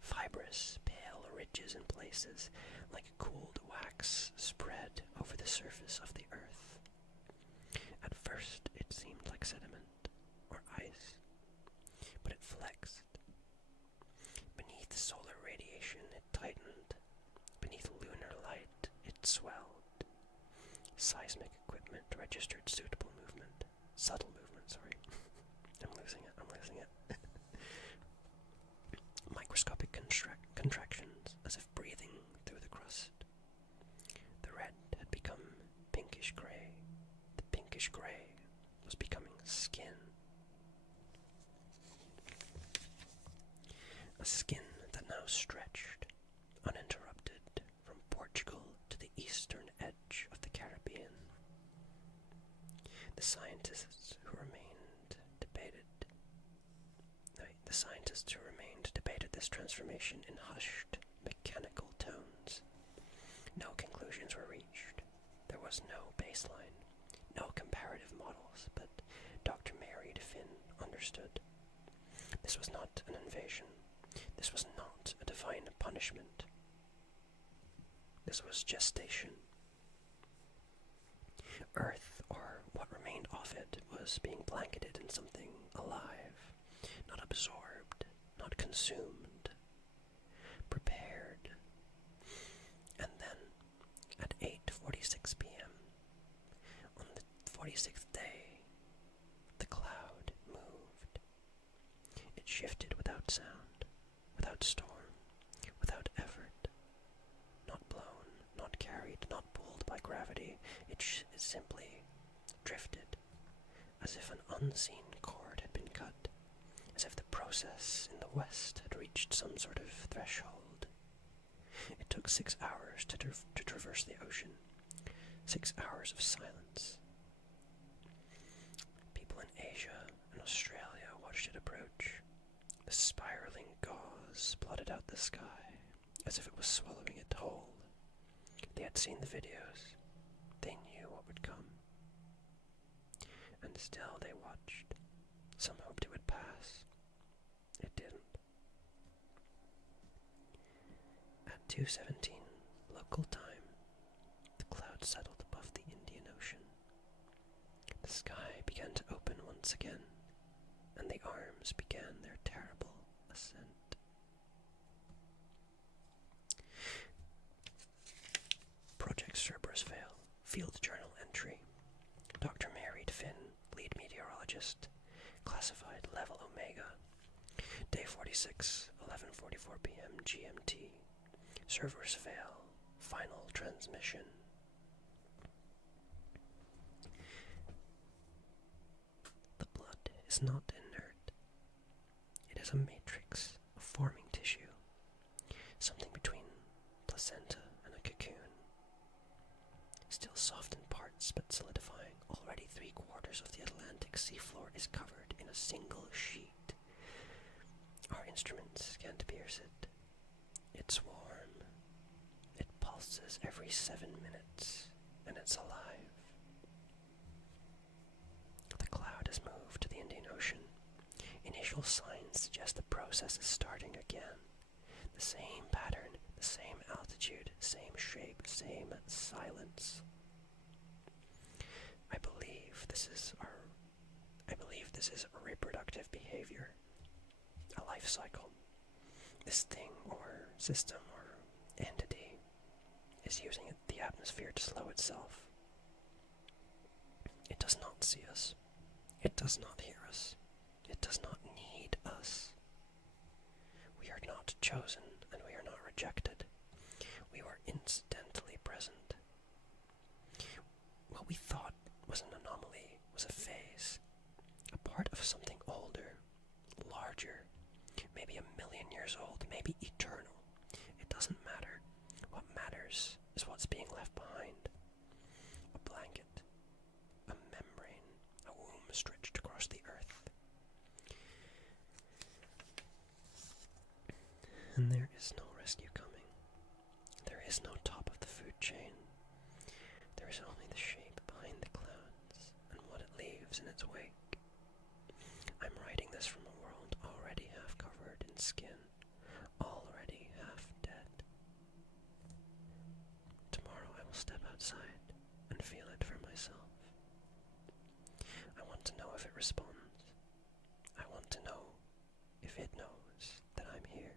Fibrous, pale ridges in places, like cooled wax, spread over the surface of the Earth. At first it seemed like sediment, or ice, but it flexed. Beneath solar radiation it tightened. Beneath lunar light it swelled. Seismic equipment registered subtle movement, sorry. I'm losing it. Microscopic contractions, as if breathing through the crust. The red had become pinkish gray. The pinkish gray was becoming skin. A skin that now stretched, uninterrupted, from Portugal to the eastern edge of the Caribbean. The scientists who remained debated this transformation in hushed, mechanical tones. No conclusions were reached. There was no baseline, no comparative models, but Dr. Mary DeFin understood. This was not an invasion. This was not a divine punishment. This was gestation. Earth, or what remained of it, was being blanketed in something alive, not absorbed, not consumed, prepared. And then, at 8:46 p.m., on the 46th day, the cloud moved. It shifted without sound, without storm, without effort, not blown, not carried, not pulled by gravity. It simply drifted, as if an unseen cord had been cut, as if the process in the west had reached some sort of threshold. It took 6 hours to traverse the ocean, 6 hours of silence. People in Asia and Australia watched it approach. The spiraling gauze blotted out the sky, as if it was swallowing it whole. They had seen the videos. They knew what would come. And still they watched. Some hoped it would pass. It didn't. At 2:17 local time, the clouds settled above the Indian Ocean. The sky began to open once again, and the arms began their terrible ascent. Project Cerberus Veil, Field Journal entry. Dr. Mary DeFin, lead meteorologist, classified level Omega. Day 46, 11:44 p.m. GMT. Cerberus Veil, final transmission. The blood is not inert. It is a matrix of forming tissue, something between placenta and a cocoon. Still soft in parts but solidifying, already 3/4 of the Atlantic seafloor is covered in a single sheet. Our instruments can't pierce it. It's warm. It pulses every 7 minutes, and it's alive. The cloud has moved to the Indian Ocean. Initial signs suggest the process is starting again. The same pattern, the same altitude, same shape, same silence. I believe this is reproductive behavior, a life cycle. This thing, or system or entity is using the atmosphere to slow itself. It does not see us. It does not hear us. It does not need us. We are not chosen, and we are not rejected. We were incidentally present. What we thought was an anomaly was a phase, a part of something older, larger, maybe 1,000,000 years old, maybe eternal. It doesn't matter. What matters is what's being left behind. A blanket, a membrane, a womb stretched across the earth. And there is no rescue coming. There is no top of the food chain. There is only the shape behind the clouds and what it leaves in its wake. I'm writing this from a world already half covered in skin, already half dead. Tomorrow I will step outside and feel it for myself. I want to know if it responds. I want to know if it knows that I'm here.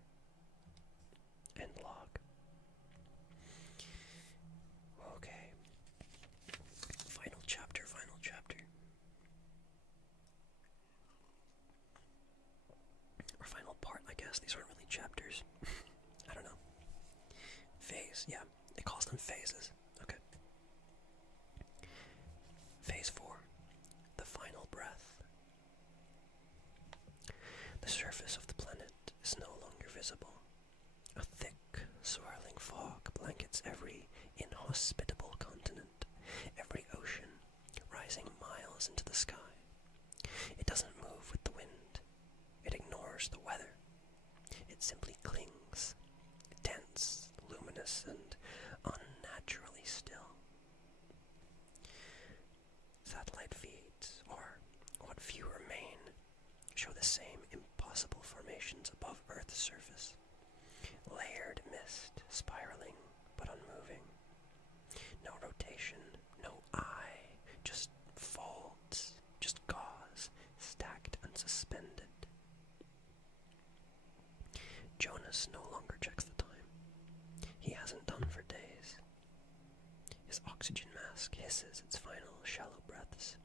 End log. Okay. Final chapter, final chapter. Or final part, I guess. These aren't really chapters. I don't know. Phase, yeah. It calls them phases. Okay. Phase 4. The final breath. The surface of the planet is no longer visible. A thick, swirling fog blankets every inhospitable continent, every ocean, rising miles into the sky. It doesn't move with the wind. It ignores the weather. It simply clings, dense, luminous, and unnaturally still. Satellite feeds, or what few remain, show the same impossible formations above Earth's surface. Layered mist, spiraling but unmoving. No rotation, no eye, just folds, just gauze, stacked and suspended. Jonas no longer checks the time. He hasn't done for days. His oxygen mask hisses its final shallow breaths,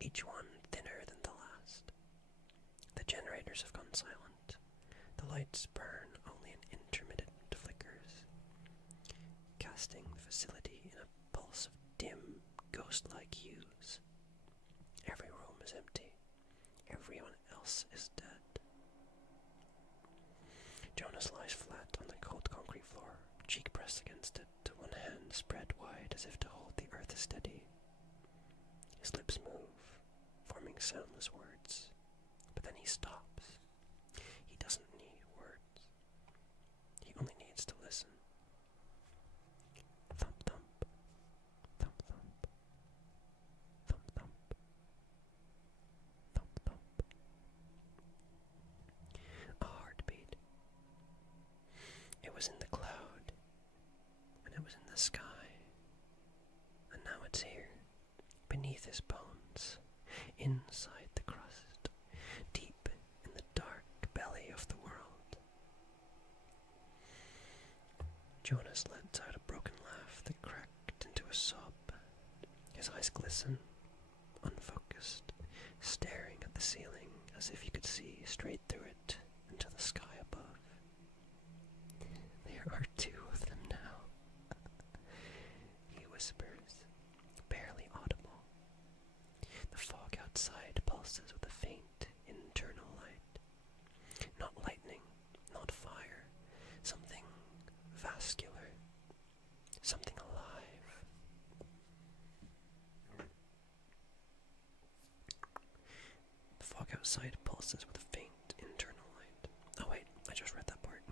each one thinner than the last. The generators have gone silent. The lights burn only in intermittent flickers, casting the facility in a pulse of dim, ghost-like hues. Every room is empty. Everyone else is dead. Jonas lies flat on the cold concrete floor, cheek pressed against it, one hand spread wide as if to hold the earth steady. His lips move, forming soundless words, but then he stops. He doesn't need words. He only needs to listen. Thump thump, thump thump, thump thump, thump thump. A heartbeat. It was in the cloud, and it was in the sky, and now it's here, beneath his bones, inside the crust, deep in the dark belly of the world. Jonas lets out a broken laugh that cracked into a sob. His eyes glisten, unfocused, staring at the ceiling as if you could see straight through it into the sky above. There are 2 of them now, he whispers, barely audible. The fog outside pulses with a faint internal light. Not lightning, not fire, something vascular, something alive. The fog outside pulses with a faint internal light. Oh wait, I just read that part.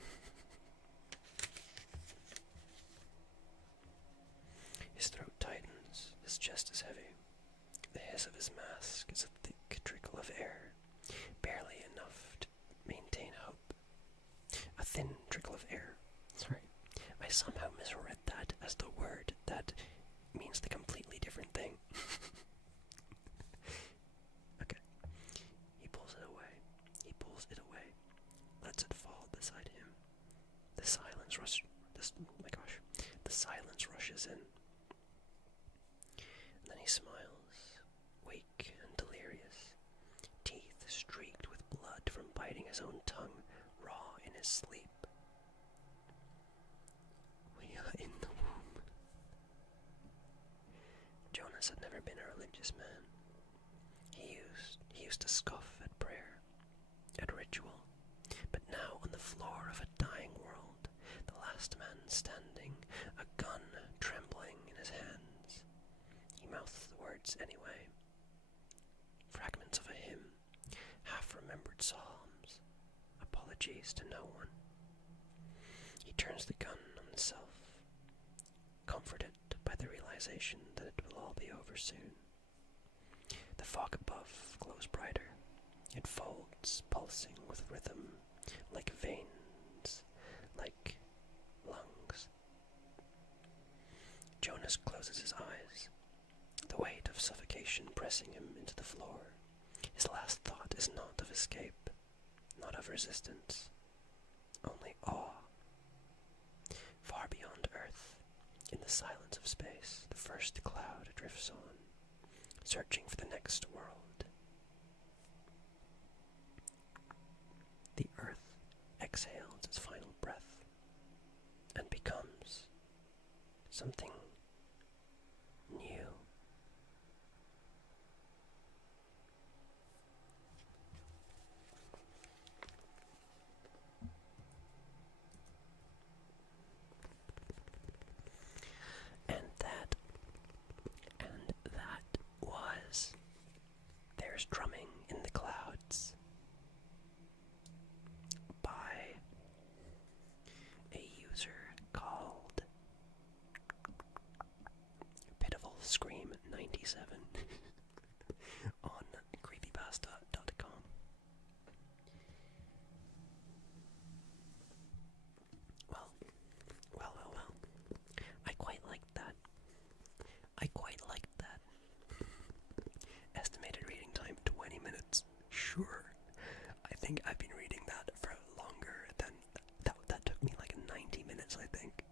His throat tightens, his chest is heavy. The hiss of his mask is a thick trickle of air, barely enough to maintain hope. A thin trickle of air. Sorry, I somehow misread that as the word that means the completely different thing. Okay. He pulls it away. He pulls it away, lets it fall beside him. The silence from biting his own tongue raw in his sleep. We are in the womb. Jonas had never been a religious man. He used to scoff at prayer, at ritual, but now on the floor of a dying world, the last man standing, a gun trembling in his hands, he mouthed the words anyway. Fragments of a hymn, half-remembered psalms, apologies to no one. He turns the gun on himself, comforted by the realization that it will all be over soon. The fog above glows brighter. It folds, pulsing with rhythm, like veins, like lungs. Jonas closes his eyes, the weight of suffocation pressing him into the floor. His last thought is not of escape, not of resistance, only awe. Far beyond Earth, in the silence of space, the first cloud drifts on, searching for the next world. The Earth exhales its final breath and becomes something new. And that was There's Drumming in the Clouds by a user called Pitiful Scream 97 on creepypasta.com. Well. I quite liked that. Estimated reading time 20 minutes. Sure. I think I've been reading that for longer than that took me like 90 minutes, I think.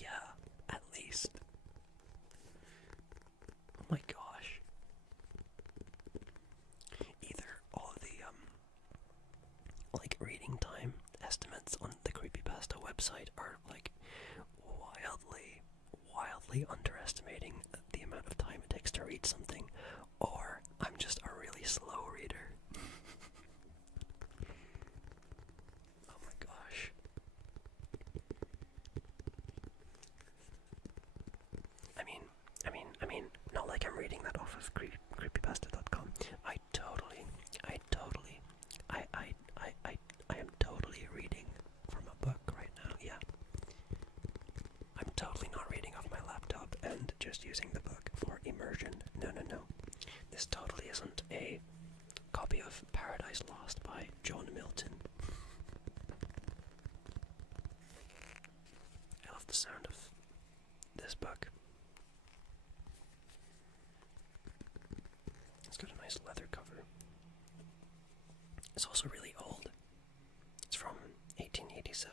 Yeah, at least. Oh my gosh. Either all of the like reading time estimates on the Creepypasta website are like wildly underestimating the amount of time it takes to read something, or I'm just a really slow reader. Oh my gosh. I mean, not like I'm reading that off of creepypasta.com. I am totally reading from a book right now, yeah. I'm totally not reading off my laptop and just using the book for immersion. No. This totally isn't a copy of Paradise Lost by John Milton. I love the sound of this book. It's got a nice leather cover. It's also really old. It's from 1887.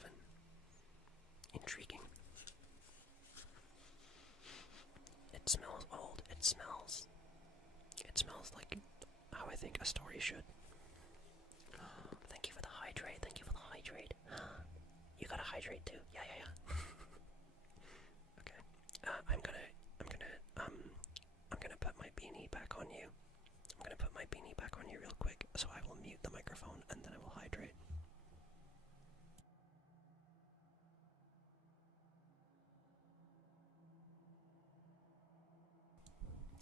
Intriguing. It smells old. It smells like how I think a story should. Thank you for the hydrate. You gotta hydrate too. Yeah. Okay. I'm gonna put my beanie back on you. Real quick, so I will mute the microphone and then I will hydrate.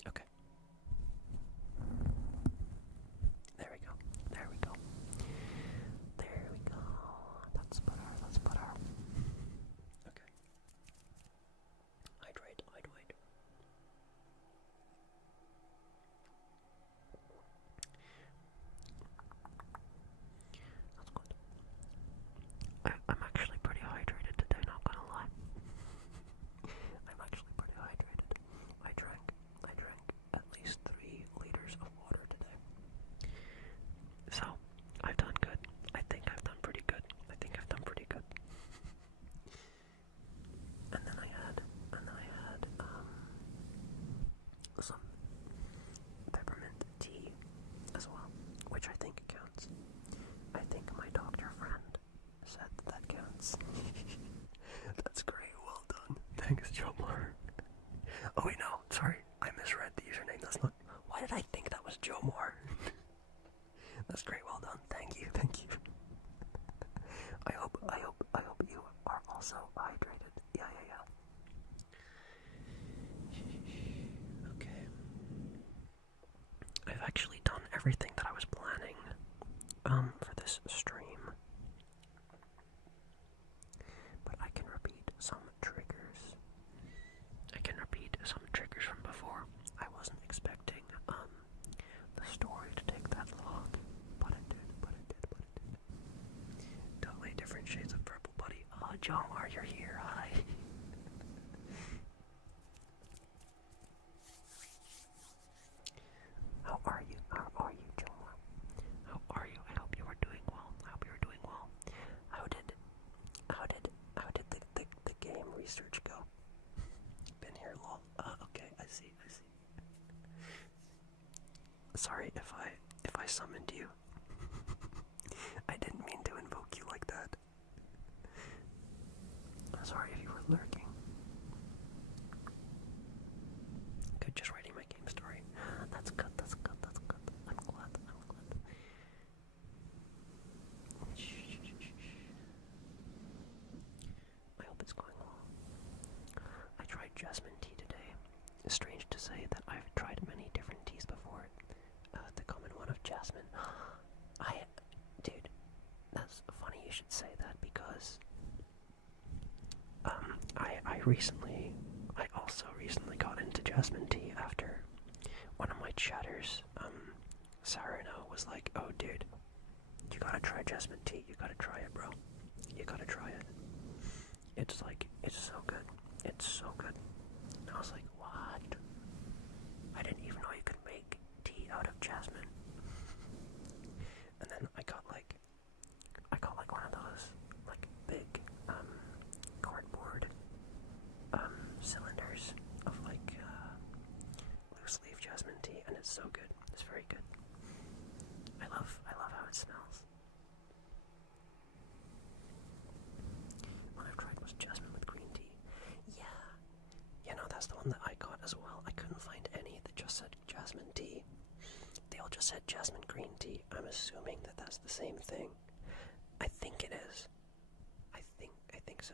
Okay. There we go. That's better. Okay. Hydrate. That's Oh wait, no, sorry, I misread the username. That's not. Why did I think that was Joe Moore? That's great. Well done. Thank you. Thank you. I hope you are also hydrated. Yeah. Okay. I've actually done everything that I was planning for this stream. But I can repeat some triggers. From before. I wasn't expecting the story to take that long, but it did. Totally different shades of purple, buddy. Oh, John, you're here. Hi. How are you, John? How are you? I hope you are doing well. How did the game research go? Been here long. Okay, I see. Sorry if I summoned you. I didn't mean to invoke you like that. I'm sorry if you were lurking. Good, just writing my game story. That's good. I'm glad. I hope it's going well. I tried jasmine tea today. It's strange to say that I've tried many different teas before. The common one of jasmine. Dude, that's funny you should say that because I also recently got into jasmine tea after one of my chatters, Sarano, was like, oh dude, you gotta try jasmine tea, you gotta try it, bro. You gotta try it. It's so good. It's so good. And I was like, what? I didn't even know you could make tea out of jasmine. And then I got like one of those like big cardboard cylinders of like loose leaf jasmine tea, and it's so good. It's very good. I love how it smells. One I've tried was jasmine with green tea. Yeah, no, that's the one that I got as well. I couldn't find any that just said jasmine tea. They all just said jasmine green tea. I'm assuming that that's the same thing. I think it is. I think so.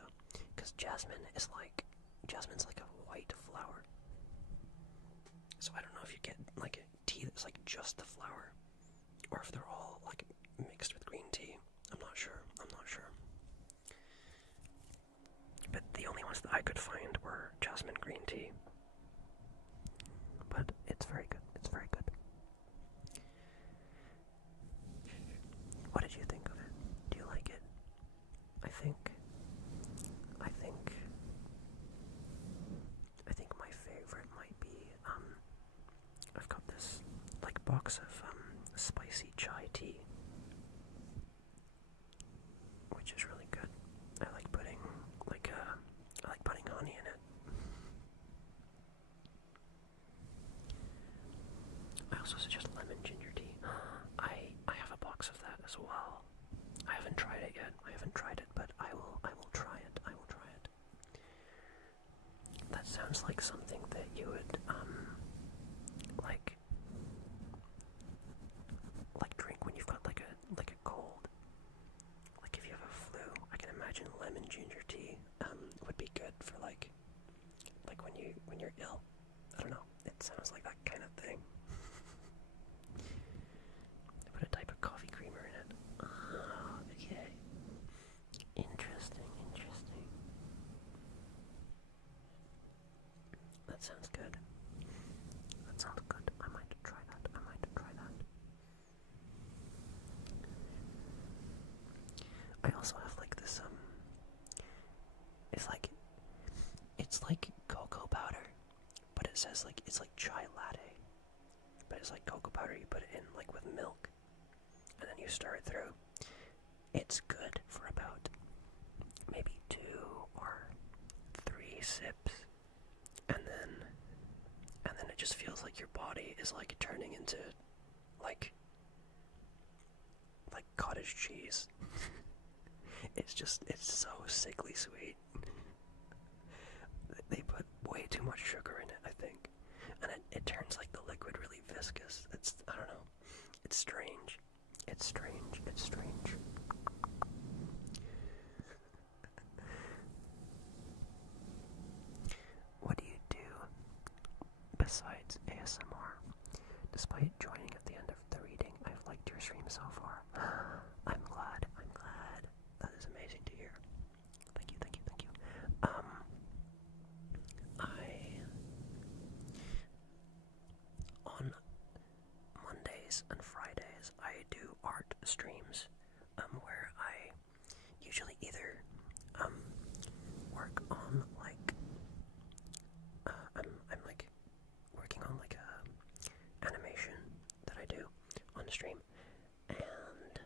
Because jasmine's like a white flower. So I don't know if you get like a tea that's like just the flower, or if they're all like mixed with green tea. I'm not sure. But the only ones that I could find were jasmine green tea. But it's very good. What did you think of it? Do you like it? I think my favorite might be I've got this like box of spicy chai tea, which is really good. I like putting honey in it. I also suggest lemon ginger tea. I have a box of that as well. I haven't tried it yet. But I will try it. That sounds like something that you would like drink when you've got like a cold. Like if you have a flu, I can imagine lemon ginger tea would be good for like when you're ill. I don't know. It sounds like that kind of thing. I put a type of coffee creamer in it. Oh, okay. Interesting. That sounds good. I might try that. I also have like this it's like cocoa powder, but it says like it's like chai latte, but it's like cocoa powder. You put it in like with milk, and then you stir it through. It's good for about maybe 2 or 3 sips, and then it just feels like your body is like turning into like cottage cheese. It's so sickly sweet. They put way too much sugar in it, I think. it turns like the liquid really viscous. I don't know. It's strange. It's strange. It's strange. What do you do besides ASMR? Despite joining at the end of the reading, I've liked your stream so far. I'm glad. I'm glad. That is amazing to hear. Thank you. Thank you. Thank you. On Mondays and Fridays, I do art streams, where I usually either work on like I'm like working on like a animation that I do on the stream, and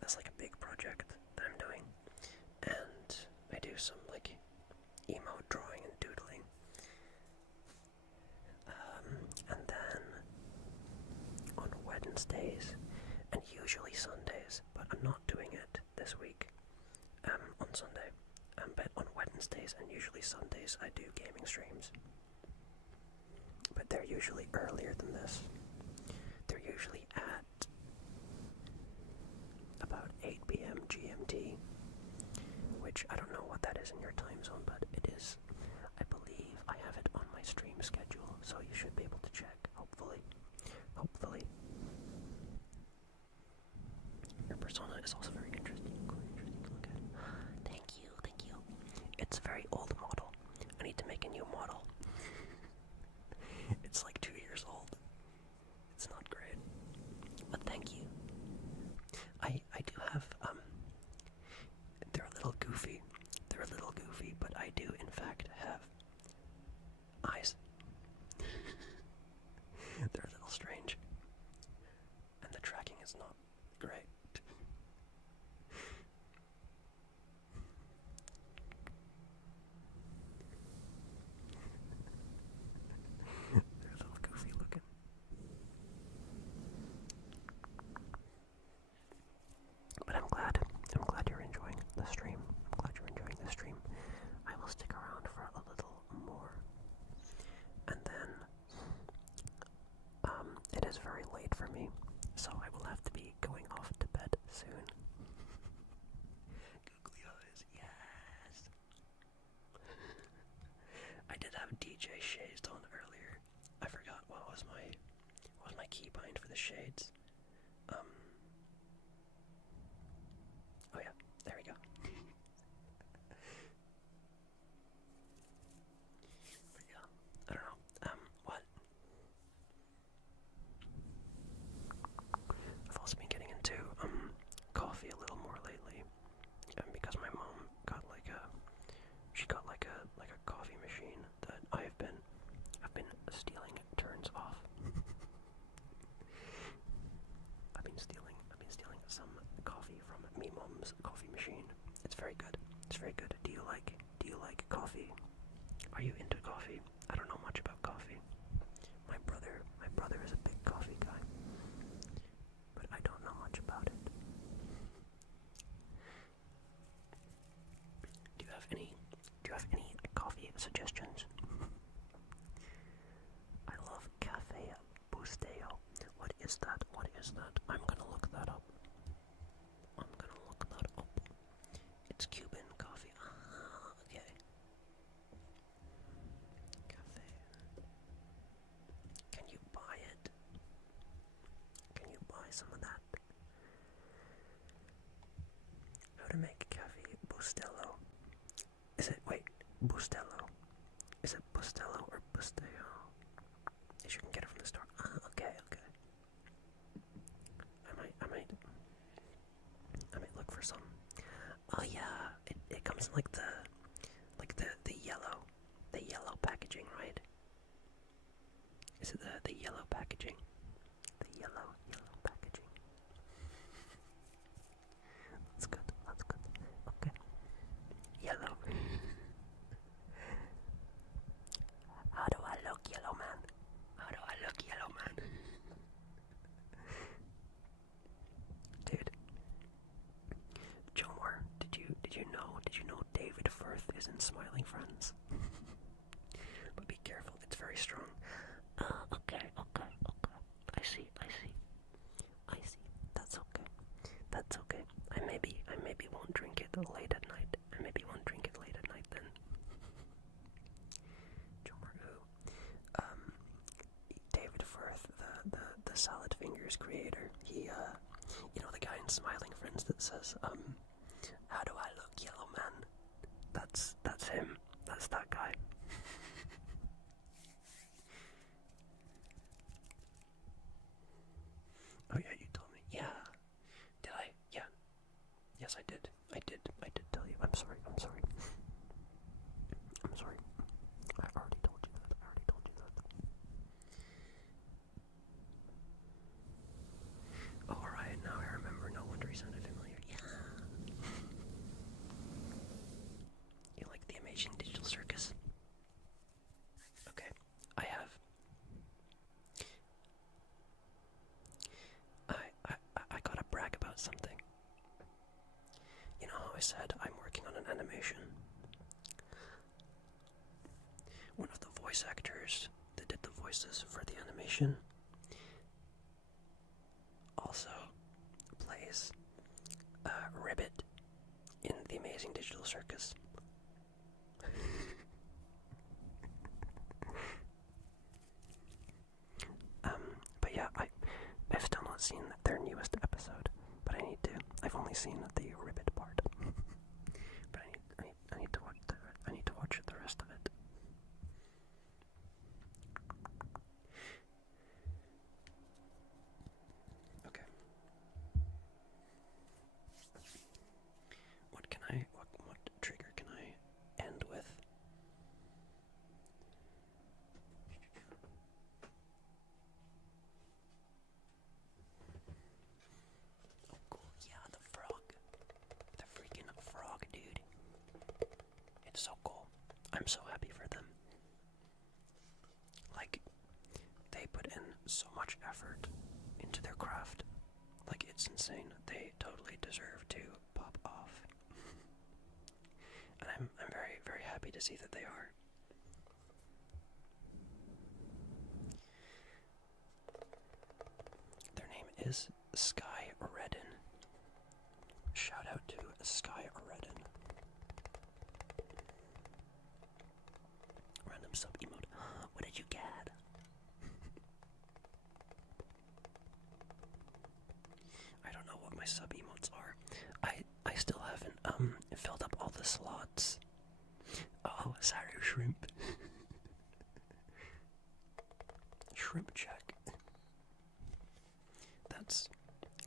that's like a big project that I'm doing, and I do some like emote drawing and doodling, and then on Wednesdays and usually Sundays, but I'm not doing it this week on Sunday, but on Wednesdays and usually Sundays I do gaming streams, but they're usually earlier than this. They're usually at about 8 p.m. GMT, which I don't know what that is in your time zone, but it is. I believe I have it on my stream schedule, so you should be able to check, hopefully. Hopefully. Your persona is also very interesting. Look at. Thank you, thank you. It's a very old model. I need to make a new model. It's like 2 years old. It's not great. But thank you. I do have, they're a little goofy. They're a little goofy, but I do in fact have eyes. They're a little strange. And the tracking is not great. They're a little goofy looking. But I'm glad you're enjoying the stream. I'm glad you're enjoying the stream. I will stick around for a little more. And then, it is very late for me, so I will have to be going off to bed soon. Googly eyes, yes! I did have DJ shades on earlier. I forgot what was my keybind for the shades. Oh yeah, there we go. But yeah, I don't know. What? I've also been getting into coffee a little more lately, because my mom got like a coffee machine that I've been stealing turns off. I've been stealing some coffee from me mom's coffee machine. It's very good. It's very good. Do you like coffee? Are you into coffee? I don't know much about coffee. My brother is a big coffee guy, but I don't know much about it. Do you have any coffee suggestions? I love Cafe Bustelo. What is that? I'm gonna look that up. It's Cuban coffee. Ah, okay. Cafe. Can you buy it? Can you buy some of that? How to make Cafe Bustelo. Bustelo. Is it Bustelo or Bustelo? As you can get it from the store. Ah, okay. I might look for some. Oh yeah, it comes in like the yellow packaging, right? Is it the yellow packaging? The yellow packaging. That's good. Okay. Yellow. How do I look, yellow man? Dude. Jomar, did you know David Firth is in Smiling Friends? But be careful, it's very strong. Fighters creator. He, you know the guy in Smiling Friends that says, how do I look, yellow man? That's him. That's that guy. Oh yeah, you told me. Yeah. Did I? Yeah. Yes, I did. I did tell you. I'm sorry. I'm sorry. I'm sorry. I already told you that. Alright, now I remember. No wonder he sounded familiar. Yeah. You like the Amazing Digital Circus? Okay. I gotta brag about something. You know how I said I'm working on an animation? One of the voice actors that did the voices for the animation also plays Ribbit in The Amazing Digital Circus. But yeah, I've still not seen their newest episode, but I need to. I've only seen the Ribbit part, but I need to watch the rest of it. Okay. What trigger can I end with? Oh cool, yeah, the frog. The freaking frog, dude. It's so cool. I'm so happy for them. Like, they put in so much effort into their craft. Like, it's insane. They totally deserve to pop off. And I'm very, very happy to see that they are. Their name is Sky Redden. Shout out to Sky Redden. Random sub emote. What did you get? I don't know what my sub emotes are. I still haven't filled up all the slots. Oh, sorry, shrimp. Shrimp check.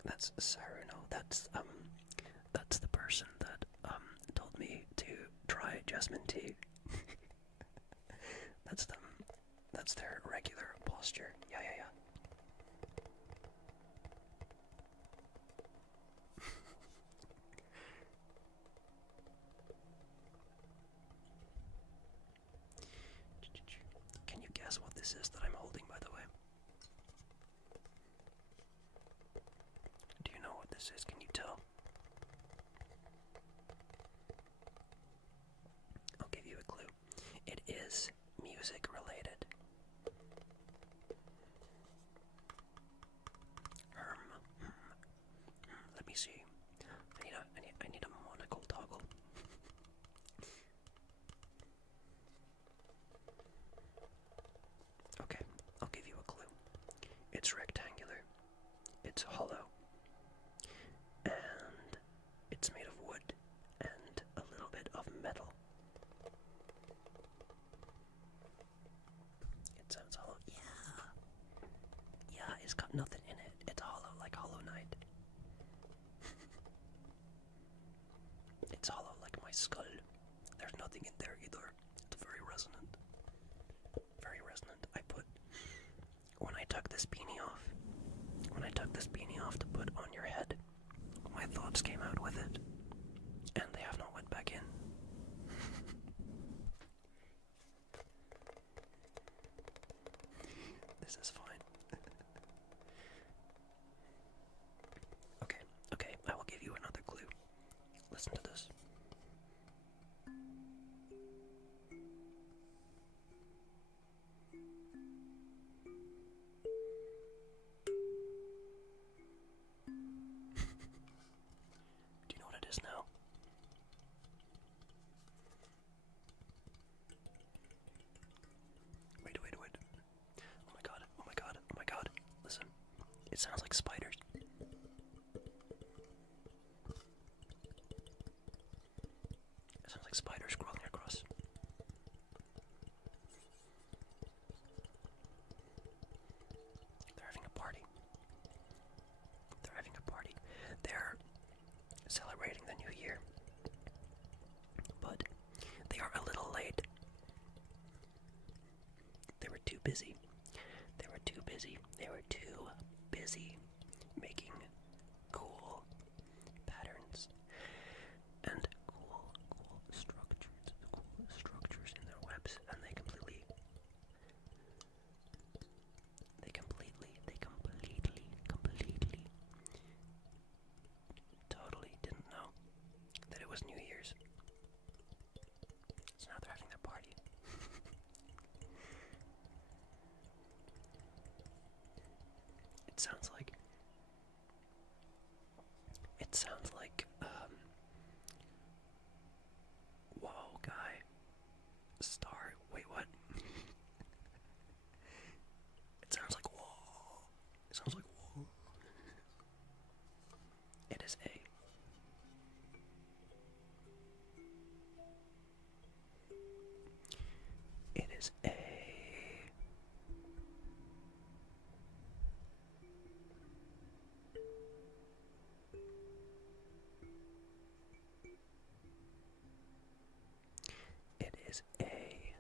That's Saruno. That's the person that told me to try jasmine tea. That's them. That's their regular posture. Yeah. Can you guess what this is that I'm holding, by the way? Do you know what this is? Can you tell? I'll give you a clue. It is music related. Let me see. I need a monocle toggle. Okay, I'll give you a clue. It's rectangular. It's hollow. And it's made of wood and a little bit of metal. It sounds hollow. Yeah, it's got nothing in it. It's hollow, like Hollow Knight. It's hollow like my skull. There's nothing in there either. It's very resonant. Very resonant. When I took this beanie off to put on your head, my thoughts came out with it, and they have not went back in. This is fine. Okay, I will give you another clue. Listen to this. Do you know what it is now? Wait. Oh my god. sounds like spiders. It sounds like spiders crawling across. They're having a party. They're having a party. They're celebrating the new year. But they are a little late. They were too busy. They were too busy. They were too busy making cool patterns and cool structures in their webs, and they completely totally didn't know that it was New Year's. So now they're having their party. It sounds like whoa, guy, star, wait, what? It sounds like whoa. It sounds like whoa. It is a It is a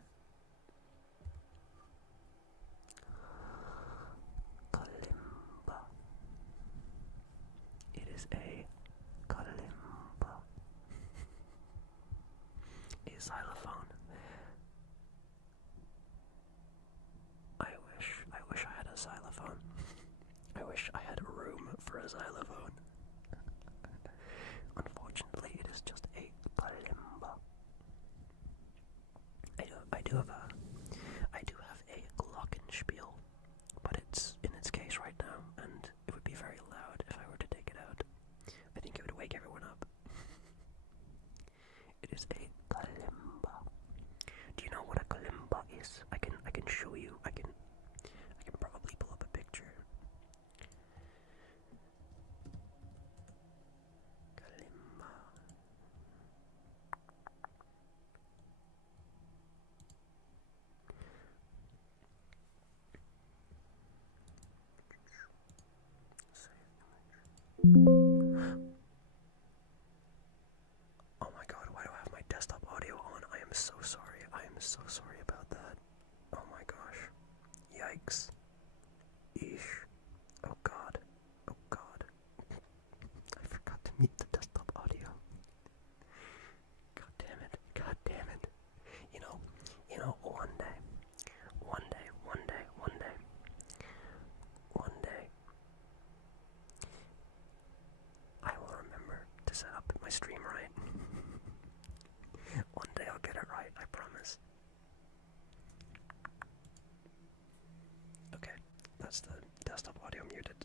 kalimba. It is a kalimba. A xylophone. I wish I had a xylophone. I wish I had room for a xylophone. Unfortunately, it is just a kalimba. I do have a glockenspiel, but it's in its case right now, and it would be very loud if I were to take it out. I think it would wake everyone up. It is a kalimba. Do you know what a kalimba is? I can show you. I can probably pull up a picture. Kalimba. Oh my god, why do I have my desktop audio on? I am so sorry. I am so sorry about that. Oh my gosh. Yikes. Eesh. Oh god. Oh god. I forgot to mute the desktop audio. God damn it. God damn it. You know, one day, I will remember to set up my stream right. One day I'll get it right, I promise. Okay, that's the desktop audio muted.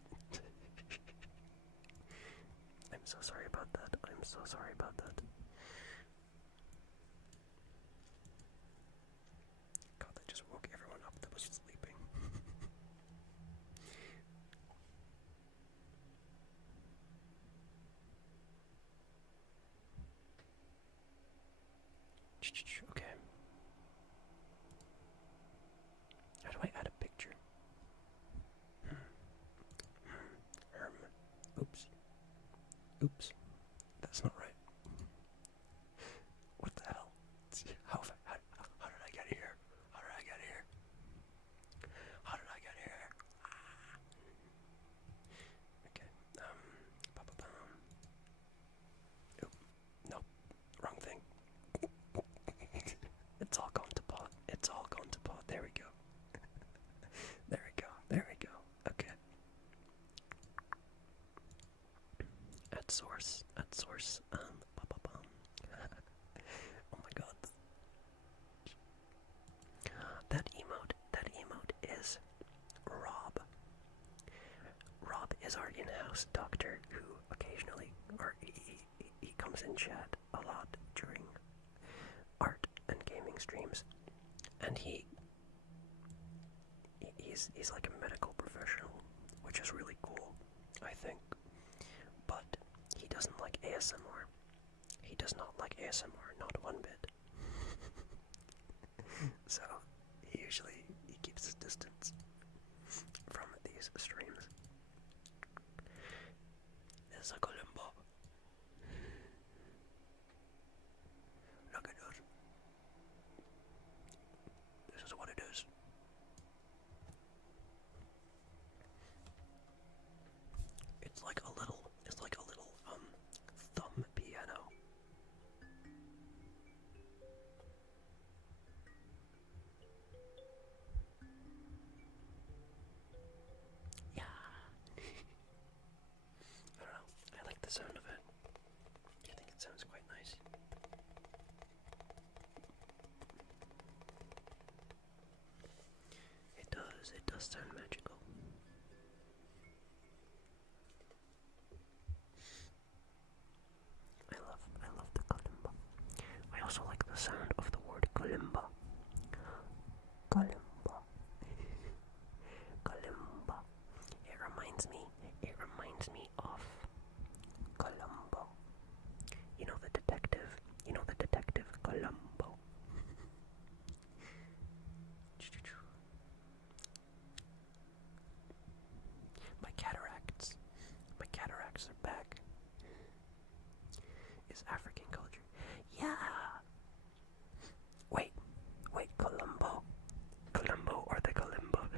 I'm so sorry about that. I'm so sorry about that. God, that just woke everyone up that was sleeping. Okay. How do I add a picture? Oops. Oops. That's not right. What the hell? How did I get here? How did I get here? How did I get here? Okay. Oop. Nope. Wrong thing. It's all gone to pot. It's all gone to pot. There we go. There we go. There we go. Okay. At source. Oh my god. That emote is Rob. Rob is our in-house doctor who occasionally, or he comes in chat a lot during art and gaming streams, and he's like a medical professional which is really cool, I think. But he doesn't like ASMR. He does not like ASMR, not one bit. So he keeps his distance from these streams. This is a Columbo. Look at it. This is what it is. It's like a little thumb piano. Yeah. I don't know. I like the sound of it. I think it sounds quite nice. It does sound magical. I love the kalimba. I also like the sound of the word kalimba. Kalimba. Kalimba. It reminds me of Columbo. You know the detective Columbo. My cataracts are back. Is African culture. Yeah. Wait, Columbo or the kalimba?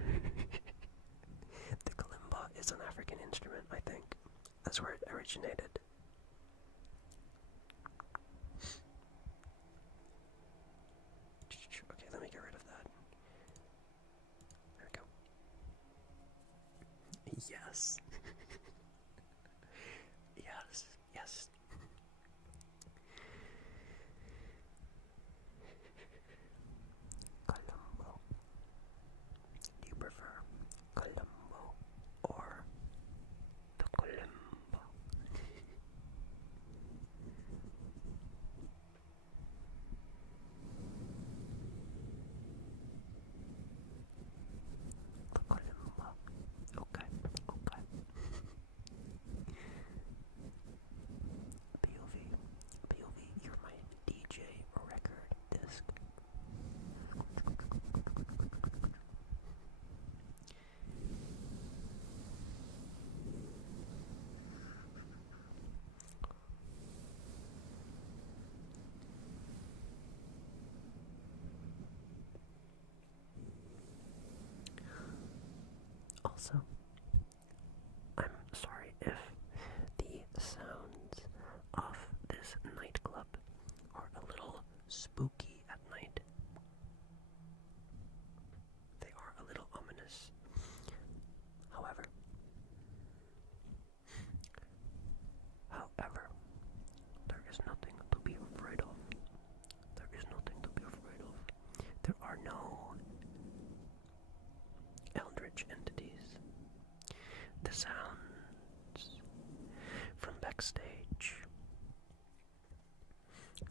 The kalimba is an African instrument, I think. That's where it originated. Okay, let me get rid of that. There we go. Yes. Yes. Columbo. Do you prefer Columbo or the kalimba? The kalimba. Okay. POV, you're my DJ record disc. Also, I'm sorry if the sounds of this nightclub are a little spooky at night. They are a little ominous. However, there is nothing to be afraid of. There are no eldritch entities. The sounds from backstage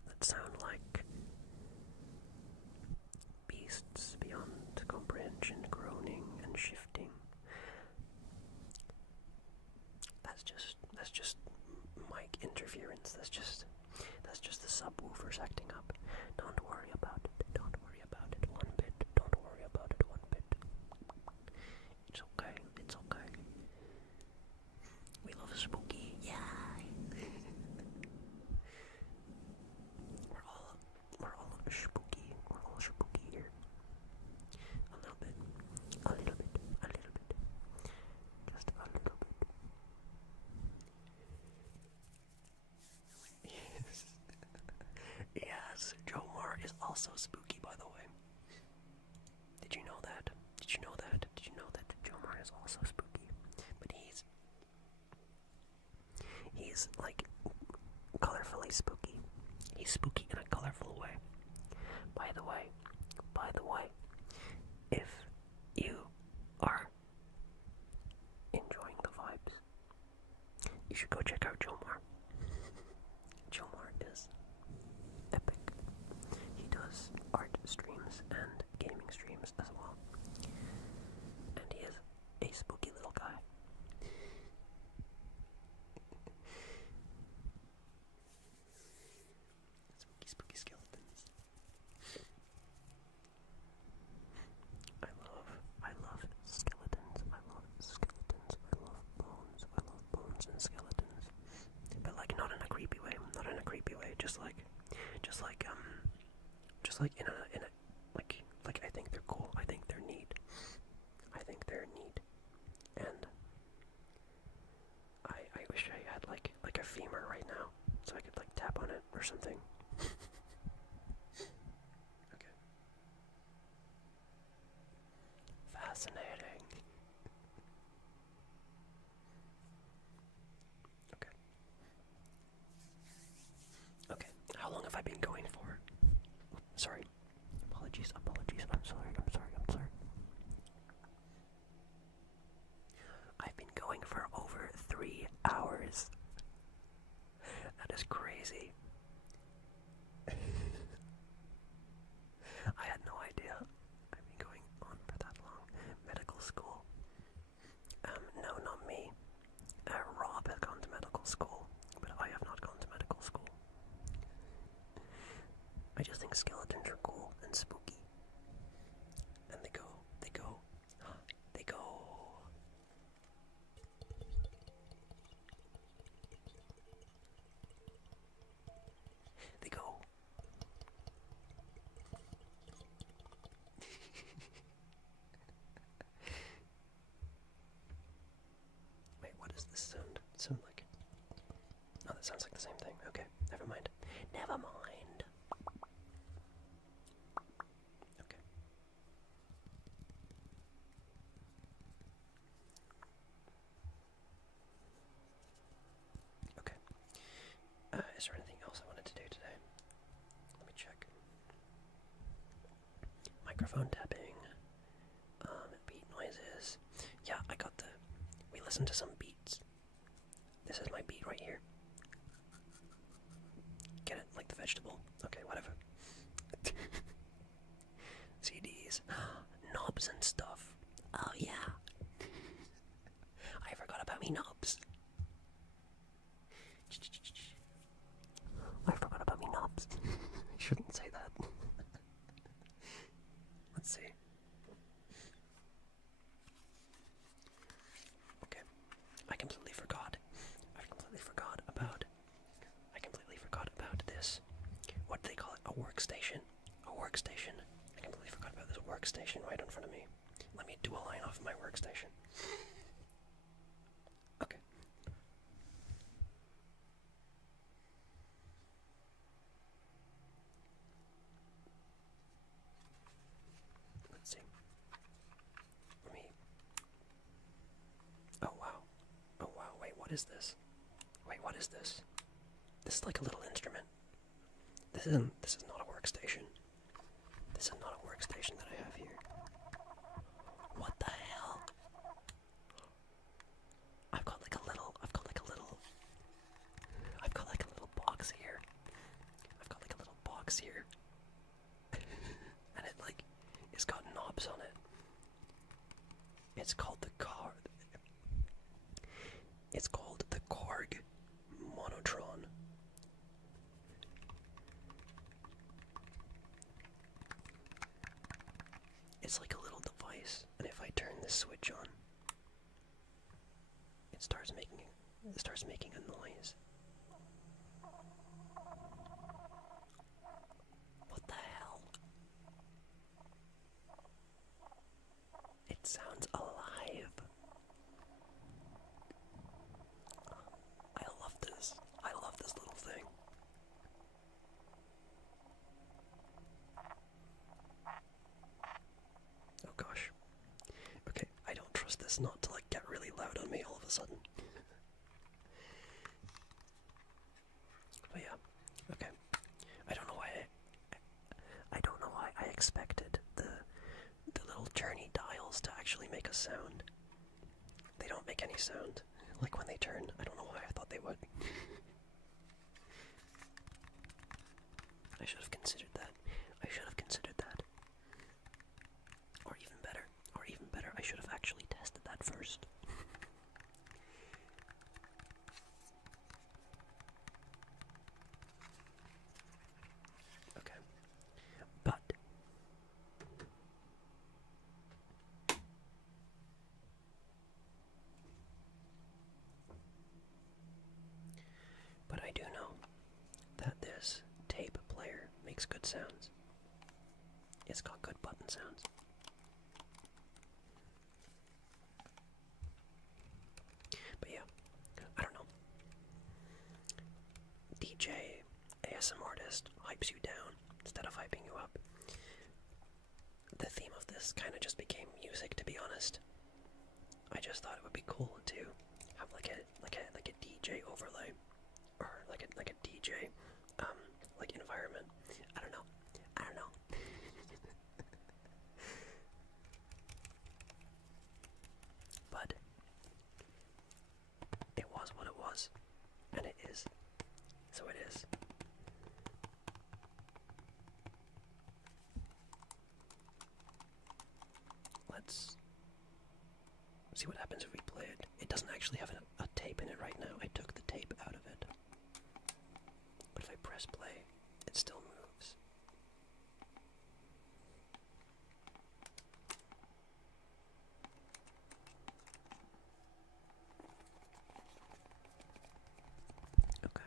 that sound like beasts beyond comprehension, groaning and shifting. That's just mic interference. That's just the subwoofers acting up. Don't worry about it. One bit. Don't worry about it one bit. It's okay. We love spooky. Yeah. We're all spooky. We're all spooky here. A little bit. Just a little bit. Yes, Jomar is also spooky, by the way. Did you know that? Did you know that Jomar is also spooky? But he's like colorfully spooky. He's spooky in a colorful way. By the way, if you are enjoying the vibes, you should go check out Jomar. Jomar is epic. He does art or something. Okay. Fascinating. Okay. Okay. How long have I been going for? Sorry. Apologies. I'm sorry. I've been going for over 3 hours. That is crazy. I had no idea I've been going on for that long. Medical school. No, not me. Rob has gone to medical school, but I have not gone to medical school. I just think skeletons are cool and spooky. And they go. They go. They go. Wait, what is this sound? Sound like? Oh, that sounds like the same thing. Okay, never mind. Never mind. Okay. Okay. Is there anything else I wanted to do today? Let me check. Microphone tapping. Beat noises. Yeah, I got the... We listened to some beats. This is my beat right here. Get it? Like the vegetable? Okay, whatever. CDs. Knobs and stuff. Oh yeah. I forgot about me knobs. I forgot about me knobs. I shouldn't say that. Let's see. Okay. I completely forgot about this. What do they call it? A workstation. A workstation. I completely forgot about this workstation right in front of me. Let me do a line off my workstation. Okay. Let's see. Let me... Oh wow. Oh wow, wait, what is this? Wait, what is this? This is like a little instrument. This is not a workstation. This is not a workstation that I have here. What the hell? I've got like a little box here. And it like, it's got knobs on it. It's called the Korg Monotron. It's like a little device, and if I turn this switch on, it starts making a noise. What the hell? It sounds alive. I love this. I love this little thing. Oh gosh. Okay, I don't trust this not to like get really loud on me all of a sudden. But yeah, okay. I don't know why I expected the little journey dials to actually make a sound. They don't make any sound. Like when they turn, I don't know why I thought they would. I should have considered that. Or even better, I should have actually tested that first. Okay. But I do know that this tape player makes good sounds. It's got good button sounds. But yeah, I don't know. DJ ASMR theme of this kind of just became music, to be honest. I just thought it would be cool to have like a DJ overlay, or like a DJ like environment. I don't know. But it was what it was, and it is. So it is. Let's see what happens if we play it. It doesn't actually have a tape in it right now. I took the tape out of it. But if I press play, it still moves. Okay.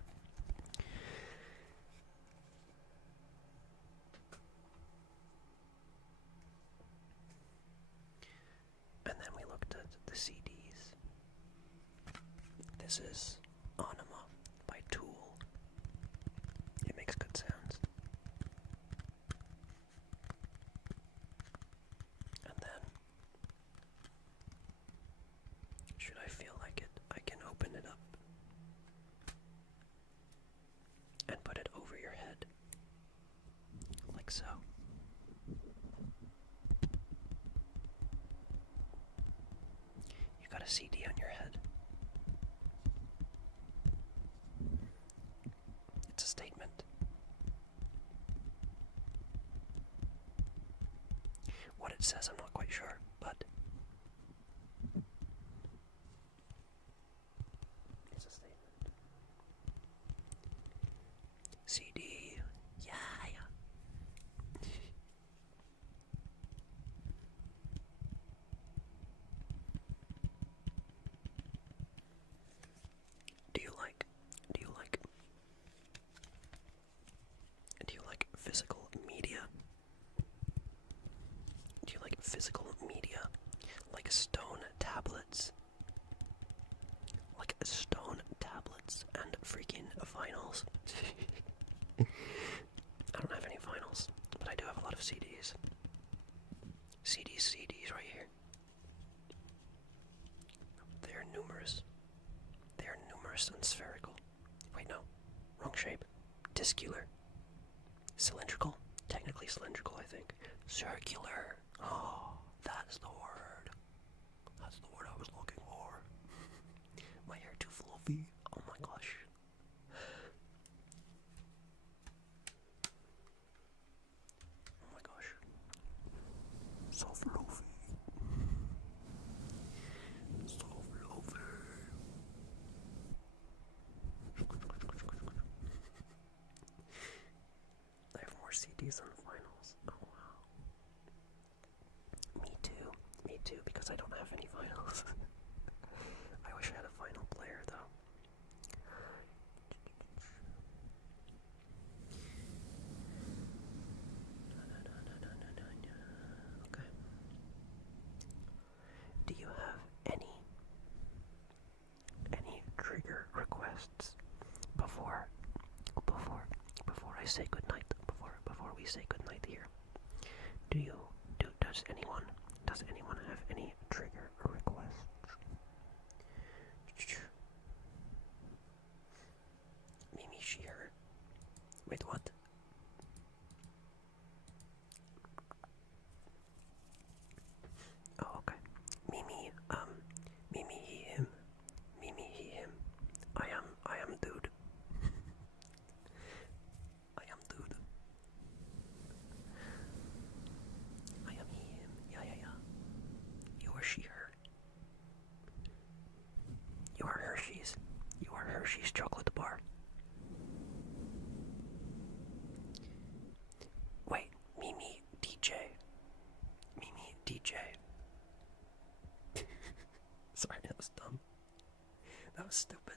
And then we looked at the CDs. This is Anima by Tool. It makes good sounds. And then, should I feel like it, I can open it up and put it over your head, like so. You got a CD on your head. It's a statement. What it says, I'm not quite sure, but it's a statement. CD, yeah. Do you like physical media? Do you like physical media? Like stone tablets? Like stone tablets and freaking vinyls? I don't have any vinyls, but I do have a lot of CDs. CDs right here. They are numerous. They are numerous and spherical. Wait, no. Wrong shape. Discular. Cylindrical? Technically cylindrical, I think. Circular. Oh, that's the word. That's the word I was looking for. My hair too fluffy. Oh my gosh. Oh my gosh. So fluffy. So fluffy. I have more CDs than vinyls. Oh wow. Me too, because I don't have any vinyls. I wish I had a vinyl player though. Okay. Do you have any trigger requests before I say goodnight? Before we say goodnight here, does anyone have any trigger requests? Mimi, she, her. Wait, what? Oh, okay. Mimi, he, him. Mimi, he, him. I am dude. I am dude. I am he, him. Yeah. You are she, her. You are Hershey's. You are Hershey's chocolate bar. Wait, Mimi DJ. Mimi DJ. Sorry, that was dumb. That was stupid.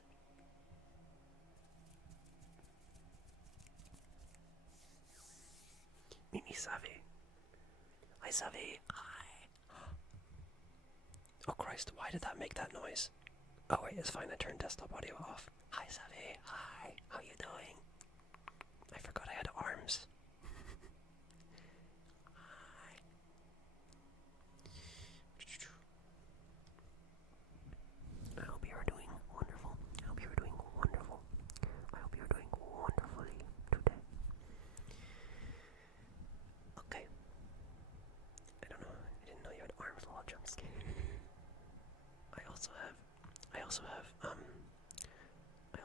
Mimi Savvy. Hi Savvy. Hi. Oh Christ, why did that make that noise? Oh wait, it's fine, I turned desktop audio off. Hi Savvy. Hi. How you doing? I forgot I had arms. Hi.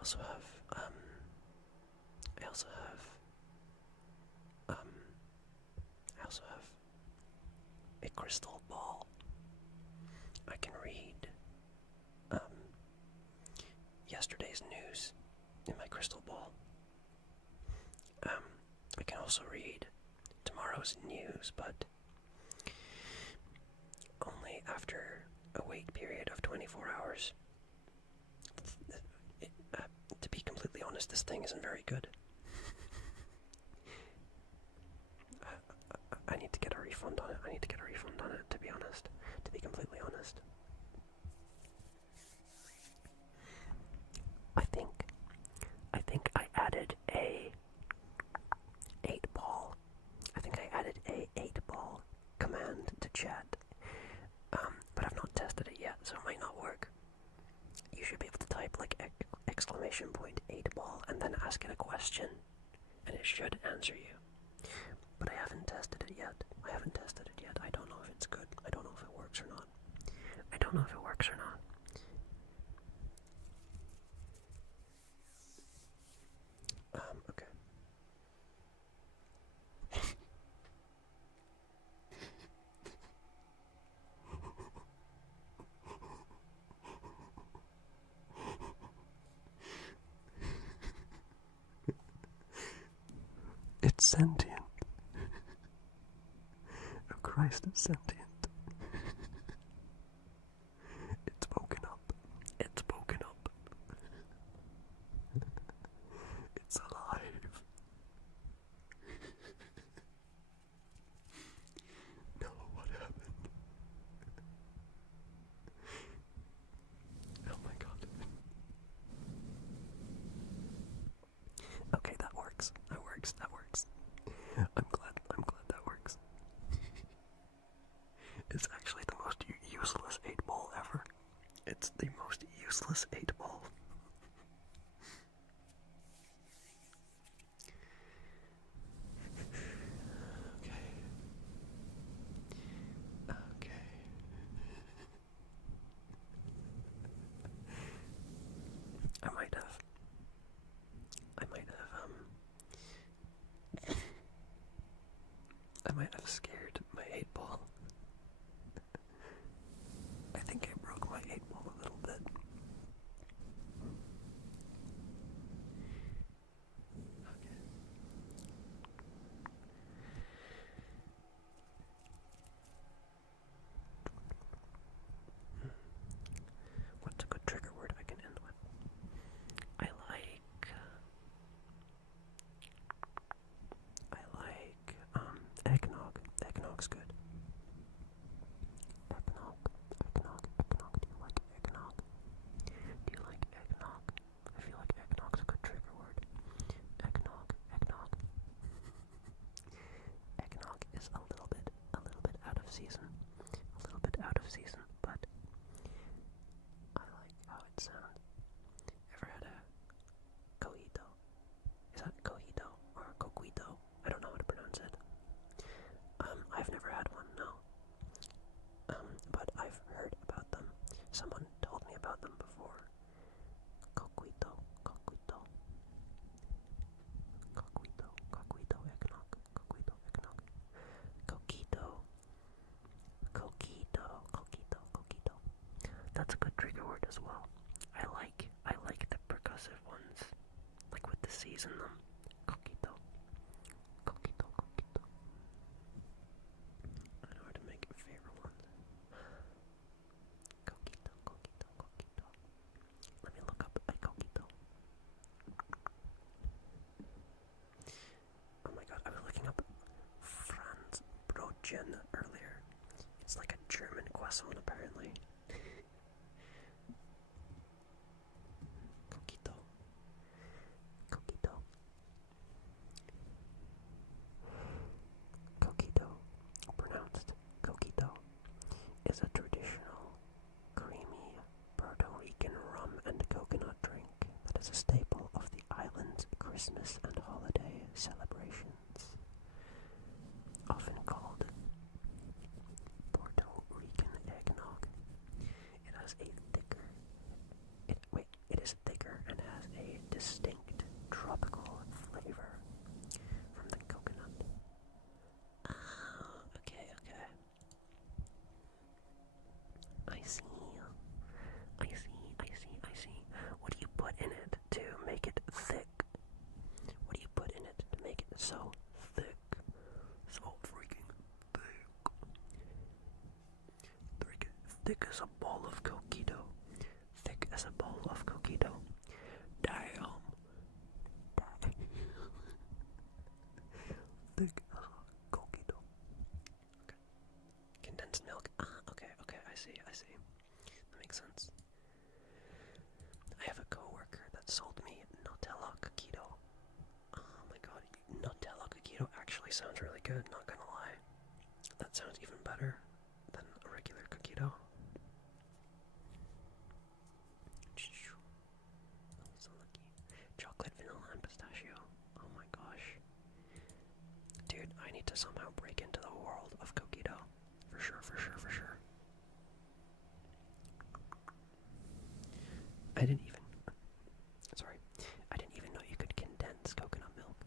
also have, I also have a crystal ball. I can read, yesterday's news in my crystal ball. I can also read tomorrow's news, but only after a wait period of 24 hours. To be completely honest, this thing isn't very good. I need to get a refund on it. To be honest. To be completely honest. I think I added a 8-ball. I think I added a 8-ball command to chat. But I've not tested it yet, so it might not work. You should be able to type like exclamation point 8-ball and then ask it a question, and it should answer you. But I haven't tested it yet. I don't know if it's good. I don't know if it works or not. Okay. It's sentient. Oh Christ, it's sentient. It's woken up. It's alive. No, what happened? Oh my god. Okay, that works. I'm glad that works. It's actually the most useless 8-ball ever. It's the most useless 8-ball. Okay. I might have scared my 8-ball. I think I broke my 8-ball a little bit. Okay. What's a good trigger word I can end with? I like eggnog. Eggnog's good. Eggnog. Do you like eggnog? I feel like eggnog's a good trigger word. Eggnog. Eggnog is a little bit out of season. But I like how it sounds. Ever had a cojito? Is that cojito or coquito? I don't know how to pronounce it. I've never had one, no. But I've heard about them. Someone told me about them before. Coquito eggnog. Coquito. That's a good trigger word as well. I like the percussive ones, like with the C's in them. Coquito. I know how to make favorite ones. Coquito. Let me look up a coquito. Oh my god, I was looking up Franz Brötchen earlier. It's like a German croissant apparently. Coquito, pronounced coquito, is a traditional, creamy Puerto Rican rum and coconut drink that is a staple of the island's Christmas and holiday celebrations. Often called Puerto Rican eggnog, it is thicker and has a bowl of coquito. Thick as a bowl of coquito. Damn. Thick as a coquito. Okay. Condensed milk. Okay, I see. That makes sense. I have a coworker that sold me Nutella coquito. Oh my god, Nutella coquito actually sounds really good, not gonna lie. That sounds even better than a regular coquito. Oh, so lucky. Chocolate, vanilla, and pistachio. Oh my gosh. Dude, I need to somehow break into the world of coquito. For sure. I didn't even know you could condense coconut milk.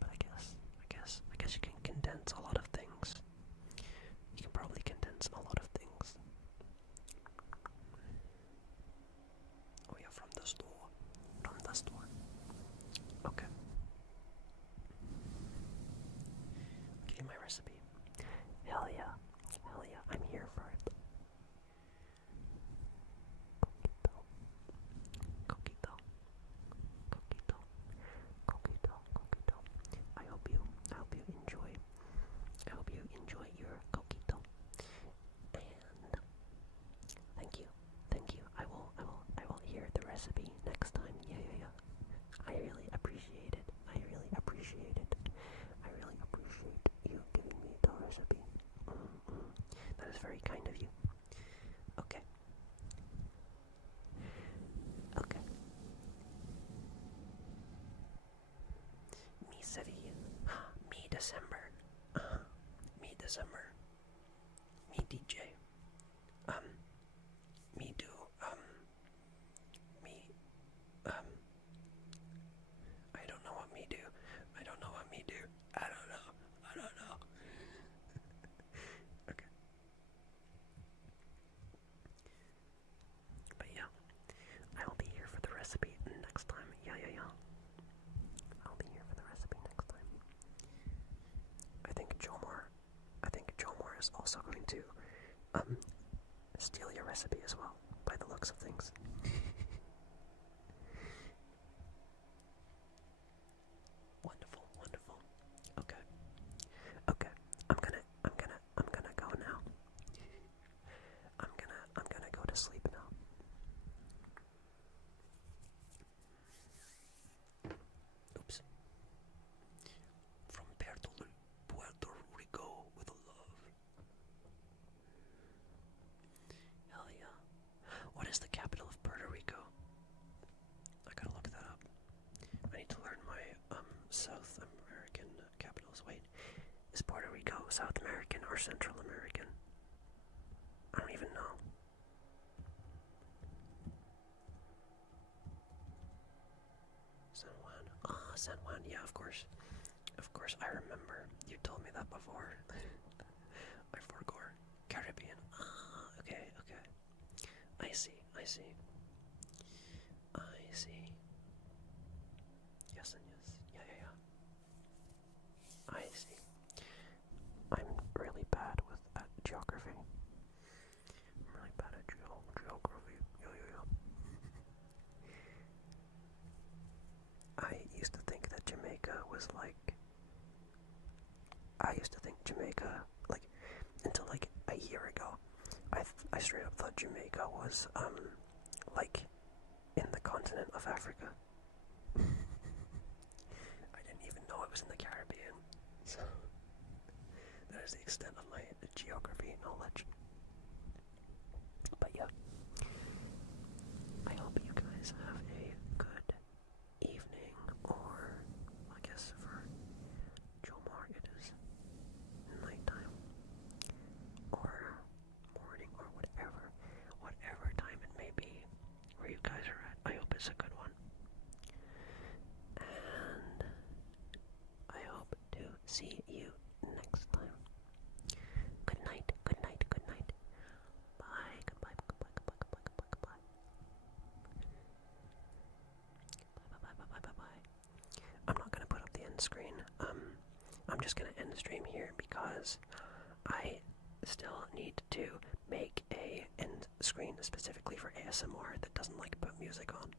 But I guess you can condense a lot of things. You can probably condense a lot of things. Oh yeah, from the store. Okay. I'll give you my recipe. Hell yeah, I'm here for it. Coquito. I hope you enjoy your coquito. And thank you. I will hear the recipe next time. Yeah. I really appreciate it. I really appreciate you giving me the recipe. That is very kind of you. Okay. Me Seville. Me December. Me December. Me DJ. Me do. Me. I don't know what me do. I don't know. Okay. But yeah, I'll be here for the recipe next time. Yeah. I'll be here for the recipe next time. I think Jomar is also going to steal your recipe as well, by the looks of things. Wonderful. Okay. I'm gonna go now. I'm gonna go to sleep now. Oops. From Puerto Rico with love. Hell yeah. What is the capital of Puerto Rico? I gotta look that up. I need to learn my South American capitals. Wait, is Puerto Rico South American or Central American? I don't even know. San Juan. San Juan. Yeah, of course. I remember. You told me that before. I forgot. Caribbean. Okay. I see. Yes and yes. Yeah. I see. I'm really bad with geography. I'm really bad at geography. Yeah. I used to think that Jamaica was like... until like a year ago, I straight up thought Jamaica was, like, in the continent of Africa. I didn't even know it was in the Caribbean. So, that is the extent of my geography knowledge. But yeah, I hope you guys have a good evening, or I guess for Jomar it is nighttime, or morning, or whatever time it may be where you guys are at. I hope it's a good one. And I hope to see you next time. Good night. Bye. Goodbye. Bye. I'm not gonna put up the end screen. I'm just gonna end the stream here because I still need to make a end screen specifically for ASMR that doesn't like put music on.